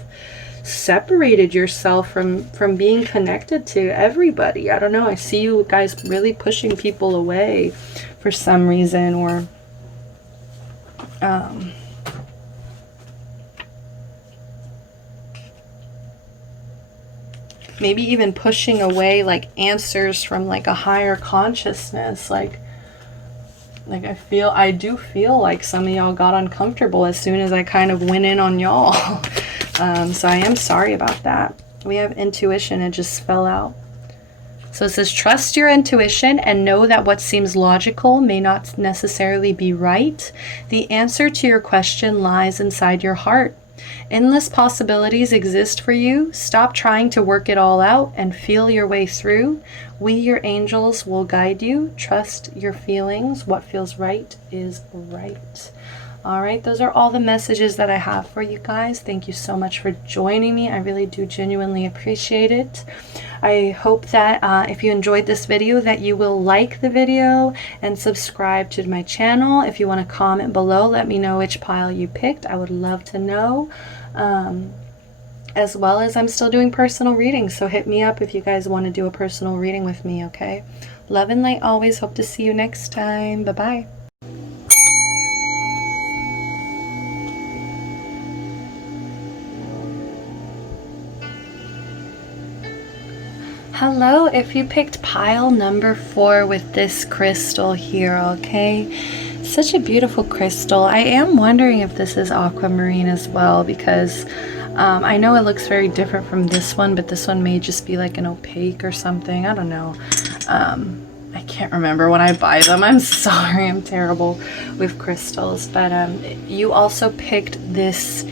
separated yourself from being connected to everybody. I don't know. I see you guys really pushing people away for some reason, or maybe even pushing away like answers from like a higher consciousness. Like I do feel like some of y'all got uncomfortable as soon as I kind of went in on y'all. So I am sorry about that. We have intuition, it just fell out. So it says, trust your intuition and know that what seems logical may not necessarily be right. The answer to your question lies inside your heart. Endless possibilities exist for you. Stop trying to work it all out and feel your way through. We, your angels, will guide you. Trust your feelings. What feels right is right. All right, those are all the messages that I have for you guys. Thank you so much for joining me. I really do genuinely appreciate it. I hope that if you enjoyed this video, that you will like the video and subscribe to my channel. If you want to comment below, let me know which pile you picked. I would love to know. As well as I'm still doing personal readings, so hit me up if you guys want to do a personal reading with me, okay? Love and light always. Hope to see you next time. Bye-bye. Hello, if you picked pile number 4 with this crystal here, okay? Such a beautiful crystal. I am wondering if this is aquamarine as well, because I know it looks very different from this one, but this one may just be like an opaque or something. I don't know. I can't remember when I buy them. I'm sorry, I'm terrible with crystals. But you also picked this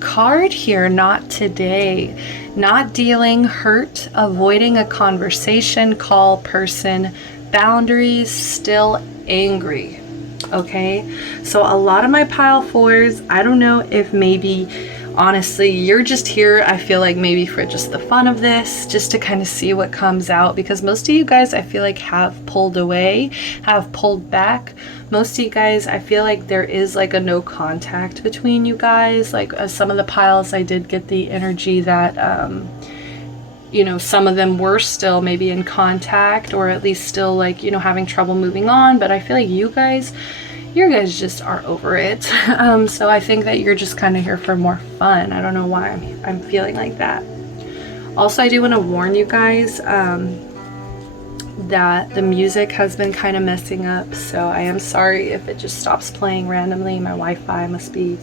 card here, not today. Not dealing, hurt, avoiding a conversation, call, person, boundaries, still angry. Okay, so a lot of my pile 4s, I don't know if maybe honestly you're just here, I feel like maybe for just the fun of this, just to kind of see what comes out, because most of you guys I feel like have pulled away, have pulled back. Most of you guys, I feel like there is like a no contact between you guys. Like some of the piles, I did get the energy that you know, some of them were still maybe in contact, or at least still like, you know, having trouble moving on. But I feel like you guys just are over it. So I think that you're just kind of here for more fun. I don't know why I'm feeling like that. Also, I do want to warn you guys that the music has been kind of messing up, so I am sorry if it just stops playing randomly. My Wi-Fi must be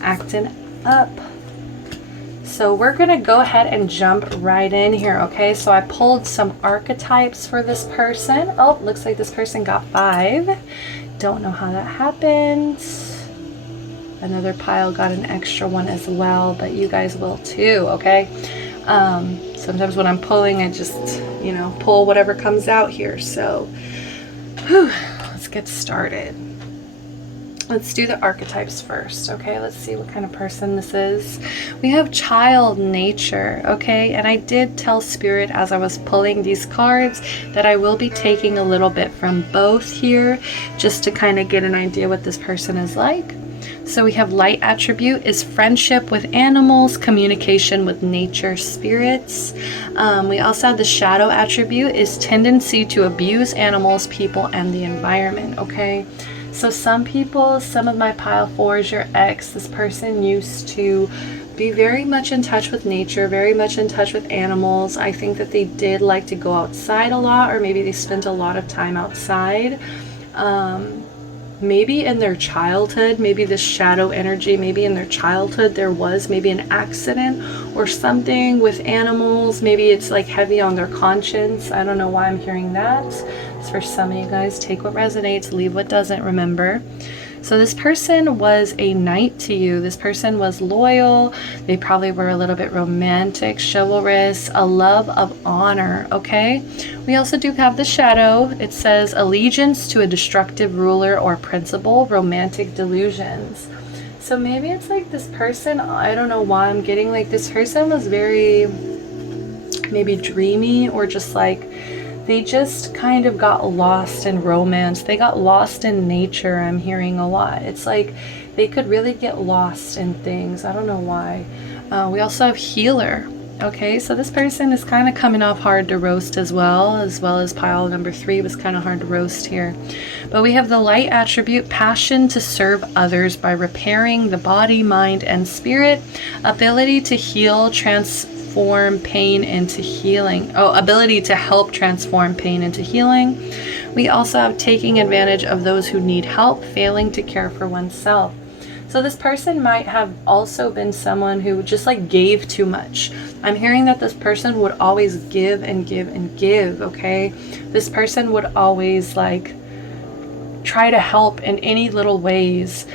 acting up. So we're gonna go ahead and jump right in here, okay? So I pulled some archetypes for this person. Oh, looks like this person got 5. Don't know how that happened. Another pile got an extra one as well, but you guys will too, okay? Sometimes when I'm pulling, I just, you know, pull whatever comes out here. So, whew, let's get started. Let's do the archetypes first, okay? Let's see what kind of person this is. We have child nature, okay? And I did tell Spirit as I was pulling these cards that I will be taking a little bit from both here, just to kind of get an idea what this person is like. So we have light attribute is friendship with animals, communication with nature, spirits. We also have the shadow attribute is tendency to abuse animals, people, and the environment, okay? So some people, some of my pile 4s, your ex, this person used to be very much in touch with nature, very much in touch with animals. I think that they did like to go outside a lot, or maybe they spent a lot of time outside. Maybe in their childhood, maybe this shadow energy, maybe in their childhood there was maybe an accident or something with animals. Maybe it's like heavy on their conscience. I don't know why I'm hearing that. It's for some of you guys. Take what resonates, leave what doesn't, remember. So this person was a knight to you. This person was loyal. They probably were a little bit romantic, chivalrous, a love of honor, okay? We also do have the shadow. It says allegiance to a destructive ruler or principle, romantic delusions. So maybe it's like this person, I don't know why I'm getting like this person was very maybe dreamy, or just like they just kind of got lost in romance. They got lost in nature, I'm hearing a lot. It's like they could really get lost in things. I don't know why. We also have healer. Okay, so this person is kind of coming off hard to roast as well as pile number 3 was kind of hard to roast here. But we have the light attribute, passion to serve others by repairing the body, mind, and spirit, ability to heal, transform pain into healing. Oh, ability to help transform pain into healing. We also have taking advantage of those who need help, failing to care for oneself. So this person might have also been someone who just like gave too much. I'm hearing that this person would always give and give and give, okay? This person would always like try to help in any little ways.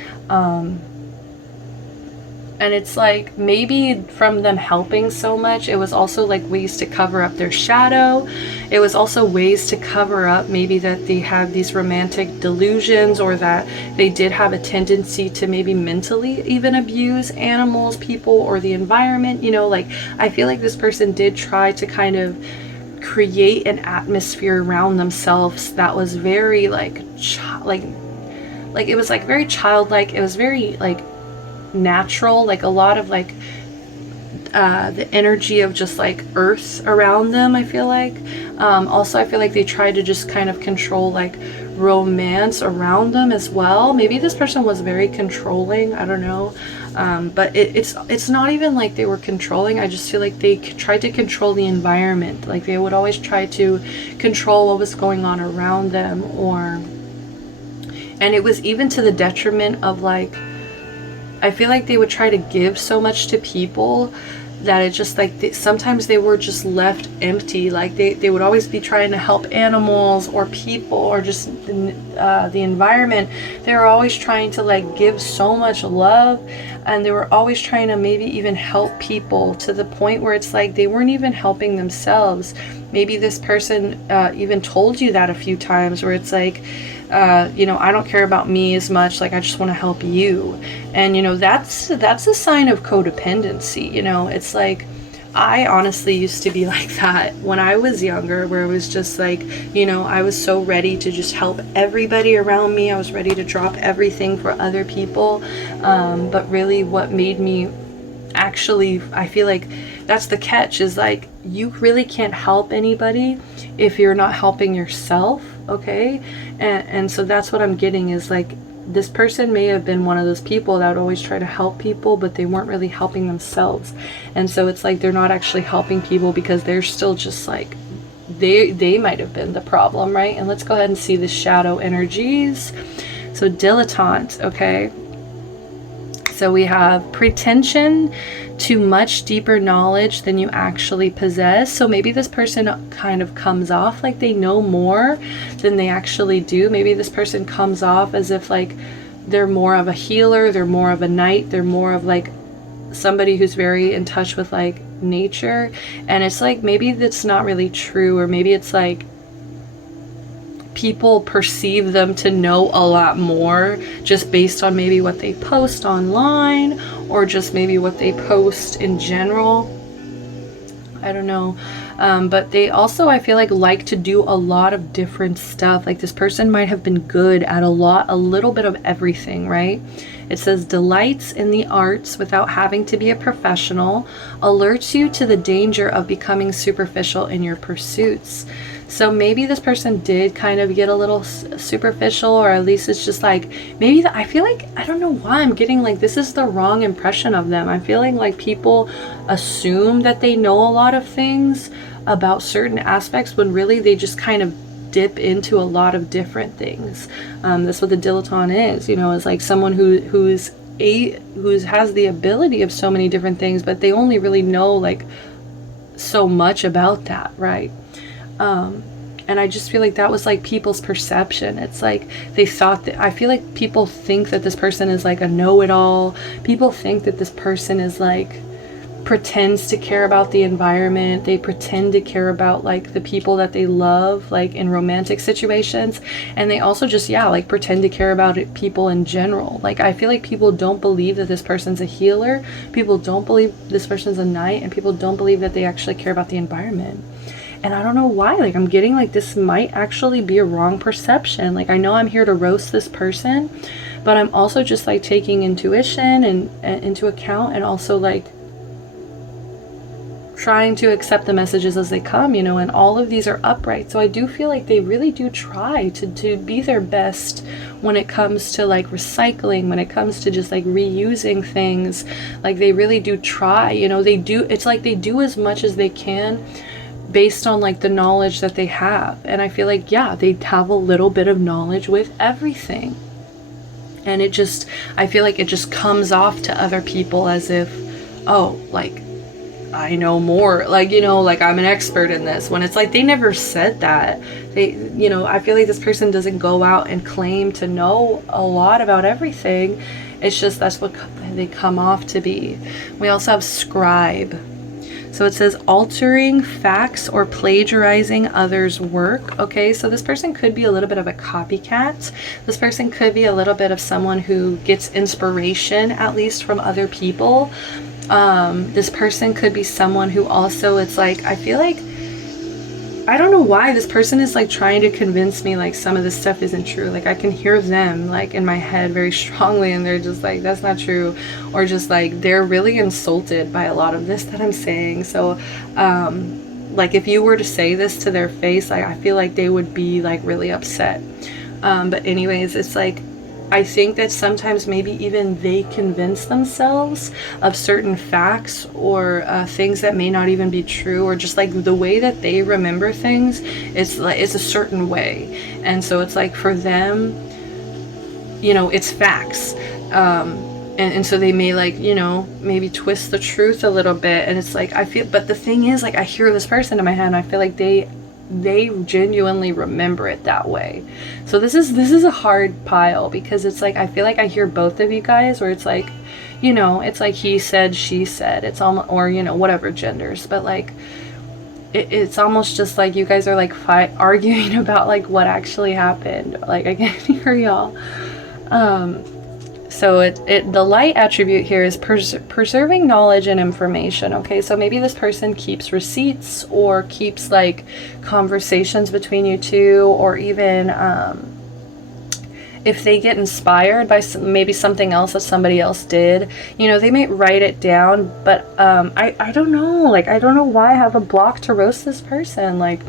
And it's like maybe from them helping so much, it was also like ways to cover up their shadow. It was also ways to cover up maybe that they have these romantic delusions, or that they did have a tendency to maybe mentally even abuse animals, people, or the environment. You know, like I feel like this person did try to kind of create an atmosphere around themselves that was very like it was like very childlike. It was very like natural, like a lot of like the energy of just like earth around them, I feel like. Also I feel like they tried to just kind of control like romance around them as well. Maybe this person was very controlling, I don't know. But it's not even like they were controlling. I just feel like they tried to control the environment. Like they would always try to control what was going on around them, and it was even to the detriment of like, I feel like they would try to give so much to people that it just like sometimes they were just left empty. Like they would always be trying to help animals or people or just the environment. They were always trying to like give so much love, and they were always trying to maybe even help people to the point where it's like they weren't even helping themselves. Maybe this person even told you that a few times, where it's like, you know, I don't care about me as much, like I just want to help you. And you know, that's a sign of codependency. You know, it's like, I honestly used to be like that when I was younger, where it was just like, you know, I was so ready to just help everybody around me. I was ready to drop everything for other people. But really what made me actually, I feel like that's the catch, is like you really can't help anybody if you're not helping yourself, okay? And so that's what I'm getting, is like this person may have been one of those people that would always try to help people, but they weren't really helping themselves. And so it's like they're not actually helping people because they're still just like, they might have been the problem, right? And let's go ahead and see the shadow energies. So dilettante, okay? So we have pretension to much deeper knowledge than you actually possess. So maybe this person kind of comes off like they know more than they actually do. Maybe this person comes off as if like they're more of a healer, they're more of a knight, they're more of like somebody who's very in touch with like nature. And it's like, maybe that's not really true, or maybe it's like people perceive them to know a lot more just based on maybe what they post online, or just maybe what they post in general. I don't know. But they also, I feel like to do a lot of different stuff. Like this person might have been good at a little bit of everything, right? It says delights in the arts without having to be a professional, alerts you to the danger of becoming superficial in your pursuits. So maybe this person did kind of get a little superficial, or at least it's just like, maybe I feel like, I don't know why I'm getting like, this is the wrong impression of them. I'm feeling like people assume that they know a lot of things about certain aspects, when really they just kind of dip into a lot of different things. That's what the dilettante is, you know, is like someone who has the ability of so many different things, but they only really know like so much about that, right? And I just feel like that was like people's perception. It's like they thought that, I feel like people think that this person is like a know-it-all. People think that this person is like, pretends to care about the environment. They pretend to care about like the people that they love, like in romantic situations. And they also just, yeah, like pretend to care about people in general. Like I feel like people don't believe that this person's a healer. People don't believe this person's a knight, and people don't believe that they actually care about the environment. And I don't know why, like I'm getting like this might actually be a wrong perception. Like I know I'm here to roast this person, but I'm also just like taking intuition and into account, and also like trying to accept the messages as they come, you know, and all of these are upright. So I do feel like they really do try to be their best when it comes to like recycling, when it comes to just like reusing things. Like they really do try, you know, it's like they do as much as they can based on like the knowledge that they have. And I feel like, yeah, they have a little bit of knowledge with everything. And it just, I feel like it just comes off to other people as if, oh, like, I know more, like, you know, like I'm an expert in this, when it's like they never said that. They, you know, I feel like this person doesn't go out and claim to know a lot about everything. It's just that's what they come off to be. We also have scribe. So it says altering facts or plagiarizing others' work. Okay, so this person could be a little bit of a copycat. This person could be a little bit of someone who gets inspiration, at least from other people. This person could be someone who also, it's like, I feel like, I don't know why this person is like trying to convince me like some of this stuff isn't true. Like I can hear them like in my head very strongly, and they're just like, that's not true. Or just like they're really insulted by a lot of this that I'm saying. So like if you were to say this to their face, like I feel like they would be like really upset. But anyways, it's like, I think that sometimes maybe even they convince themselves of certain facts or things that may not even be true, or just like the way that they remember things, it's like it's a certain way. And so it's like for them, you know, it's facts. And so they may like, you know, maybe twist the truth a little bit. And it's like, I feel, but the thing is, like I hear this person in my head and I feel like they genuinely remember it that way. So this is a hard pile, because it's like I feel like I hear both of you guys, where it's like, you know, it's like he said, she said, it's almost, or you know, whatever genders, but like it's almost just like you guys are like arguing about like what actually happened. Like I can hear y'all. So the light attribute here is preserving knowledge and information. Okay, so maybe this person keeps receipts or keeps like conversations between you two, or even if they get inspired by maybe something else that somebody else did, you know, they may write it down. But I don't know, like I don't know why I have a block to roast this person. Like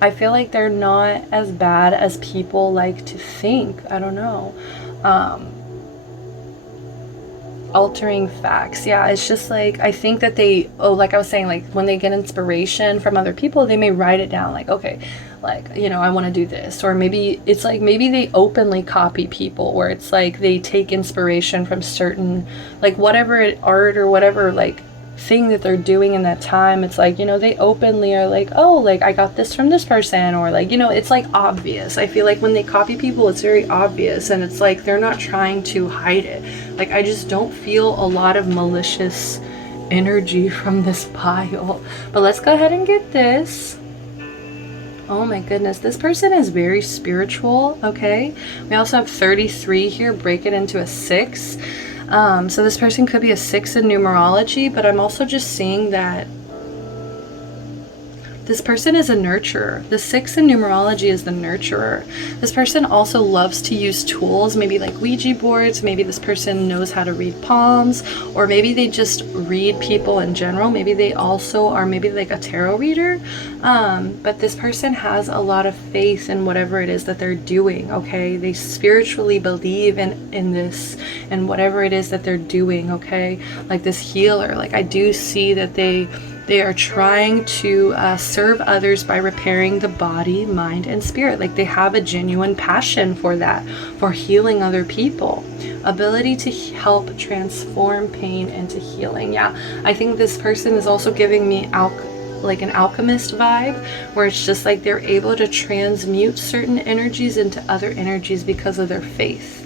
I feel like they're not as bad as people like to think. I don't know. Altering facts, yeah, it's just like I think that they, oh, like I was saying, like when they get inspiration from other people, they may write it down, like, okay, like, you know, I want to do this. Or maybe it's like, maybe they openly copy people, where it's like they take inspiration from certain, like whatever art or whatever like thing that they're doing in that time. It's like, you know, they openly are like, oh, like I got this from this person, or like, you know, it's like obvious. I feel like when they copy people, it's very obvious, and it's like they're not trying to hide it. Like I just don't feel a lot of malicious energy from this pile. But let's go ahead and get this. Oh my goodness, this person is very spiritual. Okay, we also have 33 here. Break it into a 6. So this person could be a 6 in numerology, but I'm also just seeing that this person is a nurturer. The 6 in numerology is the nurturer. This person also loves to use tools, maybe like Ouija boards. Maybe this person knows how to read palms, or maybe they just read people in general. Maybe they also are maybe like a tarot reader. But this person has a lot of faith in whatever it is that they're doing, okay? They spiritually believe in this, and whatever it is that they're doing, okay? Like this healer, like I do see that they are trying to serve others by repairing the body, mind, and spirit. Like they have a genuine passion for that, for healing other people. Ability to help transform pain into healing. Yeah, I think this person is also giving me like an alchemist vibe, where it's just like they're able to transmute certain energies into other energies because of their faith.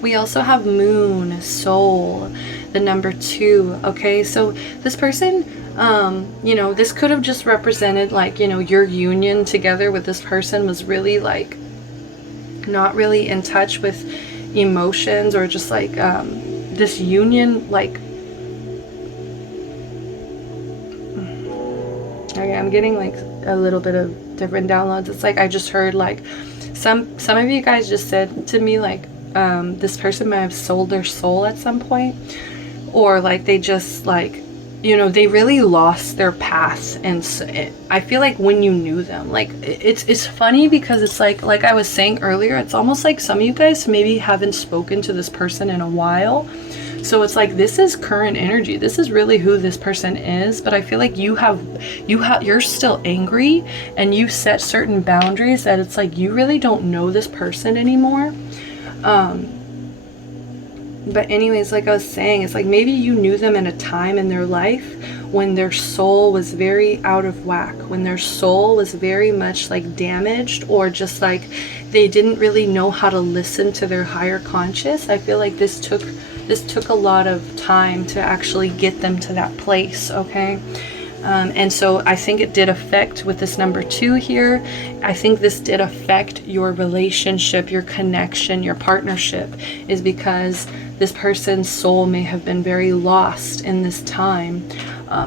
We also have moon, soul, the number 2. Okay, so this person, you know, this could have just represented like, you know, your union together with this person was really like not really in touch with emotions, or just like this union, like, okay, I'm getting like a little bit of different downloads. It's like I just heard like some of you guys just said to me like this person might have sold their soul at some point, or like they just like, you know, they really lost their path. And so I feel like when you knew them, like it's funny because it's like I was saying earlier, it's almost like some of you guys maybe haven't spoken to this person in a while. So it's like this is current energy. This is really who this person is. But I feel like you're still angry, and you set certain boundaries that it's like you really don't know this person anymore. But anyways, like I was saying, it's like maybe you knew them in a time in their life when their soul was very out of whack, when their soul was very much like damaged, or just like they didn't really know how to listen to their higher conscious. I feel like this took a lot of time to actually get them to that place, okay? And so I think it did affect with this number 2 here. I think this did affect your relationship, your connection, your partnership, is because this person's soul may have been very lost in this time.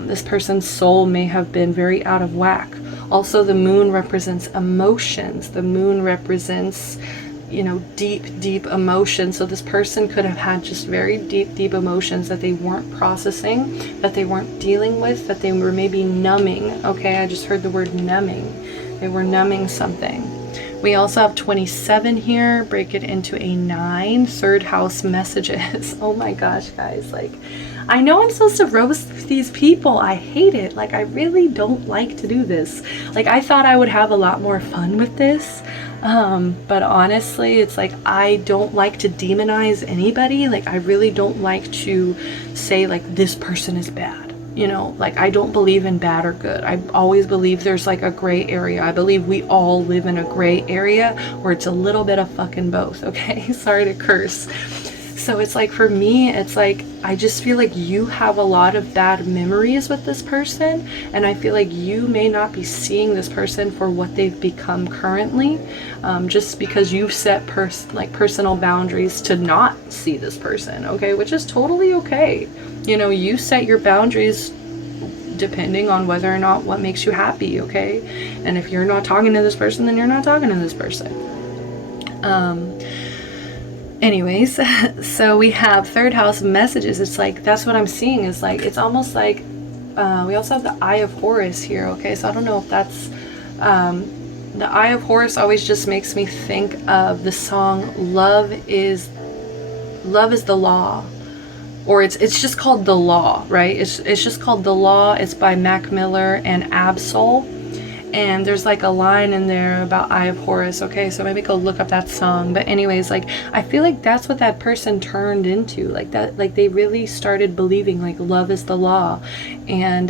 This person's soul may have been very out of whack. Also, the moon represents emotions. The moon represents, you know, deep emotion. So this person could have had just very deep emotions that they weren't processing, that they weren't dealing with, that they were maybe numbing. Okay, I just heard the word numbing. They were numbing something. We also have 27 here. Break it into a 9. Third house messages. Oh my gosh, guys, like, I know I'm supposed to roast these people. I hate it. Like, I really don't like to do this. Like, I thought I would have a lot more fun with this. But honestly, it's like, I don't like to demonize anybody. Like, I really don't like to say like this person is bad. You know, like, I don't believe in bad or good. I always believe there's like a gray area. I believe we all live in a gray area where it's a little bit of fucking both. Okay. Sorry to curse. So it's like, for me, it's like, I just feel like you have a lot of bad memories with this person, and I feel like you may not be seeing this person for what they've become currently, just because you've set personal boundaries to not see this person, okay, which is totally okay. You know, you set your boundaries depending on whether or not what makes you happy, okay? And if you're not talking to this person, then you're not talking to this person. Anyways, so we have third house messages. It's like, that's what I'm seeing, is like, it's almost like, we also have the Eye of Horus here, okay? So I don't know if that's, the Eye of Horus always just makes me think of the song Love is the Law. Or it's just called The Law, right? It's just called The Law. It's by Mac Miller and Absol. And there's like a line in there about Eye of Horus, okay? So maybe go look up that song. But anyways, like, I feel like that's what that person turned into. Like, that, like, they really started believing like love is the law, and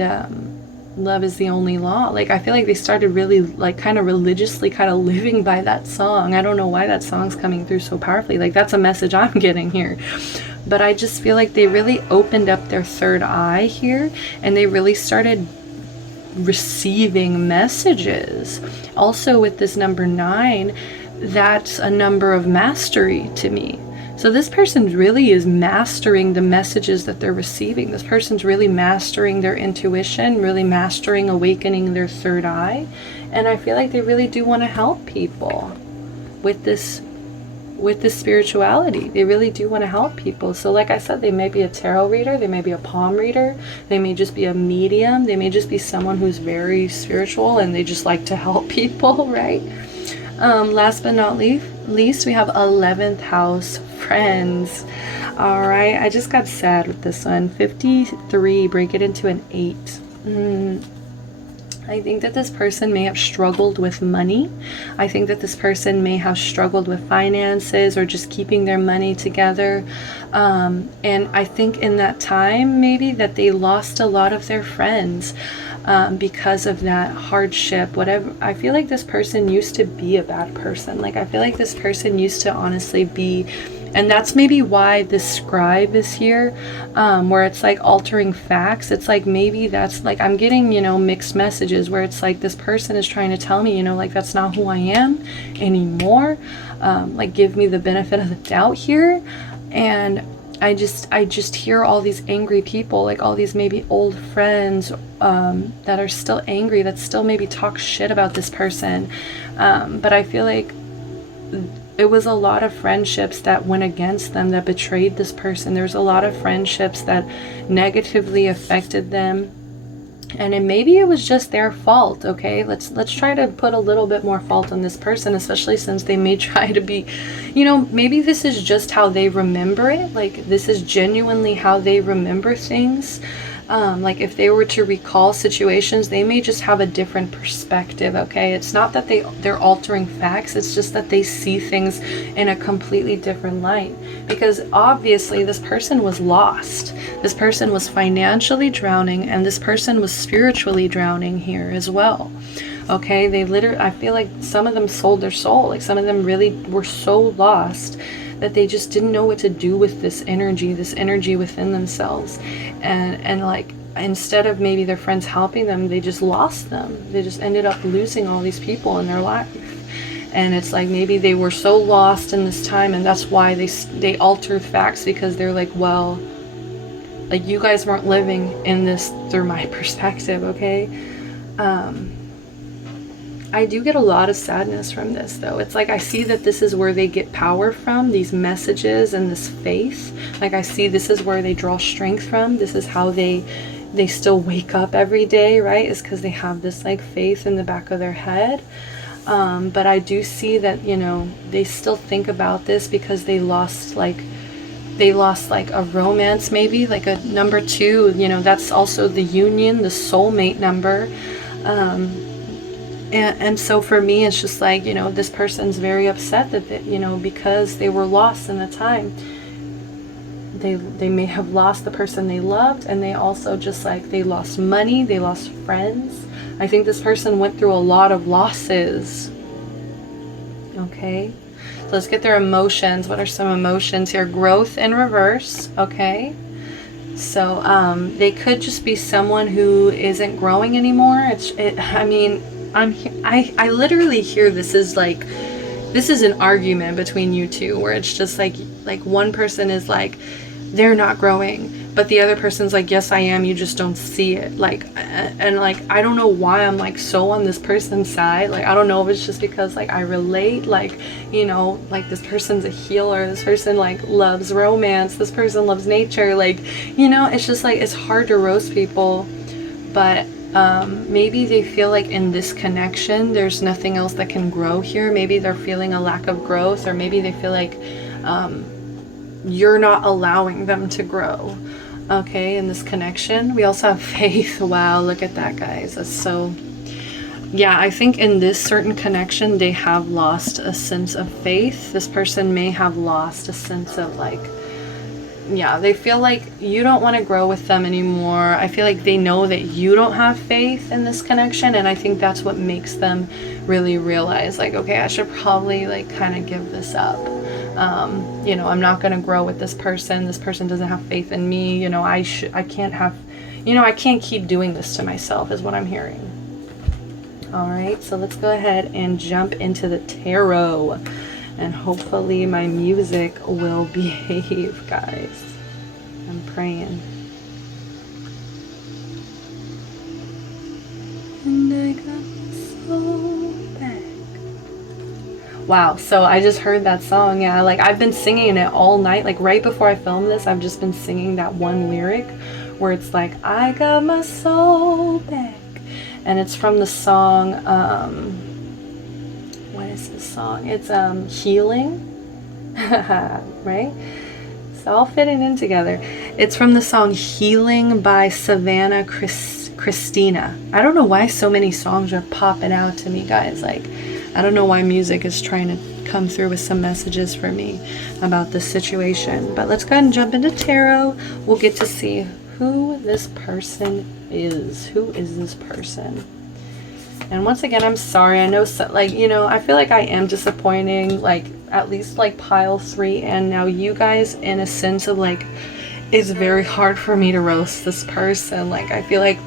love is the only law. Like, I feel like they started really like kind of religiously kind of living by that song. I don't know why that song's coming through so powerfully. Like, that's a message I'm getting here. But I just feel like they really opened up their third eye here, and they really started receiving messages. Also, with this number 9, that's a number of mastery to me. So this person really is mastering the messages that they're receiving. This person's really mastering their intuition, really mastering awakening their third eye. And I feel like they really do want to help people with this spirituality. They really do want to help people. So like I said, they may be a tarot reader, they may be a palm reader, they may just be a medium, they may just be someone who's very spiritual and they just like to help people, right? Last but not least, we have 11th house, friends. All right, I just got sad with this one. 53, break it into an 8. I think that this person may have struggled with money. I think that this person may have struggled with finances or just keeping their money together. And I think in that time, maybe that they lost a lot of their friends because of that hardship, whatever. I feel like this person used to be a bad person. Like, I feel like this person used to honestly be, and that's maybe why this scribe is here, where it's like altering facts. It's like, maybe that's like, I'm getting, you know, mixed messages where it's like this person is trying to tell me, you know, like, that's not who I am anymore. Like, give me the benefit of the doubt here. And I just hear all these angry people, like all these maybe old friends that are still angry, that still maybe talk shit about this person. But I feel like it was a lot of friendships that went against them, that betrayed this person. There's a lot of friendships that negatively affected them. And maybe it was just their fault, okay? Let's try to put a little bit more fault on this person, especially since they may try to be, you know, maybe this is just how they remember it. Like, this is genuinely how they remember things. Like if they were to recall situations, they may just have a different perspective, okay? It's not that they're altering facts, it's just that they see things in a completely different light. Because obviously this person was lost. This person was financially drowning, and this person was spiritually drowning here as well. Okay, they literally, I feel like some of them sold their soul. Like some of them really were so lost that they just didn't know what to do with this energy within themselves. And like, instead of maybe their friends helping them, they just lost them. They just ended up losing all these people in their life. And it's like maybe they were so lost in this time, and that's why they alter facts, because they're like, well, like you guys weren't living in this through my perspective, okay? I do get a lot of sadness from this, though. It's like I see that this is where they get power from, these messages and this faith. Like I see this is where they draw strength from. This is how they still wake up every day, right? Is because they have this like faith in the back of their head. But I do see that, you know, they still think about this because they lost like a romance, maybe like a number 2, you know, that's also the union, the soulmate number. And so for me, it's just like, you know, this person's very upset that, you know, because they were lost in the time, they may have lost the person they loved, and they also just like, they lost money, they lost friends. I think this person went through a lot of losses. Okay, so let's get their emotions. What are some emotions here? Growth in reverse. Okay, so they could just be someone who isn't growing anymore. I mean, I literally hear this is an argument between you two, where it's just like one person is like, they're not growing, but the other person's like, yes I am, you just don't see it. Like, and like, I don't know why I'm like so on this person's side. Like, I don't know if it's just because like I relate, like, you know, like this person's a healer, this person like loves romance, this person loves nature, like, you know, it's just like, it's hard to roast people. But maybe they feel like in this connection there's nothing else that can grow here. Maybe they're feeling a lack of growth, or maybe they feel like you're not allowing them to grow, okay, in this connection. We also have faith. Wow, look at that, guys. That's so, yeah, I think in this certain connection they have lost a sense of faith. This person may have lost a sense of like, yeah, they feel like you don't want to grow with them anymore. I feel like they know that you don't have faith in this connection, and I think that's what makes them really realize like, okay, I should probably like kind of give this up. You know, I'm not going to grow with this person. This person doesn't have faith in me. You know, I can't keep doing this to myself, is what I'm hearing. All right, so let's go ahead and jump into the tarot. And hopefully my music will behave, guys. I'm praying. And I got my soul back. Wow, so I just heard that song. Yeah, like I've been singing it all night. Like right before I filmed this, I've just been singing that one lyric where it's like, I got my soul back. And it's from the song, what is this song? It's Healing, right? So I'll fit it in together. It's from the song Healing by Savannah Christina. I don't know why so many songs are popping out to me, guys. Like, I don't know why music is trying to come through with some messages for me about this situation. But let's go ahead and jump into tarot. We'll get to see who this person is. Who is this person? And once again, I'm sorry. I know, like, you know, I feel like I am disappointing, like, at least, like, pile 3. And now you guys, in a sense of, like, it's very hard for me to roast this person. Like, I feel like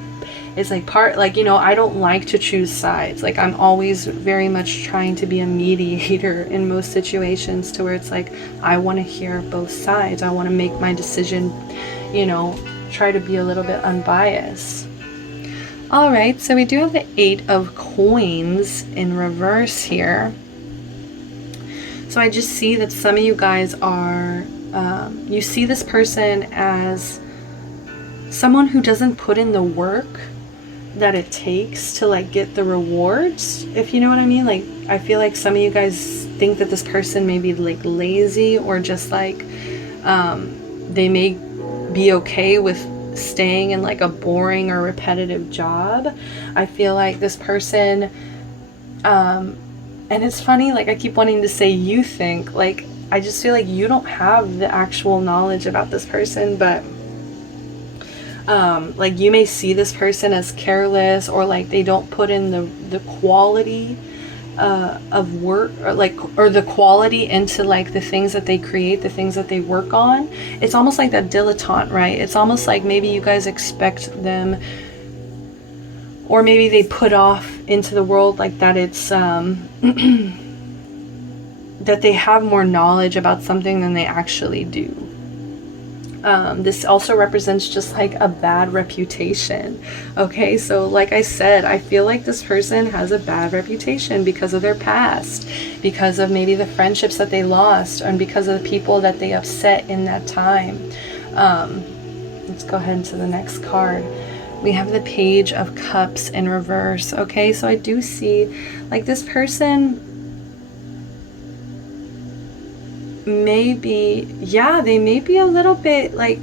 it's, like, like, you know, I don't like to choose sides. Like, I'm always very much trying to be a mediator in most situations, to where it's, like, I want to hear both sides. I want to make my decision, you know, try to be a little bit unbiased. All right, so we do have the 8 of Coins in reverse here. So I just see that some of you guys are, you see this person as someone who doesn't put in the work that it takes to like get the rewards, if you know what I mean. Like, I feel like some of you guys think that this person may be like lazy, or just like they may be okay with staying in like a boring or repetitive job. I feel like this person, and it's funny, like I keep wanting to say you think, like I just feel like you don't have the actual knowledge about this person, but like you may see this person as careless, or like they don't put in the quality of work, or the quality into like the things that they create, the things that they work on. It's almost like that dilettante, right? It's almost like maybe you guys expect them, or maybe they put off into the world like that it's that they have more knowledge about something than they actually do. This also represents just like a bad reputation. Okay, so like I said, I feel like this person has a bad reputation because of their past, because of maybe the friendships that they lost, and because of the people that they upset in that time. Let's go ahead to the next card. We have the Page of Cups in reverse. Okay, so I do see like this person maybe, yeah, they may be a little bit like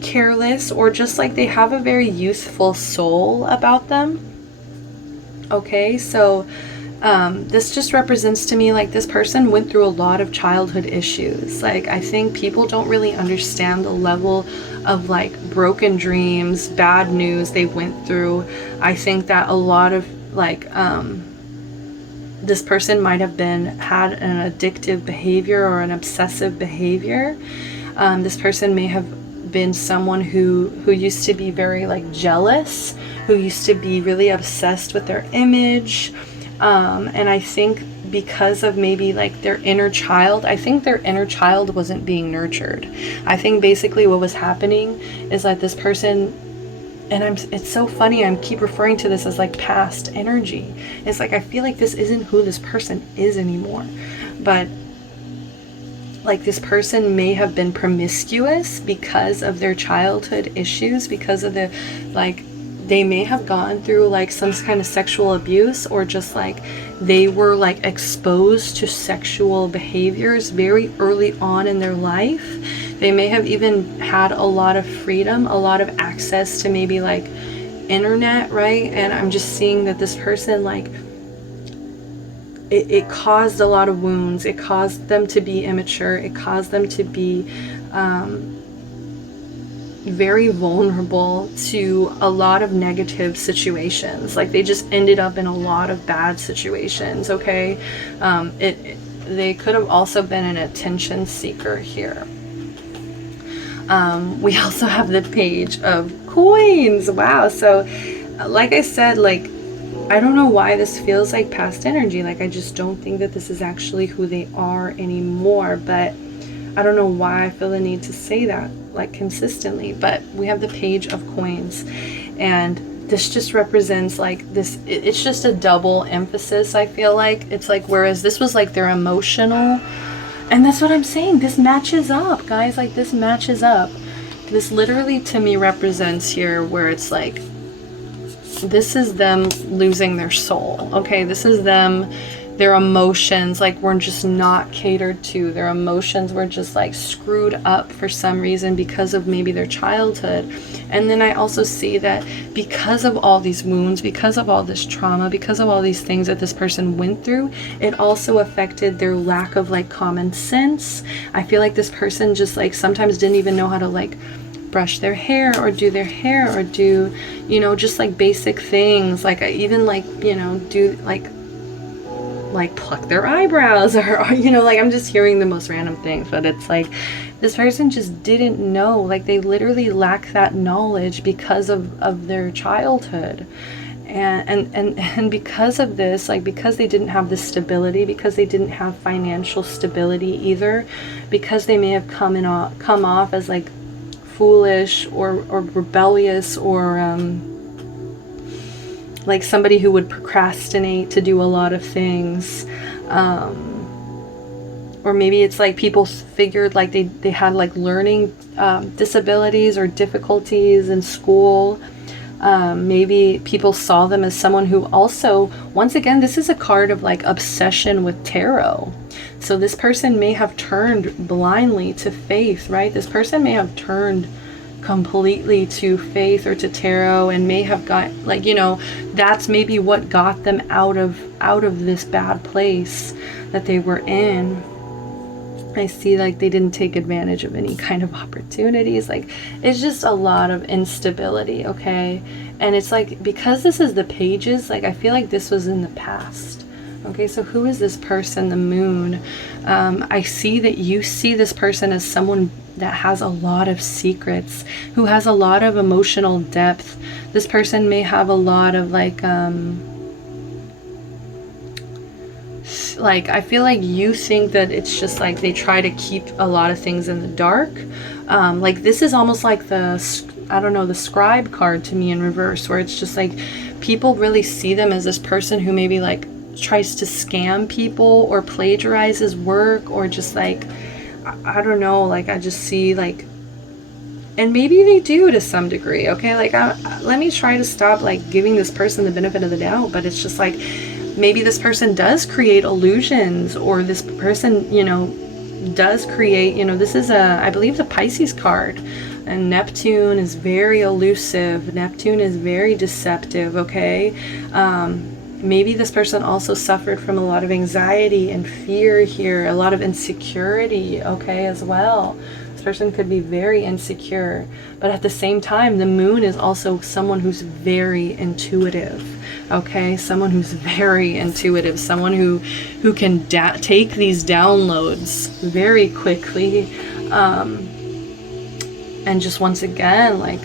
careless, or just like they have a very youthful soul about them. Okay, so this just represents to me like this person went through a lot of childhood issues. Like I think people don't really understand the level of like broken dreams, bad news they went through. I think that a lot of like this person might have had an addictive behavior or an obsessive behavior. This person may have been someone who used to be very like jealous, who used to be really obsessed with their image. And I think because of maybe like their inner child, I think their inner child wasn't being nurtured. I think basically what was happening is that this person, and it's so funny, I keep referring to this as like past energy. It's like I feel like this isn't who this person is anymore, but like this person may have been promiscuous because of their childhood issues, because of the like they may have gone through like some kind of sexual abuse, or just like they were like exposed to sexual behaviors very early on in their life. They may have even had a lot of freedom, a lot of access to maybe like internet, right? And I'm just seeing that this person, like it caused a lot of wounds. It caused them to be immature. It caused them to be very vulnerable to a lot of negative situations. Like they just ended up in a lot of bad situations. Okay, they could have also been an attention seeker here. We also have the Page of Coins. Wow. So like I said, like I don't know why this feels like past energy. Like I just don't think that this is actually who they are anymore, but I don't know why I feel the need to say that like consistently. But we have the Page of Coins, and this just represents like this, it's just a double emphasis. I feel like it's like, whereas this was like their emotional, and that's what I'm saying, this matches up, guys. Like this matches up. This literally to me represents here where it's like this is them losing their soul. Okay, this is them, their emotions like were just not catered to. Their emotions were just like screwed up for some reason because of maybe their childhood. And then I also see that because of all these wounds, because of all this trauma, because of all these things that this person went through, it also affected their lack of like common sense. I feel like this person just like sometimes didn't even know how to like brush their hair, or do their hair, or do, you know, just like basic things. Like I even like, you know, do like pluck their eyebrows, or you know, like I'm just hearing the most random things, but it's like this person just didn't know. Like they literally lack that knowledge because of their childhood. And because of this, like because they didn't have this stability, because they didn't have financial stability either, because they may have come off as like foolish or rebellious, or like somebody who would procrastinate to do a lot of things, or maybe it's like people figured like they had like learning disabilities or difficulties in school. Maybe people saw them as someone who also, once again, this is a card of like obsession with tarot. So this person may have turned blindly to faith, right? This person may have turned completely to faith or to tarot, and may have got, like, you know, that's maybe what got them out of this bad place that they were in. I see like they didn't take advantage of any kind of opportunities. Like, it's just a lot of instability, okay? And it's like, because this is the pages, like, I feel like this was in the past. Okay, so who is this person? The moon. I see that you see this person as someone that has a lot of secrets, who has a lot of emotional depth. This person may have a lot of like I feel like you think that it's just like they try to keep a lot of things in the dark. Like, this is almost like the, I don't know, the scribe card to me in reverse, where it's just like people really see them as this person who maybe like tries to scam people or plagiarizes work, or just like, I don't know, like, I just see like, and maybe they do to some degree, okay? Like, let me try to stop like giving this person the benefit of the doubt, but it's just like, maybe this person does create illusions, or this person, you know, does create, you know, this is I believe the Pisces card, and Neptune is very elusive. Neptune is very deceptive, okay? Maybe this person also suffered from a lot of anxiety and fear here, a lot of insecurity, okay, as well. This person could be very insecure, but at the same time, the moon is also someone who's very intuitive, okay? Someone who's very intuitive, someone who can take these downloads very quickly, and just once again, like,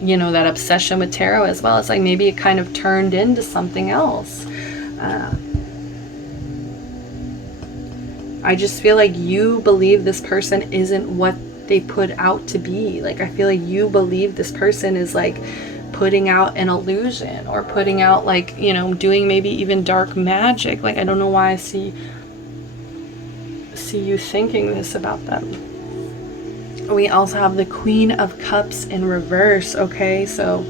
you know, that obsession with tarot as well. It's like maybe it kind of turned into something else. I just feel like you believe this person isn't what they put out to be. Like, I feel like you believe this person is like putting out an illusion, or putting out like, you know, doing maybe even dark magic. Like, I don't know why I see you thinking this about them. We also have the Queen of Cups in reverse, okay? So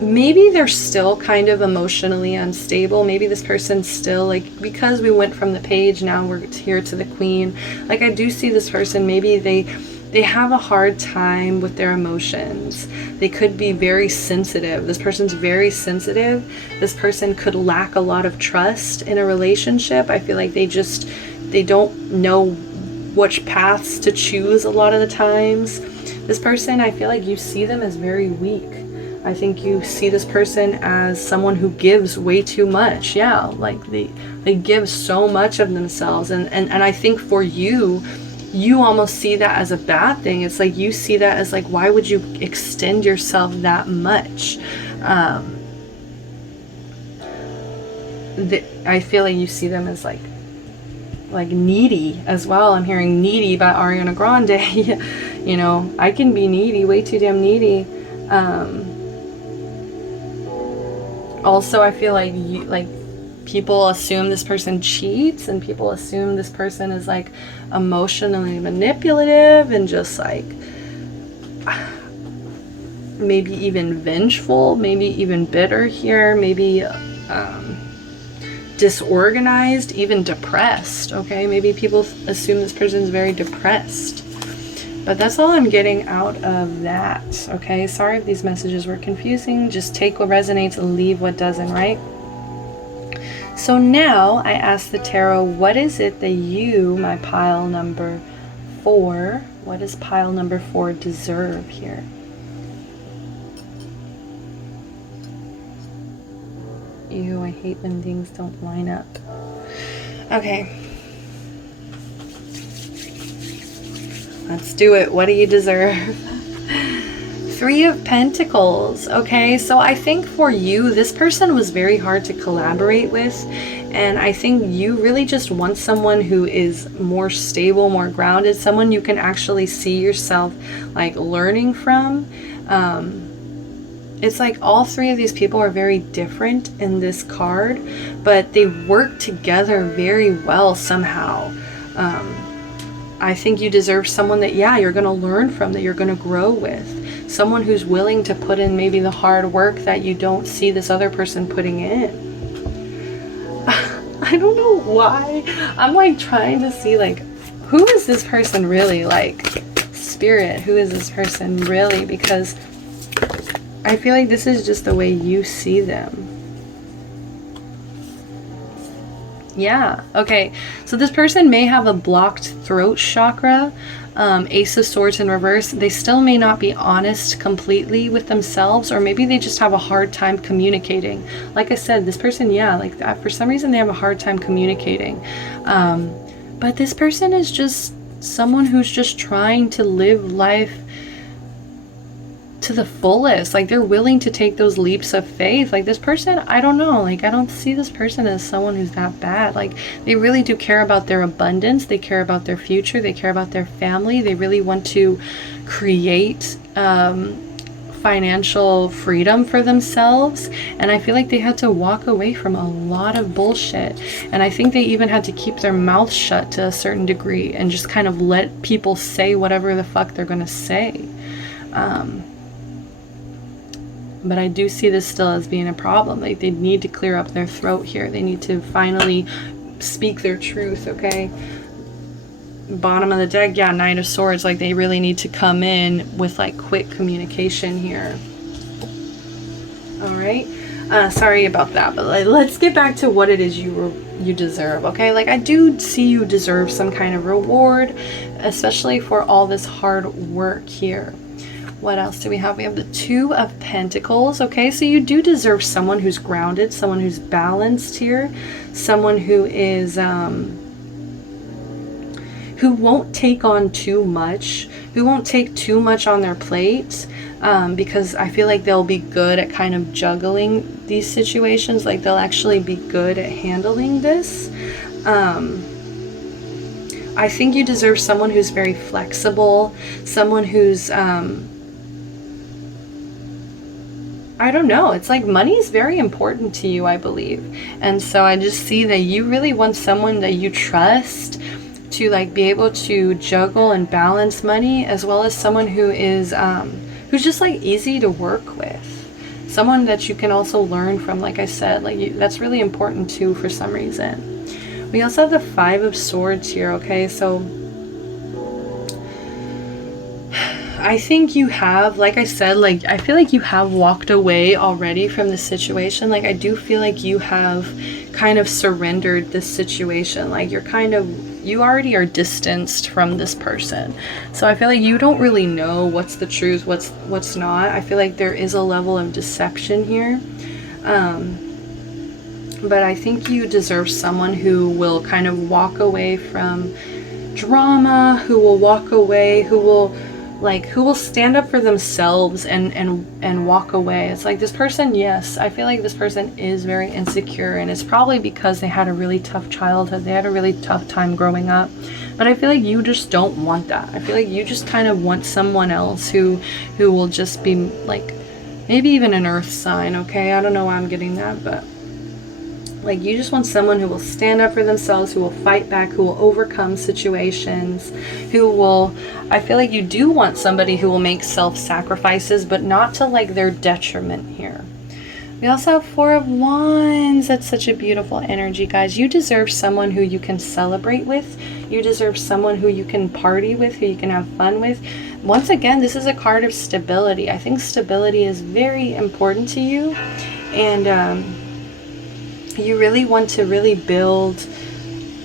maybe they're still kind of emotionally unstable. Maybe this person's still like, because we went from the page, now we're here to the Queen. Like, I do see this person, maybe they have a hard time with their emotions. They could be very sensitive. This person's very sensitive. This person could lack a lot of trust in a relationship. I feel like they don't know which paths to choose a lot of the times. This person, I feel like you see them as very weak. I think you see this person as someone who gives way too much. Yeah, like they give so much of themselves, and I think for you almost see that as a bad thing. It's like you see that as like, why would you extend yourself that much? I feel like you see them as like needy as well. I'm hearing needy by Ariana Grande. You know, I can be needy, way too damn needy. Also, I feel like people assume this person cheats, and people assume this person is like emotionally manipulative, and just like maybe even vengeful, maybe even bitter here, maybe disorganized, even depressed, okay? Maybe people assume this person is very depressed. But that's all I'm getting out of that, okay? Sorry if these messages were confusing. Just take what resonates and leave what doesn't, right? So now I ask the tarot, what is it that you, my pile number 4, what does pile number 4 deserve here? Ew, I hate when things don't line up. Okay. Let's do it. What do you deserve? 3 of Pentacles. Okay, so I think for you, this person was very hard to collaborate with. And I think you really just want someone who is more stable, more grounded, someone you can actually see yourself like learning from. It's like all 3 of these people are very different in this card, but they work together very well somehow. I think you deserve someone that, yeah, you're going to learn from, that you're going to grow with. Someone who's willing to put in maybe the hard work that you don't see this other person putting in. I don't know why. I'm like trying to see like, who is this person really like Spirit, who is this person really? Because I feel like this is just the way you see them. Yeah, okay. So this person may have a blocked throat chakra, Ace of Swords in reverse. They still may not be honest completely with themselves, or maybe they just have a hard time communicating. Like I said, this person, yeah, like that, for some reason they have a hard time communicating. But this person is just someone who's just trying to live life to the fullest. Like, they're willing to take those leaps of faith. Like, this person, I don't know, like, I don't see this person as someone who's that bad. Like, they really do care about their abundance, they care about their future, they care about their family, they really want to create financial freedom for themselves. And I feel like they had to walk away from a lot of bullshit, and I think they even had to keep their mouth shut to a certain degree and just kind of let people say whatever the fuck they're gonna say. But I do see this still as being a problem. Like, they need to clear up their throat here. They need to finally speak their truth, okay? Bottom of the deck, yeah, Knight of Swords. Like, they really need to come in with, like, quick communication here. All right? Sorry about that, but let's get back to what it is you deserve, okay? Like, I do see you deserve some kind of reward, especially for all this hard work here. What else do we have? We have the Two of Pentacles, okay? So you do deserve someone who's grounded, someone who's balanced here, someone who is, who won't take on too much, who won't take too much on their plate, because I feel like they'll be good at kind of juggling these situations. Like, they'll actually be good at handling this. I think you deserve someone who's very flexible, someone who's, I don't know, it's like money is very important to you, I believe. And so I just see that you really want someone that you trust to, like, be able to juggle and balance money, as well as someone who is who's just, like, easy to work with, someone that you can also learn from. Like I said, like, that's really important too for some reason. We also have the Five of Swords here, okay? So I think you have, like I said, like, I feel like you have walked away already from the situation. Like, I do feel like you have kind of surrendered this situation. Like, you already are distanced from this person. So I feel like you don't really know what's the truth, what's not. I feel like there is a level of deception here. But I think you deserve someone who will kind of walk away from drama, who will walk away, who will stand up for themselves and walk away. It's like, this person, yes, I feel like this person is very insecure, and it's probably because they had a really tough childhood. They had a really tough time growing up. But I feel like you just don't want that. I feel like you just kind of want someone else who will just be like, maybe even an earth sign, okay? I don't know why I'm getting that, but like, you just want someone who will stand up for themselves, who will fight back, who will overcome situations, who will, I feel like you do want somebody who will make self-sacrifices, but not to, like, their detriment here. We also have Four of Wands. That's such a beautiful energy, guys. You deserve someone who you can celebrate with. You deserve someone who you can party with, who you can have fun with. Once again, this is a card of stability. I think stability is very important to you, and you really want to really build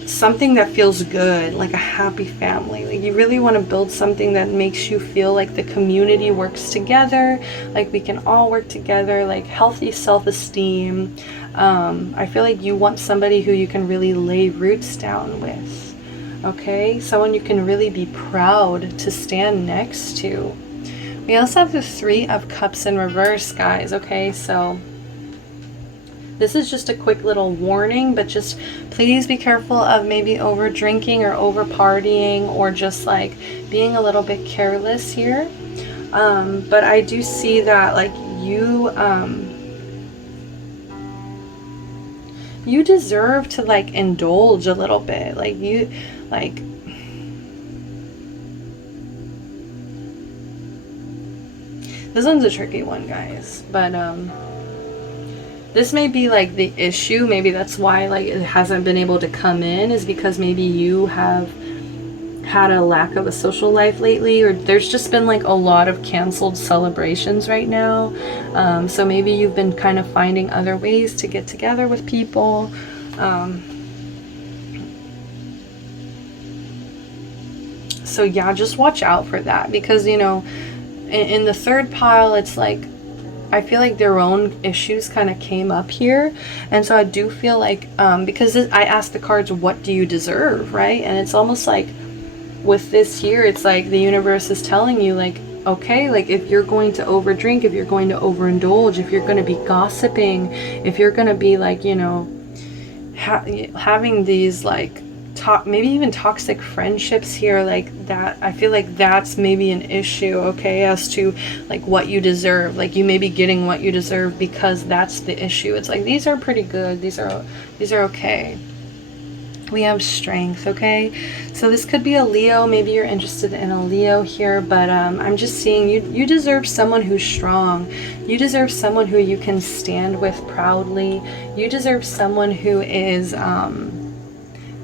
something that feels good, like a happy family. Like, you really want to build something that makes you feel like the community works together, like we can all work together, like healthy self-esteem. I feel like you want somebody who you can really lay roots down with, okay? Someone you can really be proud to stand next to. We also have the Three of Cups in reverse, guys, okay? So this is just a quick little warning, but just please be careful of maybe over drinking or over partying, or just like being a little bit careless here. But I do see that, like, you deserve to, like, indulge a little bit. Like, you, like, this one's a tricky one, guys, but this may be, like, the issue. Maybe that's why, like, it hasn't been able to come in, is because maybe you have had a lack of a social life lately, or there's just been like a lot of canceled celebrations right now. So maybe you've been kind of finding other ways to get together with people. So yeah, just watch out for that, because, you know, in the third pile, it's like, I feel like their own issues kind of came up here. And so I do feel like, because I asked the cards, what do you deserve, right? And it's almost like with this here, it's like the universe is telling you, like, okay, like if you're going to overdrink, if you're going to overindulge, if you're going to be gossiping, if you're going to be like, you know, having these like maybe even toxic friendships here, like that, I feel like that's maybe an issue, okay, as to like what you deserve. Like you may be getting what you deserve because that's the issue. It's like, these are pretty good, these are okay. We have strength, okay? So this could be a Leo. Maybe you're interested in a Leo here, but I'm just seeing you deserve someone who's strong. You deserve someone who you can stand with proudly. You deserve someone who is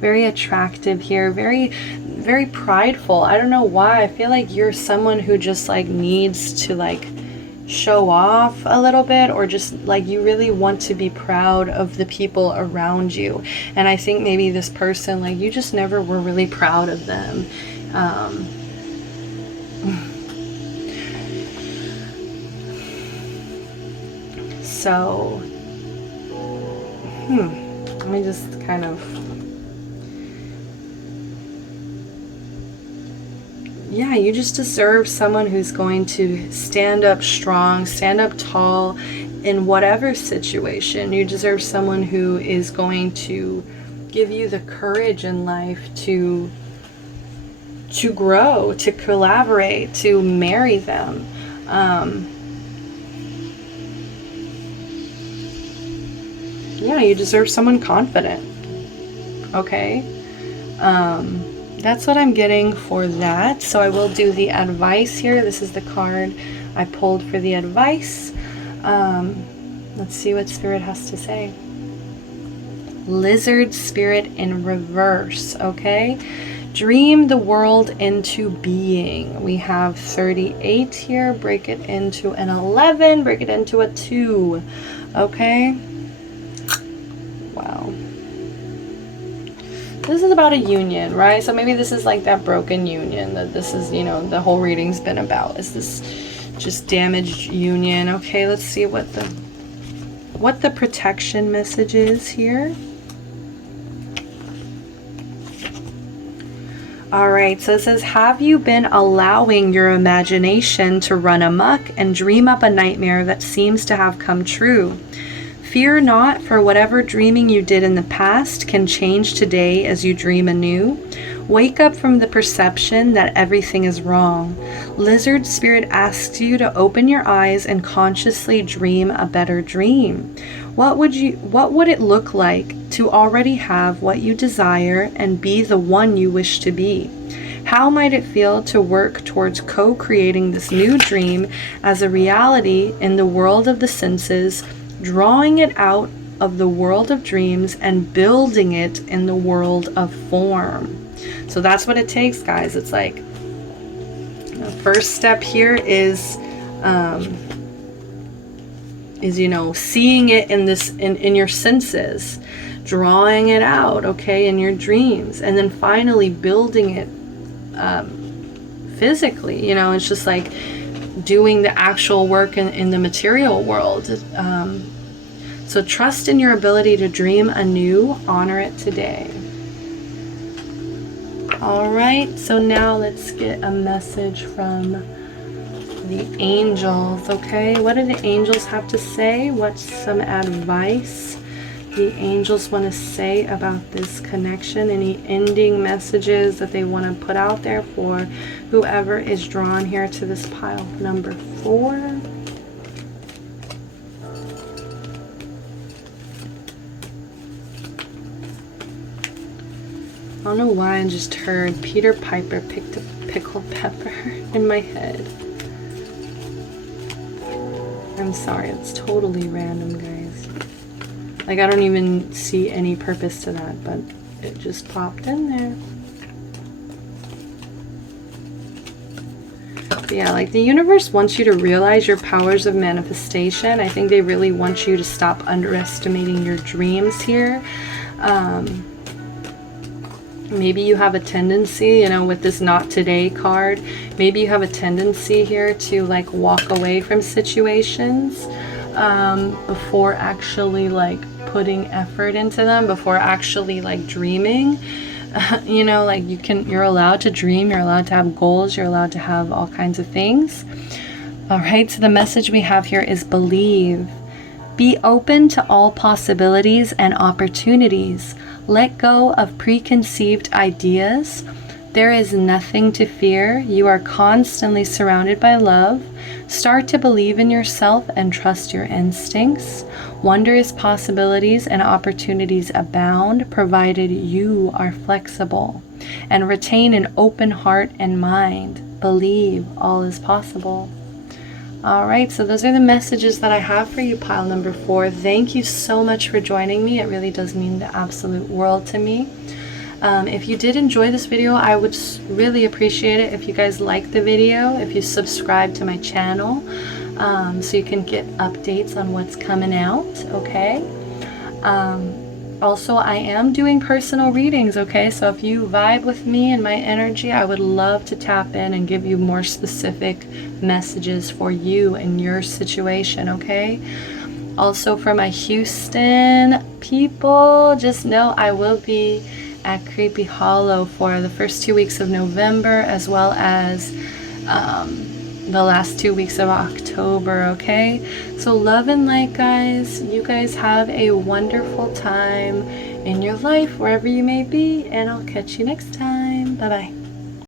very attractive here, very, very prideful. I don't know why. I feel like you're someone who just like needs to like show off a little bit, or just like you really want to be proud of the people around you. And I think maybe this person, like you just never were really proud of them. So let me just kind of, yeah, you just deserve someone who's going to stand up strong, stand up tall in whatever situation. You deserve someone who is going to give you the courage in life to grow, to collaborate, to marry them. Yeah, you deserve someone confident. Okay. That's what I'm getting for that. So I will do the advice here. This is the card I pulled for the advice. Let's see what Spirit has to say. Lizard Spirit in reverse, okay? Dream the world into being. We have 38 here. Break it into an 11. Break it into a 2, okay? Wow. This is about a union, right? So maybe this is like that broken union that this is, you know, the whole reading's been about. Is this just damaged union? Okay, let's see what the protection message is here. All right, so it says, have you been allowing your imagination to run amok and dream up a nightmare that seems to have come true? Fear not, for whatever dreaming you did in the past can change today as you dream anew. Wake up from the perception that everything is wrong. Lizard Spirit asks you to open your eyes and consciously dream a better dream. What would it look like to already have what you desire and be the one you wish to be? How might it feel to work towards co-creating this new dream as a reality in the world of the senses, drawing it out of the world of dreams and building it in the world of form? So that's what it takes, guys. It's like the first step here is you know, seeing it in this in your senses, drawing it out, okay, in your dreams, and then finally building it physically. You know, it's just like doing the actual work in the material world. So trust in your ability to dream anew. Honor it today. All right, so now let's get a message from the angels, okay? What do the angels have to say? What's some advice the angels want to say about this connection? Any ending messages that they want to put out there for whoever is drawn here to this pile number 4? I don't know why I just heard Peter Piper picked a pickled pepper in my head. I'm sorry, it's totally random, guys. Like, I don't even see any purpose to that, but it just popped in there. Yeah, like the universe wants you to realize your powers of manifestation. I think they really want you to stop underestimating your dreams here. Maybe you have a tendency, you know, with this not today card, maybe you have a tendency here to like walk away from situations before actually like putting effort into them, before actually like dreaming. You know, like you're allowed to dream, you're allowed to have goals, you're allowed to have all kinds of things. All right, so the message we have here is believe. Be open to all possibilities and opportunities. Let go of preconceived ideas. There is nothing to fear. You are constantly surrounded by love. Start to believe in yourself and trust your instincts. Wondrous possibilities and opportunities abound, provided you are flexible. And retain an open heart and mind. Believe all is possible. All right, so those are the messages that I have for you, pile number 4. Thank you so much for joining me. It really does mean the absolute world to me. If you did enjoy this video, I would really appreciate it if you guys like the video, if you subscribe to my channel, so you can get updates on what's coming out, okay? Also, I am doing personal readings, okay? So if you vibe with me and my energy, I would love to tap in and give you more specific messages for you and your situation, okay? Also, for my Houston people, just know I will be at Creepy Hollow for the first 2 weeks of November, as well as the last 2 weeks of October, okay? So love and light, guys. You guys have a wonderful time in your life, wherever you may be, and I'll catch you next time. Bye-bye.